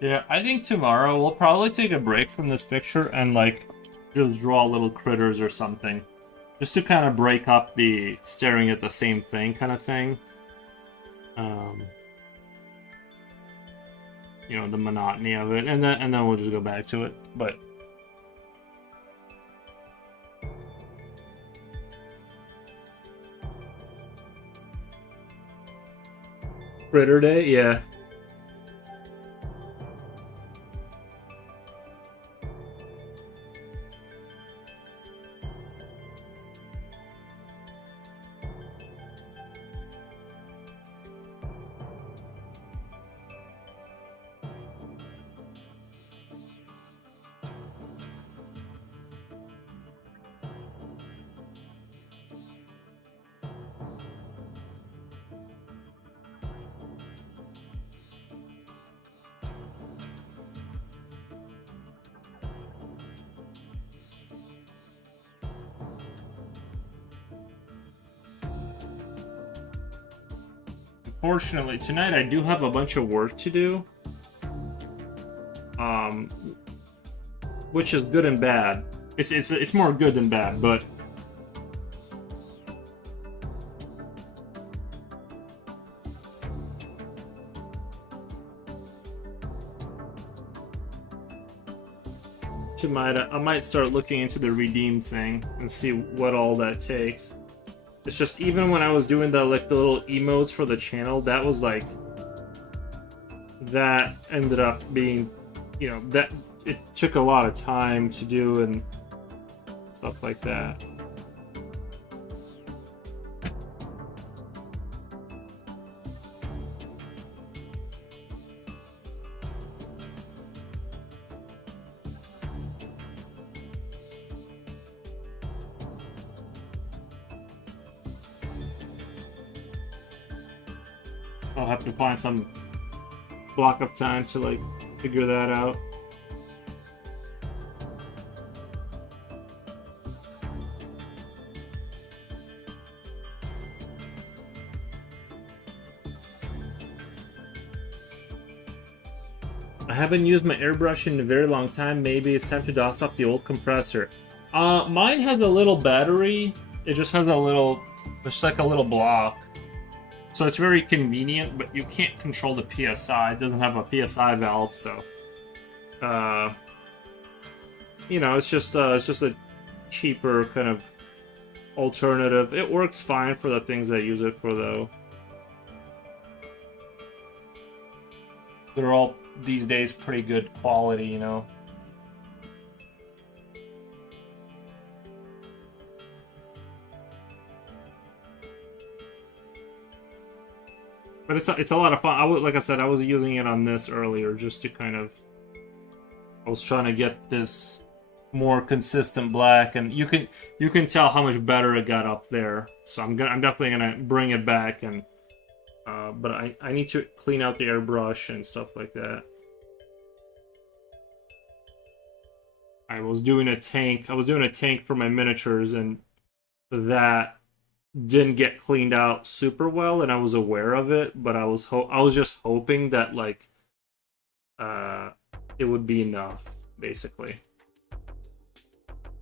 Yeah, I think tomorrow we'll probably take a break from this picture and like just draw little critters or something. Just to kind of break up the staring at the same thing kind of thing. You know, the monotony of it, and then we'll just go back to it. But Critter Day, yeah. Fortunately, tonight I do have a bunch of work to do. Which is good and bad. It's more good than bad, but I might start looking into the redeem thing and see what all that takes. It's just even when I was doing the little emotes for the channel, that was like that ended up being, you know, that it took a lot of time to do and stuff like that. I'll have to find some block of time to like figure that out. I haven't used my airbrush in a very long time. Maybe it's time to dust off the old compressor. Mine has a little battery. It just has a little, it's like a little block. So it's very convenient, but you can't control the PSI. It doesn't have a PSI valve, so you know, it's just a cheaper kind of alternative. It works fine for the things I use it for, though. They're all these days pretty good quality, you know. But it's a lot of fun. Like I said, I was using it on this earlier just to kind of, I was trying to get this more consistent black, and you can tell how much better it got up there. So I'm definitely gonna bring it back, and but I need to clean out the airbrush and stuff like that. I was doing a tank for my miniatures, and that didn't get cleaned out super well, and I was aware of it, but I was just hoping that like it would be enough, basically.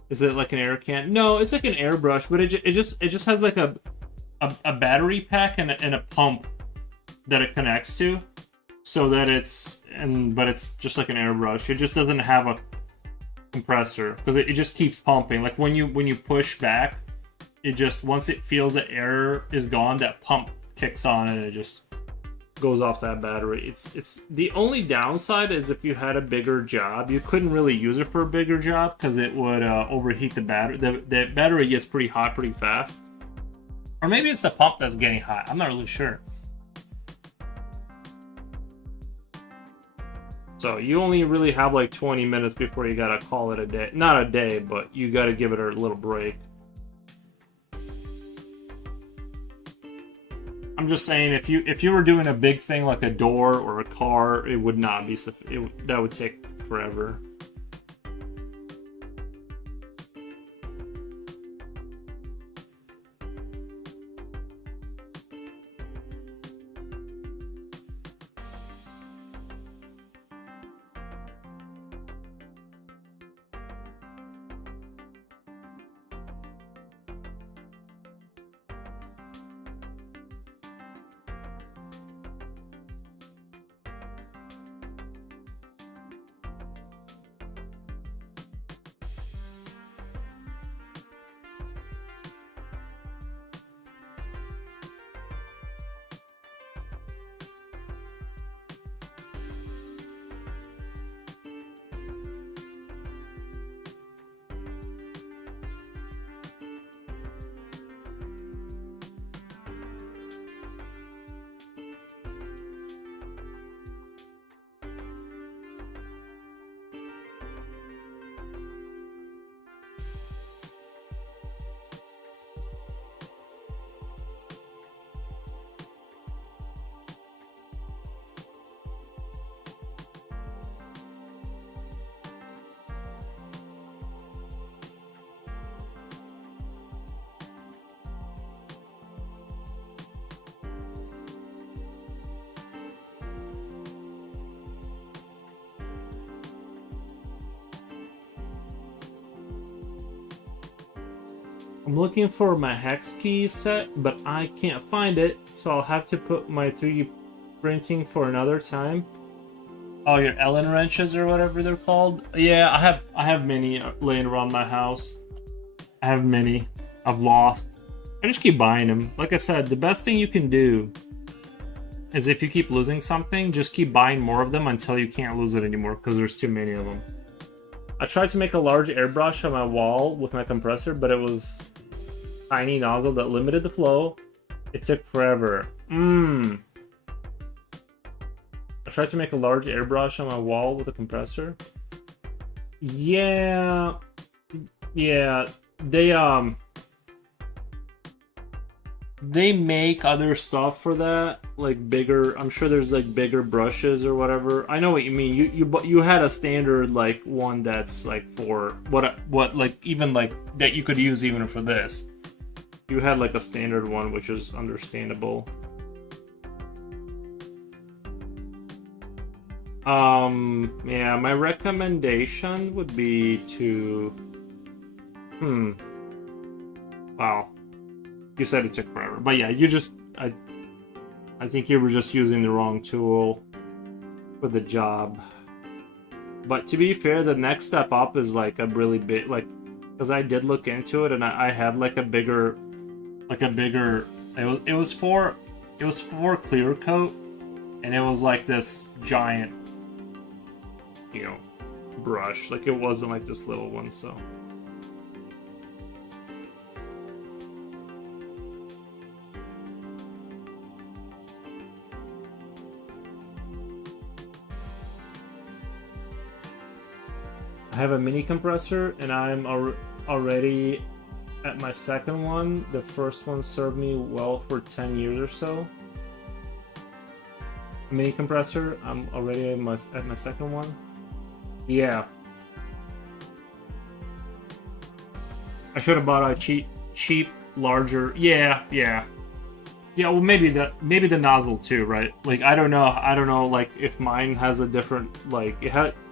Is it like an air can? No, it's like an airbrush, but it just has like a battery pack and a pump that it connects to, so that but it's just like an airbrush. It just doesn't have a compressor because it just keeps pumping. Like when you push back, it just, once it feels the air is gone, that pump kicks on and it just goes off that battery. It's the only downside is if you had a bigger job, you couldn't really use it for a bigger job because it would overheat the battery. The battery gets pretty hot pretty fast. Or maybe it's the pump that's getting hot. I'm not really sure. So you only really have like 20 minutes before you gotta call it a day. Not a day, but you gotta give it a little break. I'm just saying, if you were doing a big thing like a door or a car, it would not be that would take forever. I'm looking for my hex key set, but I can't find it, so I'll have to put my 3D printing for another time. Oh, your Allen wrenches or whatever they're called? Yeah, I have many laying around my house. I have many. I've lost. I just keep buying them. Like I said, the best thing you can do is if you keep losing something, just keep buying more of them until you can't lose it anymore, because there's too many of them. I tried to make a large airbrush on my wall with my compressor, but it was tiny nozzle that limited the flow. It took forever. I tried to make a large airbrush on my wall with a compressor. Yeah, they they make other stuff for that, like bigger. I'm sure there's like bigger brushes or whatever. I know what you mean. You had a standard like one that's like for what like even like that you could use even for this. You had like a standard one, which is understandable. Yeah, my recommendation would be to wow. You said it took forever. But yeah, I think you were just using the wrong tool for the job. But to be fair, the next step up is like a really big, like, because I did look into it and I had like a bigger, it was for clear coat, and it was like this giant, brush. Like it wasn't like this little one, so. I have a mini compressor and I'm already at my second one. The first one served me well for 10 years or so. Mini compressor, I'm already at my second one. Yeah. I should have bought a cheap, larger. Yeah. Yeah, well, maybe the nozzle too, right? Like I don't know, like if mine has a different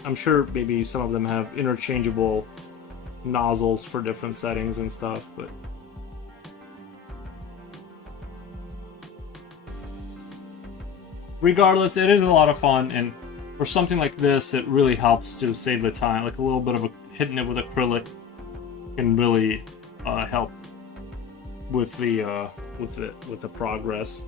I'm sure maybe some of them have interchangeable nozzles for different settings and stuff, but regardless, it is a lot of fun, and for something like this, it really helps to save the time. Like a little bit of hitting it with acrylic can really help with the progress.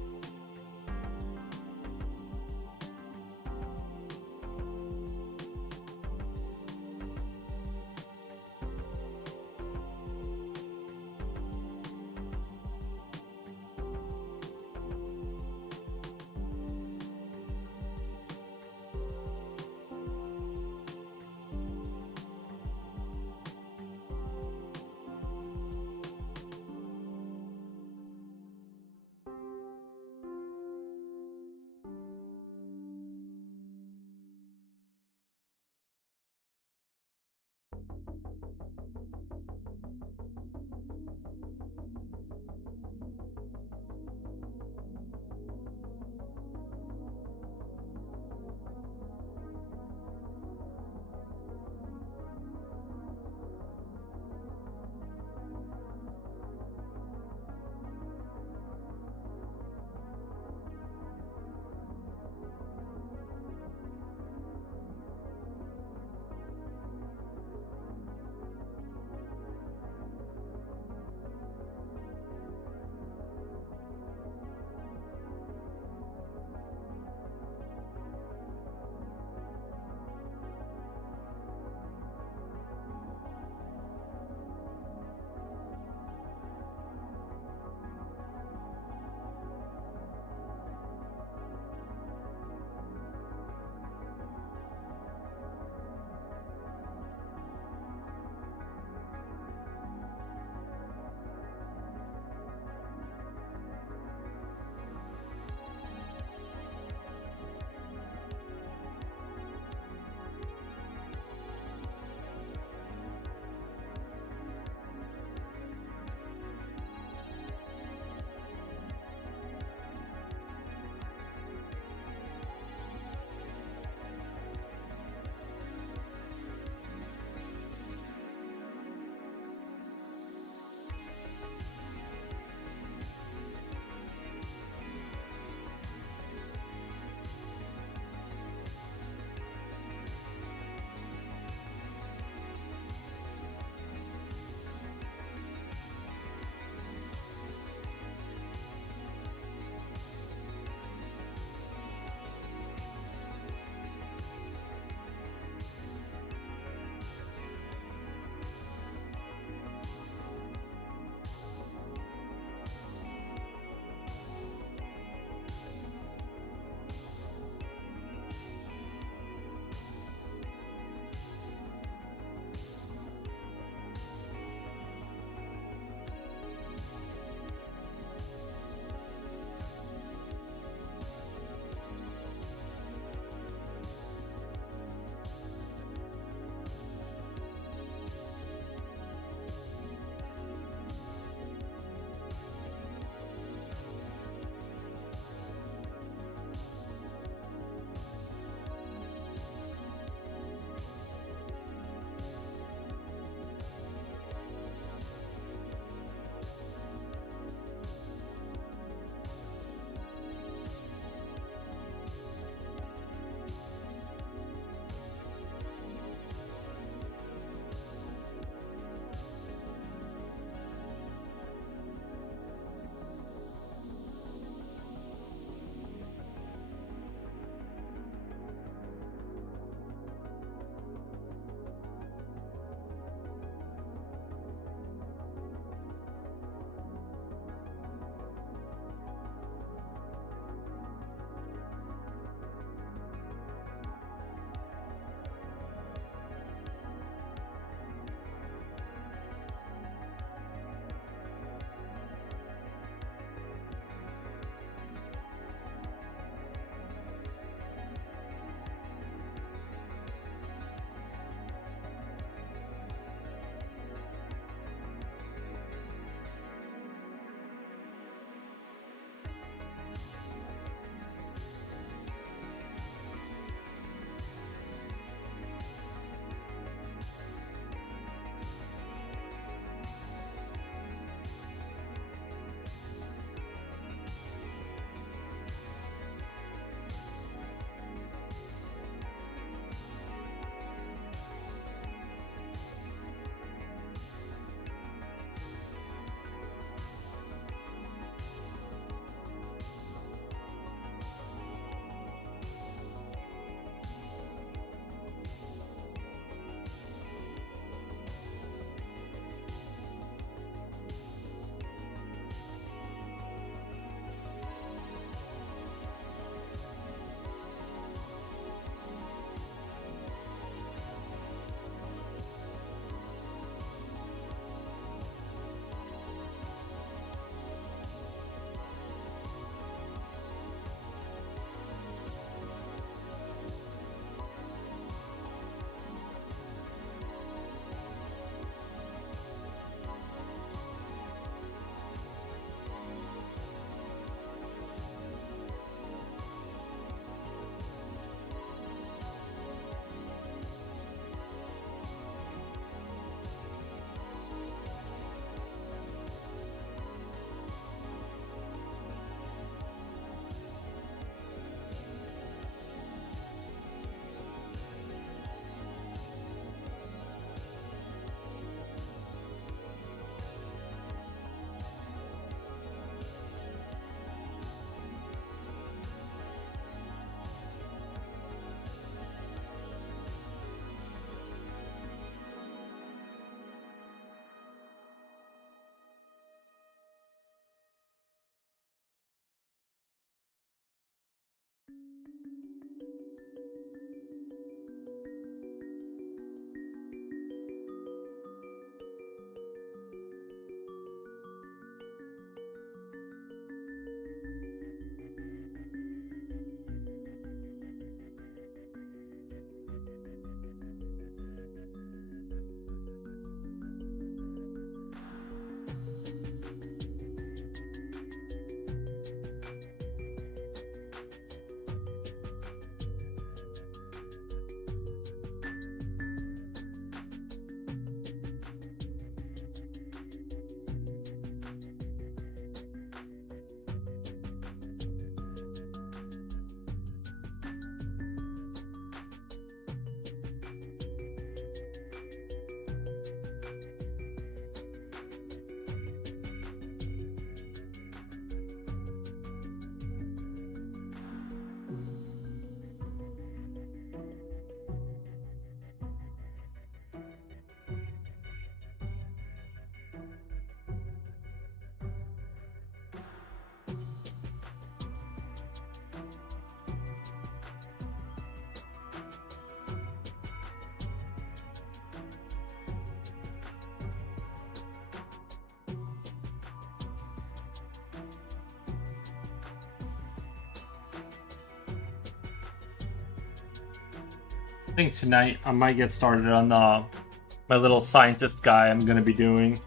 I think tonight I might get started on my little scientist guy I'm gonna be doing.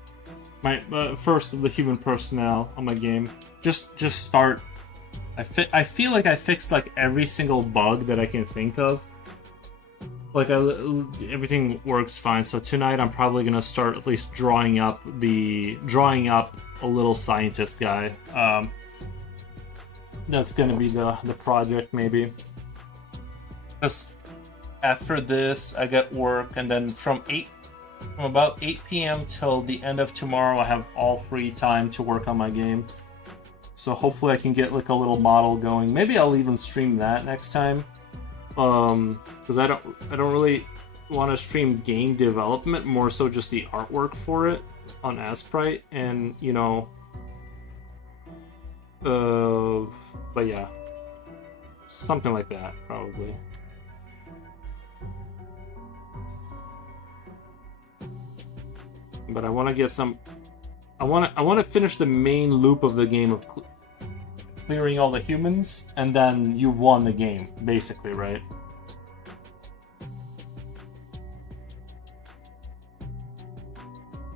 My first of the human personnel on my game. Just start. I feel like I fixed like every single bug that I can think of. Like everything works fine. So tonight I'm probably gonna start at least drawing up a little scientist guy. That's gonna be the project maybe. Because after this I get work, and then from about 8 p.m. till the end of tomorrow I have all free time to work on my game. So hopefully I can get like a little model going. Maybe I'll even stream that next time. Because I don't really want to stream game development, more so just the artwork for it on Asprite, and you know, but yeah, something like that probably. But I want to get some. I want to finish the main loop of the game of clearing all the humans, and then you won the game, basically, right?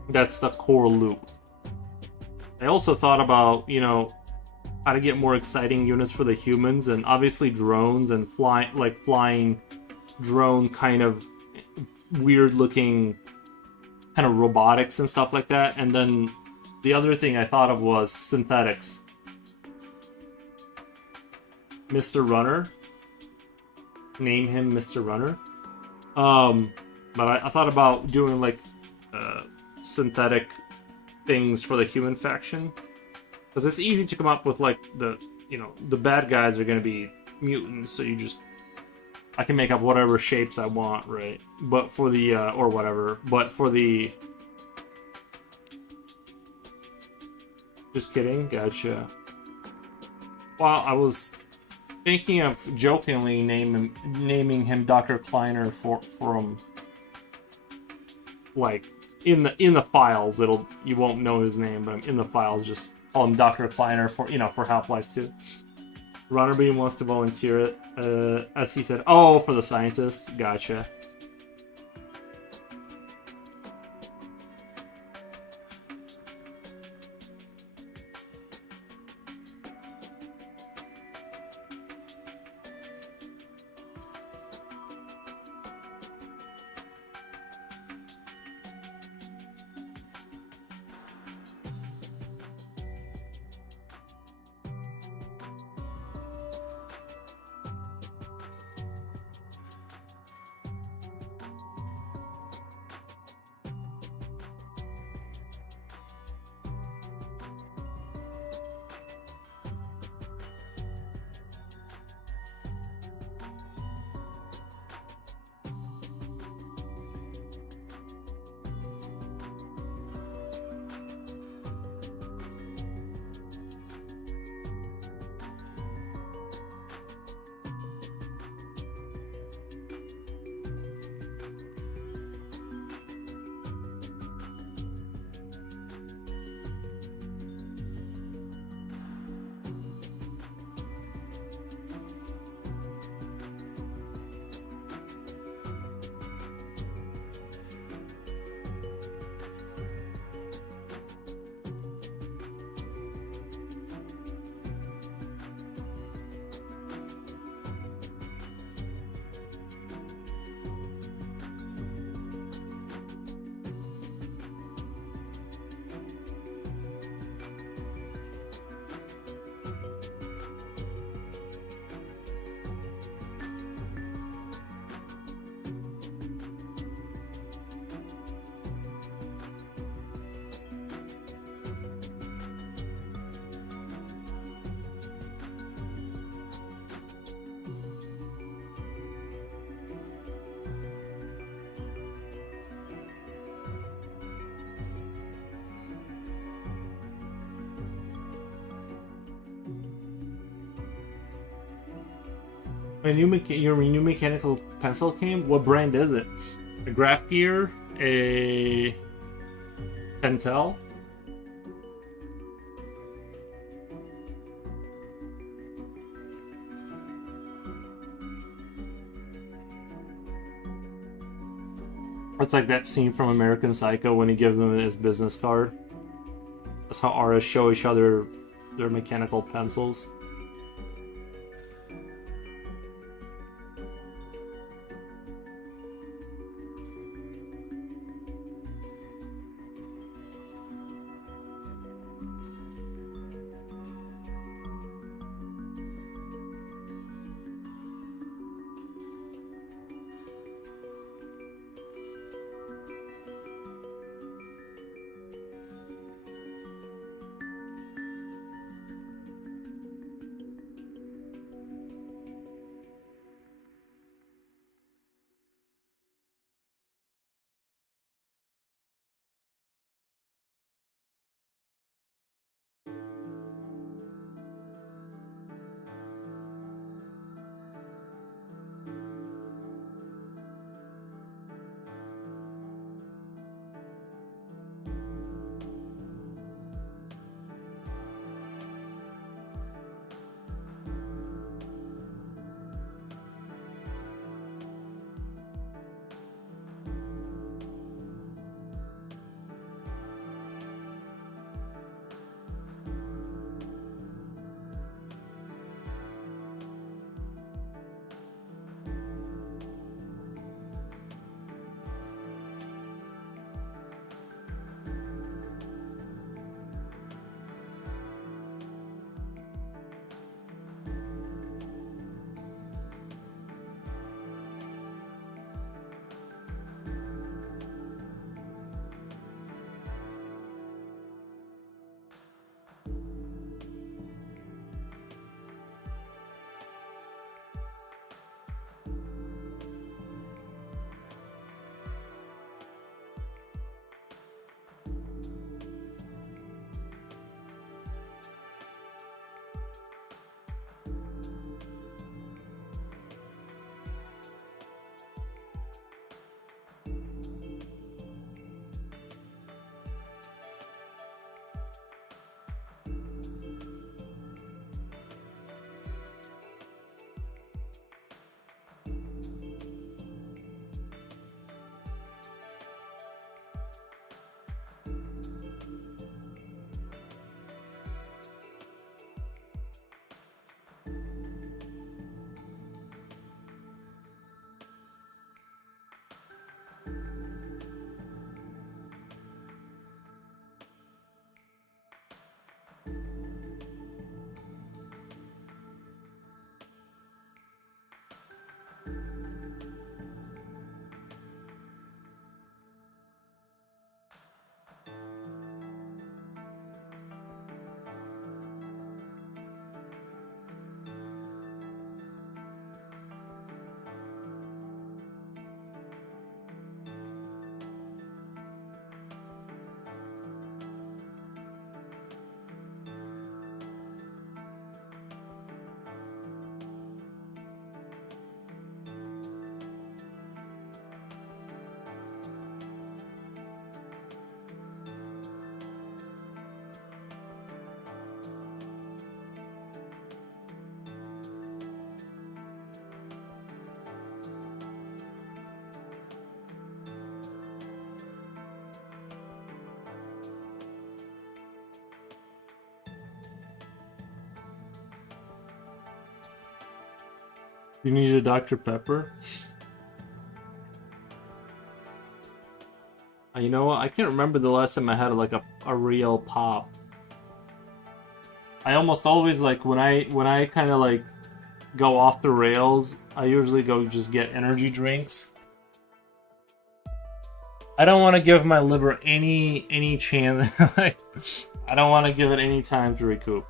That's the core loop. I also thought about, you know, how to get more exciting units for the humans, and obviously drones and flying drone kind of weird looking kind of robotics and stuff like that. And then the other thing I thought of was synthetics. Mr. Runner. Name him Mr. Runner. But I thought about doing like synthetic things for the human faction, because it's easy to come up with like the bad guys are going to be mutants, so I can make up whatever shapes I want, right? But for the or whatever, but for the just kidding, gotcha. Well, I was thinking of jokingly naming him Dr. Kleiner from like in the files. You won't know his name, but in the files just call him Dr. Kleiner for Half-Life 2. Runnerbeam wants to volunteer it, as he said. Oh, for the scientist, gotcha. Your new mechanical pencil came? What brand is it? A Graph Gear? A Pentel? It's like that scene from American Psycho when he gives him his business card. That's how artists show each other their mechanical pencils. You need a Dr. Pepper? You know what? I can't remember the last time I had like a real pop. I almost always like when I kind of like go off the rails, I usually go just get energy drinks. I don't want to give my liver any chance. I don't want to give it any time to recoup.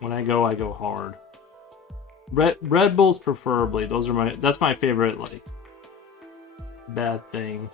When I go hard. Red Bulls preferably. That's my favorite like bad thing.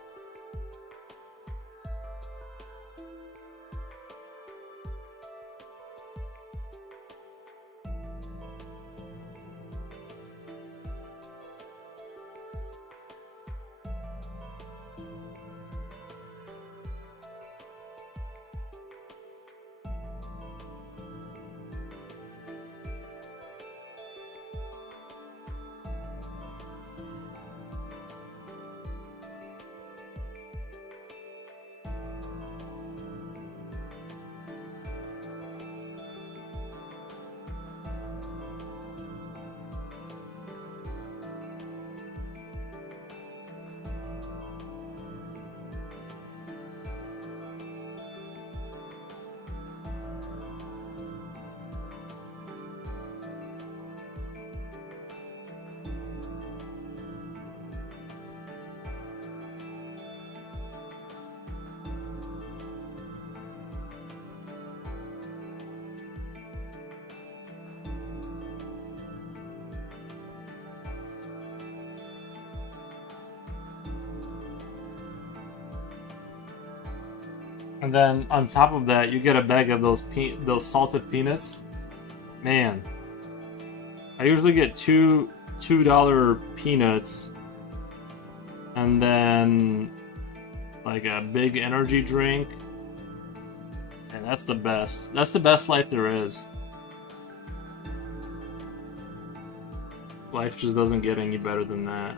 And then on top of that, you get a bag of those salted peanuts. Man, I usually get $2 peanuts, and then like a big energy drink, and that's the best. That's the best life there is. Life just doesn't get any better than that.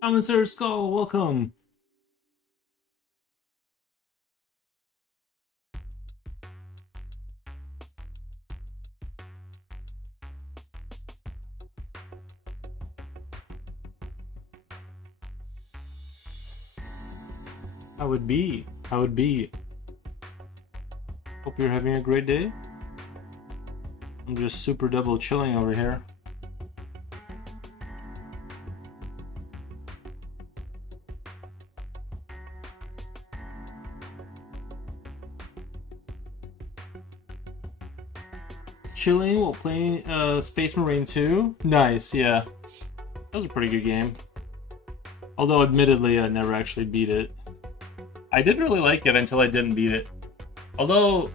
Commissar Skull, welcome. How it be? How it be? Hope you're having a great day. I'm just super double chilling over here. Chilling while playing Space Marine 2. Nice, yeah. That was a pretty good game. Although, admittedly, I never actually beat it. I didn't really like it until I didn't beat it. Although,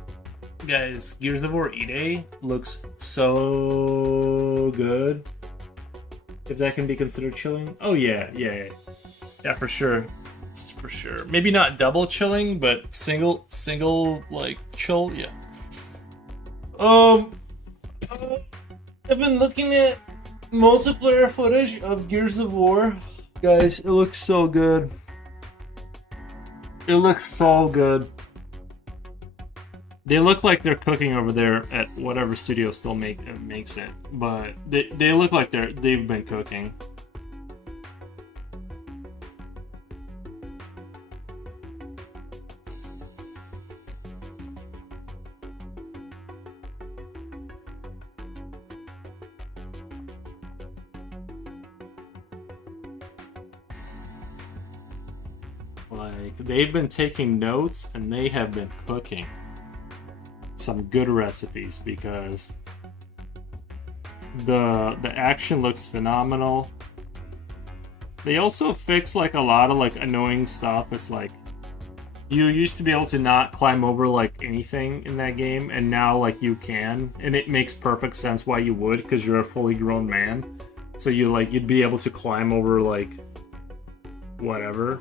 guys, Gears of War E-Day looks so good. If that can be considered chilling. Oh, yeah. Yeah, for sure. For sure. Maybe not double chilling, but single, like, chill, yeah. I've been looking at multiplayer footage of Gears of War. Guys, it looks so good. It looks so good. They look like they're cooking over there at whatever studio still makes it, but they look like they've been cooking. Like, they've been taking notes and they have been cooking some good recipes because the action looks phenomenal. They also fix like a lot of like annoying stuff. It's like you used to be able to not climb over like anything in that game, and now like you can, and it makes perfect sense why you would, because you're a fully grown man. So you'd be able to climb over like whatever.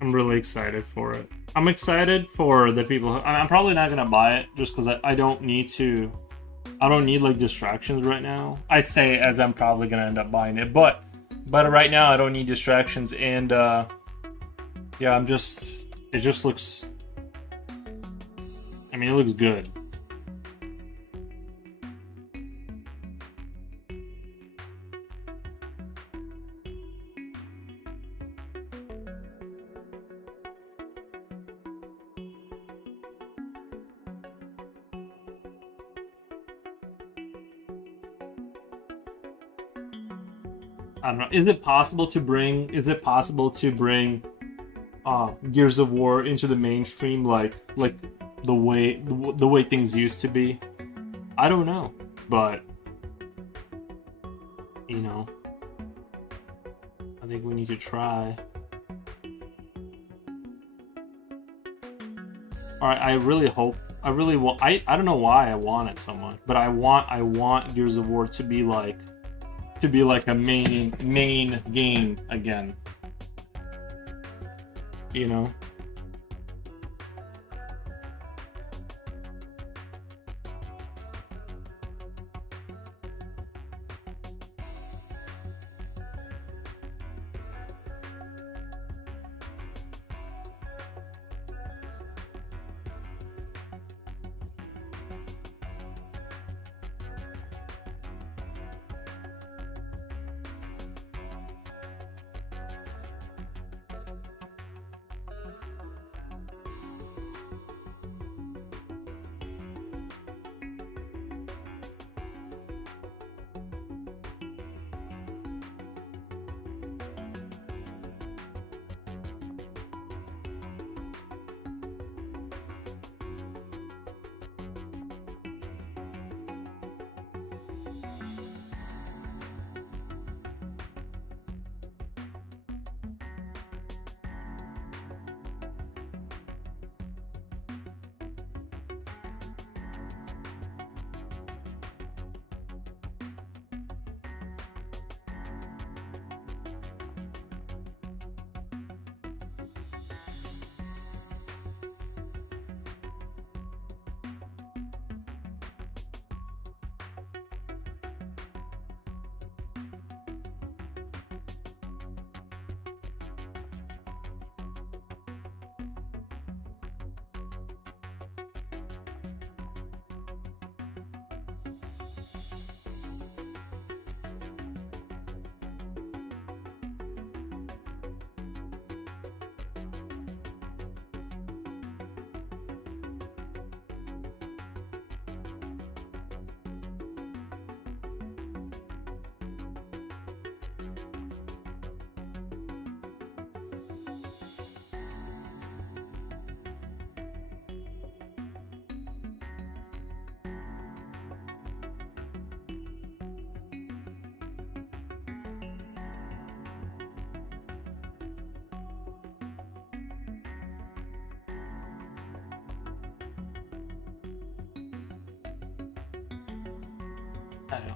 I'm really excited for it. I'm excited for the people. I'm probably not gonna buy it just because I don't need to. I don't need like distractions right now. I say as I'm probably gonna end up buying it, but right now I don't need distractions, and yeah, I'm just. It just looks. I mean, it looks good. I don't know. Is it possible to bring? Gears of War into the mainstream, like the way things used to be? I don't know, but you know, I think we need to try. All right, I really hope. I really want. I don't know why I want it so much, but I want Gears of War to be like a main game again. You know.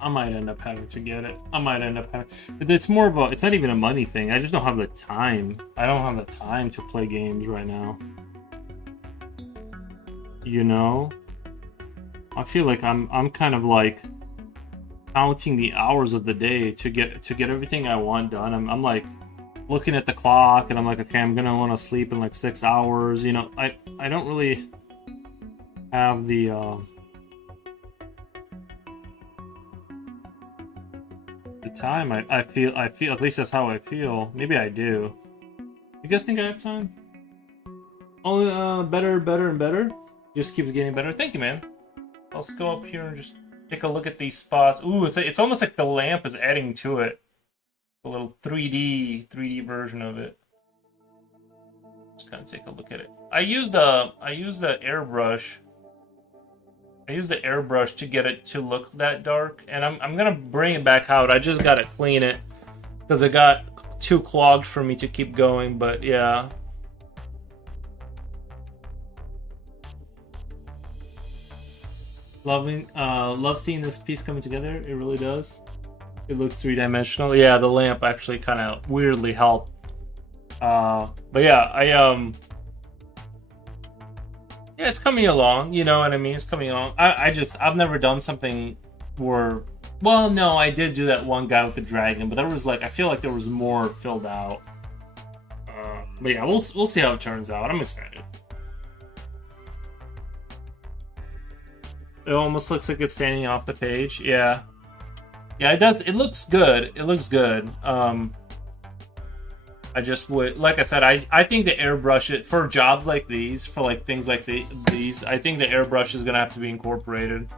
I might end up having to get it. I might end up having. It's more of a. It's not even a money thing. I just don't have the time. I don't have the time to play games right now. You know, I feel like I'm kind of like counting the hours of the day to get everything I want done. I'm like looking at the clock and I'm like, okay, I'm gonna want to sleep in like 6 hours. You know, I don't really have the time. I feel at least that's how I feel. Maybe I do. You guys think I have time? Oh, better and better. Just keeps getting better. Thank you, man. Let's go up here and just take a look at these spots. Ooh, it's almost like the lamp is adding to it. A little 3D version of it. Just kind of take a look at it. I used the airbrush. I used the airbrush to get it to look that dark, and I'm gonna bring it back out. I just gotta clean it because it got too clogged for me to keep going. But yeah. Love seeing this piece coming together. It really does. It looks three-dimensional. Yeah, the lamp actually kind of weirdly helped. But yeah, yeah, it's coming along. You know what I mean? It's coming along. I've never done something where. Well, no, I did do that one guy with the dragon, but there was like I feel like there was more filled out. But yeah, we'll see how it turns out. I'm excited. It almost looks like it's standing off the page. Yeah. Yeah, it does. It looks good. It looks good. I just would, like I said, I think the airbrush, it for jobs like these, for like things like these, I think the airbrush is going to have to be incorporated.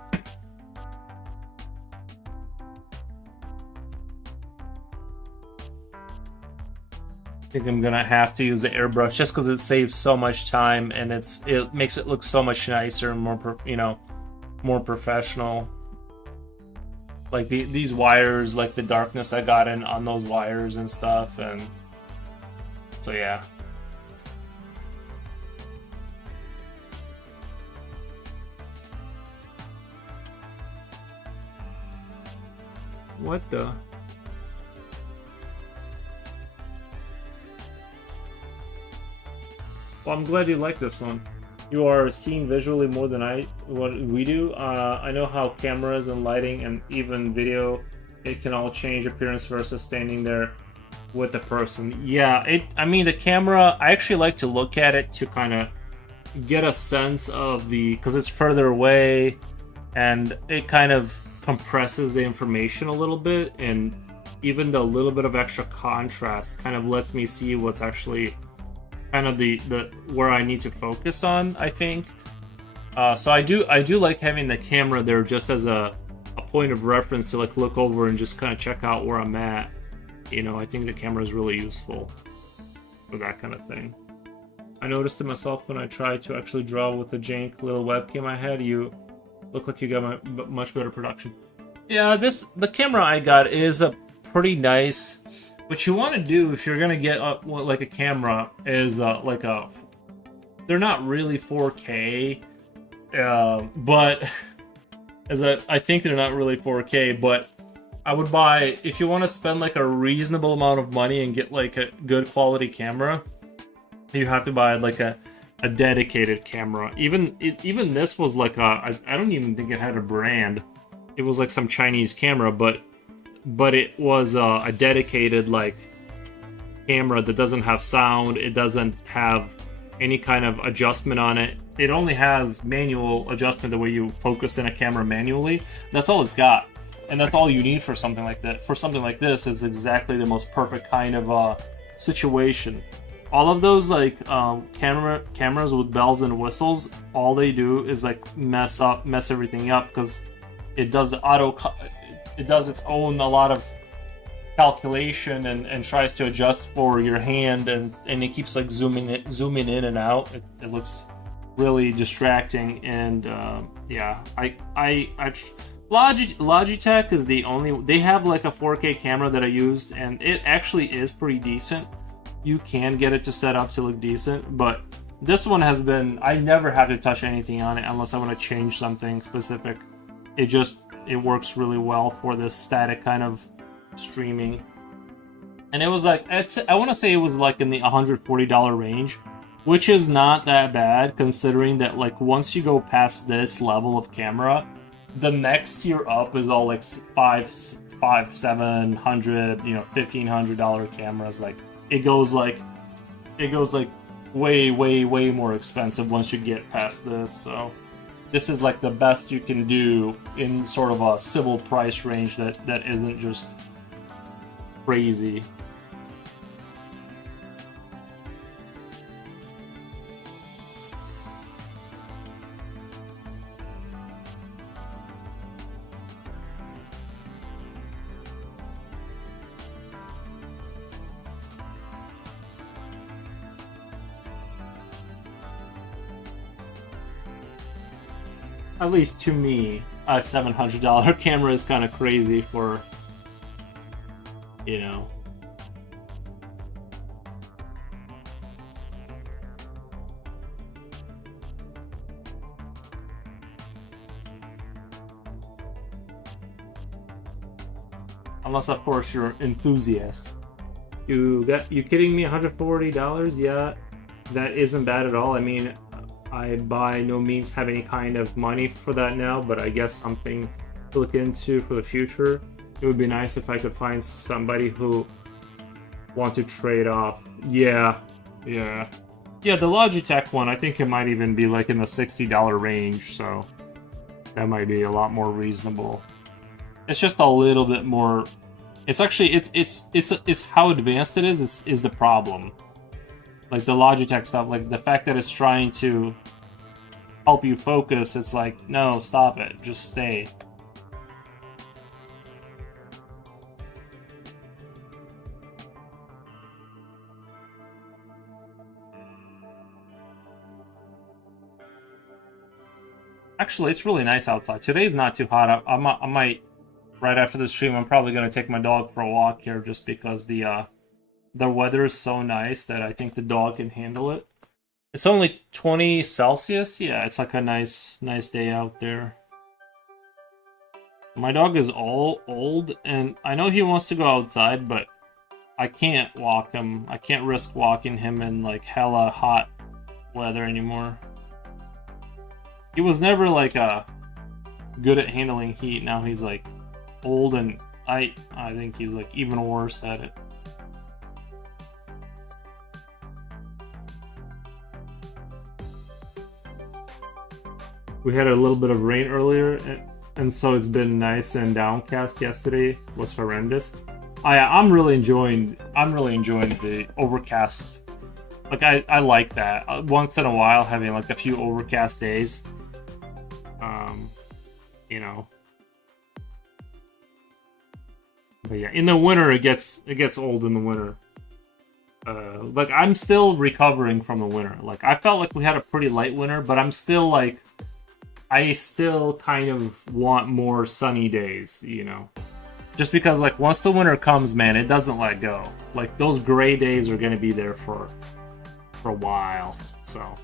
I think I'm going to have to use the airbrush just because it saves so much time and it makes it look so much nicer and more, more professional. Like these wires, like the darkness I got in on those wires and stuff, and so yeah. What the? Well, I'm glad you like this one. You are seeing visually more than what we do. I know how cameras and lighting and even video, it can all change appearance versus standing there with the person. Yeah, I mean, the camera, I actually like to look at it to kind of get a sense of because it's further away and it kind of compresses the information a little bit, and even the little bit of extra contrast kind of lets me see what's actually kind of the where I need to focus on, I think. So I do like having the camera there just as a point of reference to like look over and just kind of check out where I'm at. You know, I think the camera is really useful for that kind of thing. I noticed it myself when I tried to actually draw with the jank little webcam I had. You look like you got much better production. Yeah, the camera I got is a pretty nice. What you want to do if you're gonna get like a camera is they're not really 4K, but I think they're not really 4K. But I would buy, if you want to spend like a reasonable amount of money and get like a good quality camera, you have to buy like a dedicated camera. Even this was like I don't even think it had a brand. It was like some Chinese camera, but it was a dedicated like camera that doesn't have sound. It doesn't have any kind of adjustment on it. It only has manual adjustment, the way you focus in a camera manually. That's all it's got, and that's all you need for something like that. For something like this, is exactly the most perfect kind of situation. All of those like cameras with bells and whistles, all they do is like mess everything up because it does it does its own a lot of calculation and tries to adjust for your hand, and it keeps like zooming in and out. It looks really distracting, and yeah, Logitech is the only, they have like a 4K camera that I used, and it actually is pretty decent. You can get it to set up to look decent, but this one has been, I never have to touch anything on it unless I want to change something specific. it works really well for this static kind of streaming. And it was like, I want to say it was like in the $140 range, which is not that bad considering that like once you go past this level of camera, the next tier up is all like $700, you know, $1,500 cameras. Like it goes like way more expensive once you get past this. So this is like the best you can do in sort of a civil price range that isn't just crazy. At least to me, a $700 camera is kind of crazy for, you know. Unless, of course, you're an enthusiast. You kidding me? $140? Yeah, that isn't bad at all. I mean, I by no means have any kind of money for that now, but I guess something to look into for the future. It would be nice if I could find somebody who want to trade off. Yeah, the Logitech one, I think it might even be like in the $60 range, so that might be a lot more reasonable. It's just a little bit more. It's actually it's how advanced it is the problem. Like the Logitech stuff, like the fact that it's trying to help you focus, it's like, no, stop it, just stay. Actually, it's really nice outside. Today's not too hot. I might, right after the stream, I'm probably going to take my dog for a walk here just because the weather is so nice that I think the dog can handle it. It's only 20 Celsius. Yeah, it's like a nice day out there. My dog is all old, and I know he wants to go outside, but I can't walk him. I can't risk walking him in like hella hot weather anymore. He was never like good at handling heat. Now he's like old, and I think he's like even worse at it. We had a little bit of rain earlier, and so it's been nice and downcast. Yesterday was horrendous. I'm really enjoying the overcast. Like I like that. Once in a while, having like a few overcast days. You know. But yeah, in the winter it gets old in the winter. Like I'm still recovering from the winter. Like I felt like we had a pretty light winter, but I'm still like. I still kind of want more sunny days, you know. Just because, like, once the winter comes, man, it doesn't let go. Like, those gray days are gonna be there for a while. So,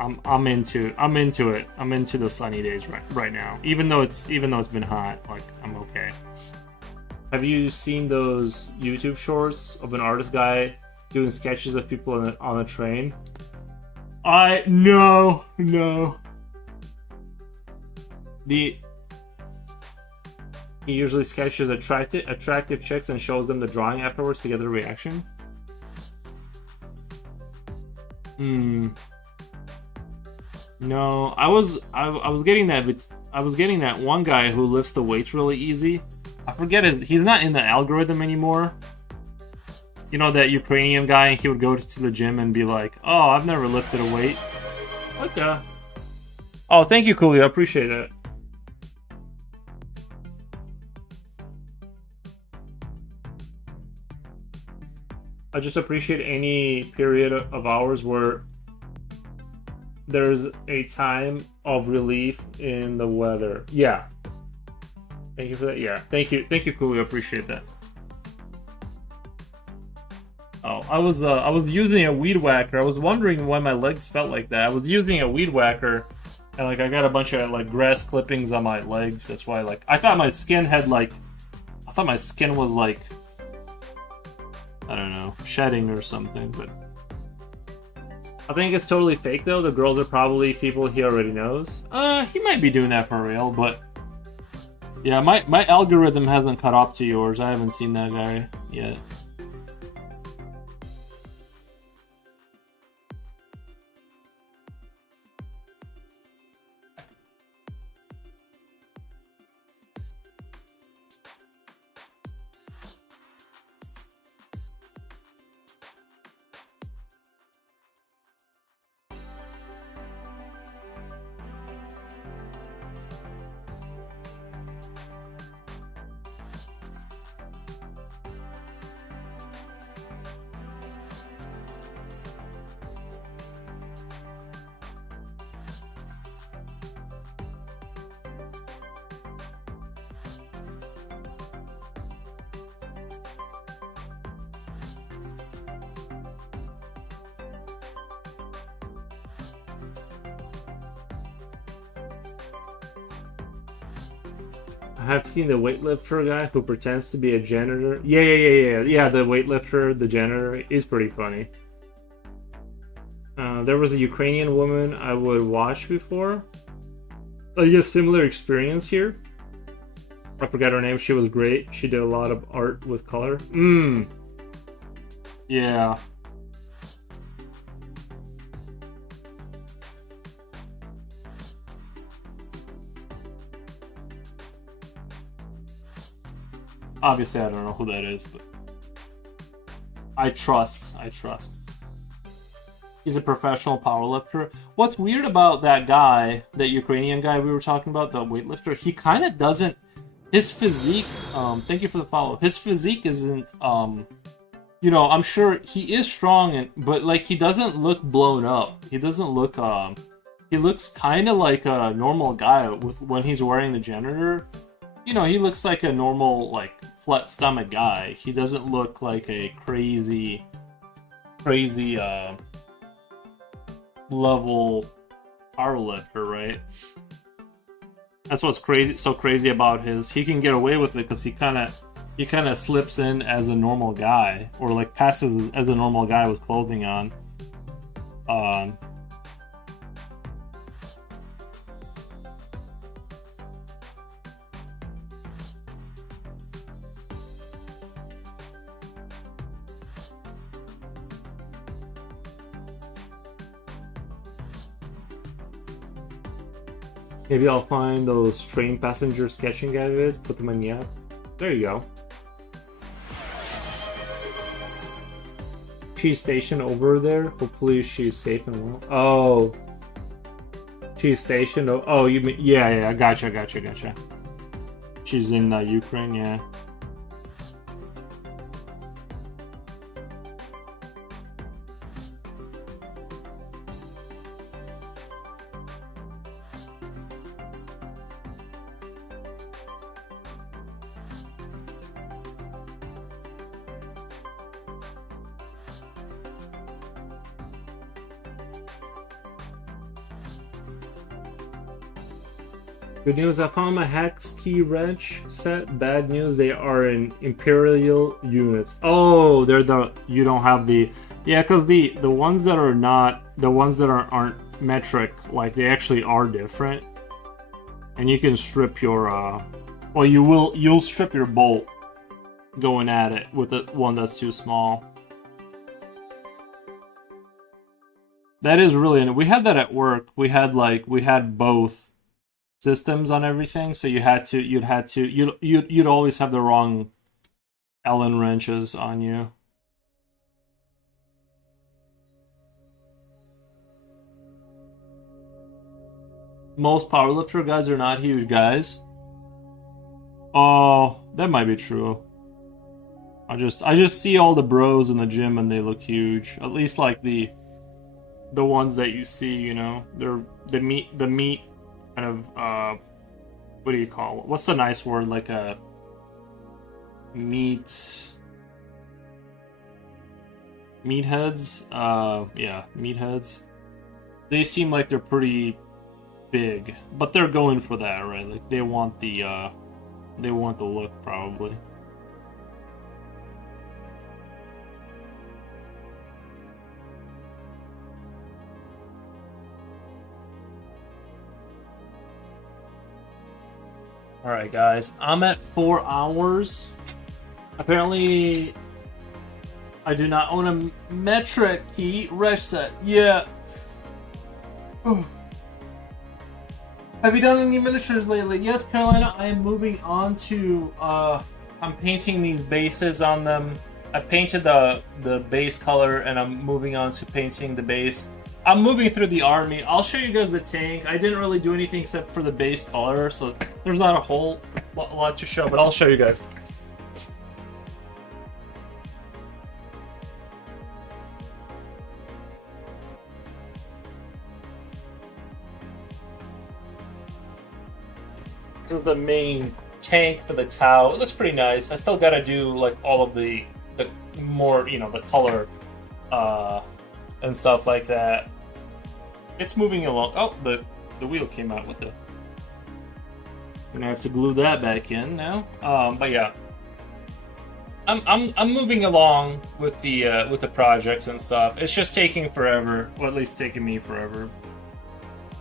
I'm into it. I'm into the sunny days right now. Even though it's been hot, like, I'm okay. Have you seen those YouTube shorts of an artist guy doing sketches of people on a train? No. He usually sketches attractive chicks and shows them the drawing afterwards to get their reaction. No, I was getting that. I was getting that one guy who lifts the weights really easy. I forget he's not in the algorithm anymore. You know, that Ukrainian guy. He would go to the gym and be like, "Oh, I've never lifted a weight." Okay. Oh, thank you, Coolio. I appreciate it. I just appreciate any period of hours where there's a time of relief in the weather. Yeah. Thank you for that. Yeah. Thank you, Coolio. I appreciate that. Oh, I was using a weed whacker. I was wondering why my legs felt like that. I was using a weed whacker And like I got a bunch of like grass clippings on my legs. That's why like I thought my skin had like I thought my skin was like I don't know, shedding or something, but I think it's totally fake though. The girls are probably people he already knows. He might be doing that for real, but yeah, my algorithm hasn't caught up to yours. I haven't seen that guy yet. I have seen the weightlifter guy who pretends to be a janitor. Yeah. The weightlifter, the janitor, is pretty funny. There was a Ukrainian woman I would watch before. I guess similar experience here. I forgot her name. She was great. She did a lot of art with color. Yeah. Obviously, I don't know who that is, but I trust. He's a professional powerlifter. What's weird about that guy, that Ukrainian guy we were talking about, the weightlifter, he kind of doesn't... His physique... thank you for the follow. His physique isn't... you know, I'm sure he is strong, but like he doesn't look blown up. He doesn't look... he looks kind of like a normal guy when he's wearing the janitor. You know, he looks like a normal, like, flat stomach guy. He doesn't look like a crazy level powerlifter, right? That's what's crazy about his. He can get away with it because he kind of slips in as a normal guy, or like passes as a normal guy with clothing on. Maybe I'll find those train passenger sketching guys, put them in the app. There you go. She's stationed over there. Hopefully she's safe and well. Oh. She's stationed. Oh, you mean... Yeah, gotcha. She's in Ukraine, yeah. Good news, I found my Hex Key Wrench set. Bad news, they are in Imperial units. Oh, you don't have the... Yeah, because the ones that are not... The ones that aren't metric, like, they actually are different. And you can strip your... Well, you'll strip your bolt going at it with the one that's too small. That is really... We had that at work. We had both systems on everything, so you'd always have the wrong Allen wrenches on you. Most powerlifter guys are not huge guys. Oh, that might be true. I just see all the bros in the gym and they look huge. At least like the ones that you see, you know, they're the meat kind of what do you call it? What's the nice word? Like a meatheads. Yeah, meatheads. They seem like they're pretty big, but they're going for that, right? Like they want the look probably. All right, guys, I'm at 4 hours. Apparently, I do not own a metric key reset. Yeah. Have you done any miniatures lately? Yes, Carolina, I am moving on to, I'm painting these bases on them. I painted the base color, and I'm moving on to painting the base. I'm moving through the army. I'll show you guys the tank. I didn't really do anything except for the base color, so there's not a whole lot to show, but I'll show you guys. This is the main tank for the Tau. It looks pretty nice. I still gotta do like all of the more, you know, the color and stuff like that. It's moving along. Oh, the wheel came out with the. Gonna have to glue that back in now. But yeah, I'm moving along with the projects and stuff. It's just taking forever, or at least taking me forever.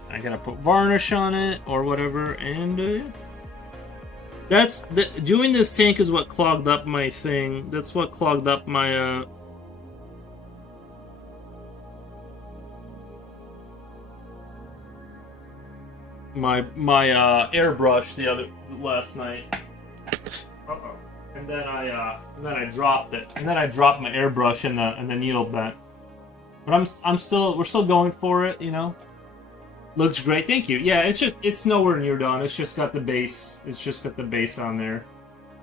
I gotta put varnish on it or whatever, and that's doing this tank is what clogged up my thing. That's what clogged up my my airbrush last night. Uh-oh. And then I dropped it. And then I dropped my airbrush and the needle bent. But we're still going for it, you know. Looks great. Thank you. Yeah, it's nowhere near done. It's just got the base. It's just got the base on there.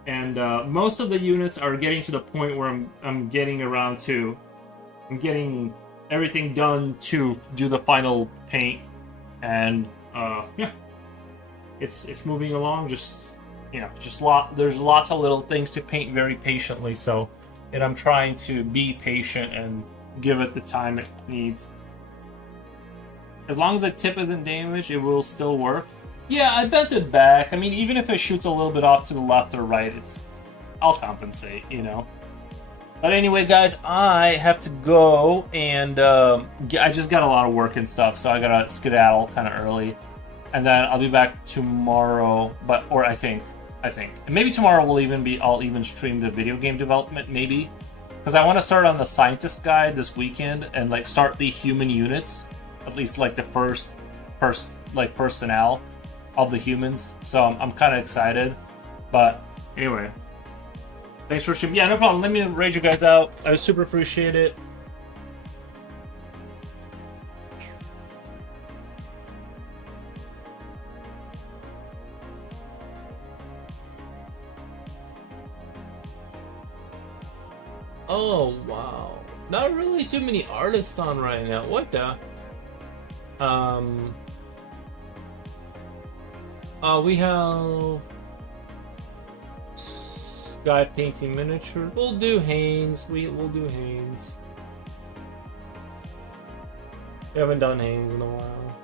And most of the units are getting to the point where I'm getting around to everything done to do the final paint. And yeah, it's moving along. Just, you know, there's lots of little things to paint very patiently. So, and I'm trying to be patient and give it the time it needs. As long as the tip isn't damaged, it will still work. Yeah, I bent it back. I mean, even if it shoots a little bit off to the left or right, I'll compensate, you know. But anyway, guys, I have to go, and I just got a lot of work and stuff, so I gotta skedaddle kind of early, and then I'll be back tomorrow. Or I think, and maybe tomorrow I'll even stream the video game development, maybe, because I want to start on the scientist guide this weekend and like start the human units, at least like the first personnel of the humans. So I'm kind of excited. But anyway. Thanks for streaming. Yeah, no problem. Let me raid you guys out. I super appreciate it. Oh, wow. Not really too many artists on right now. What the? We have Guy painting miniature. We'll do Haynes. We'll do Haynes. We haven't done Haynes in a while.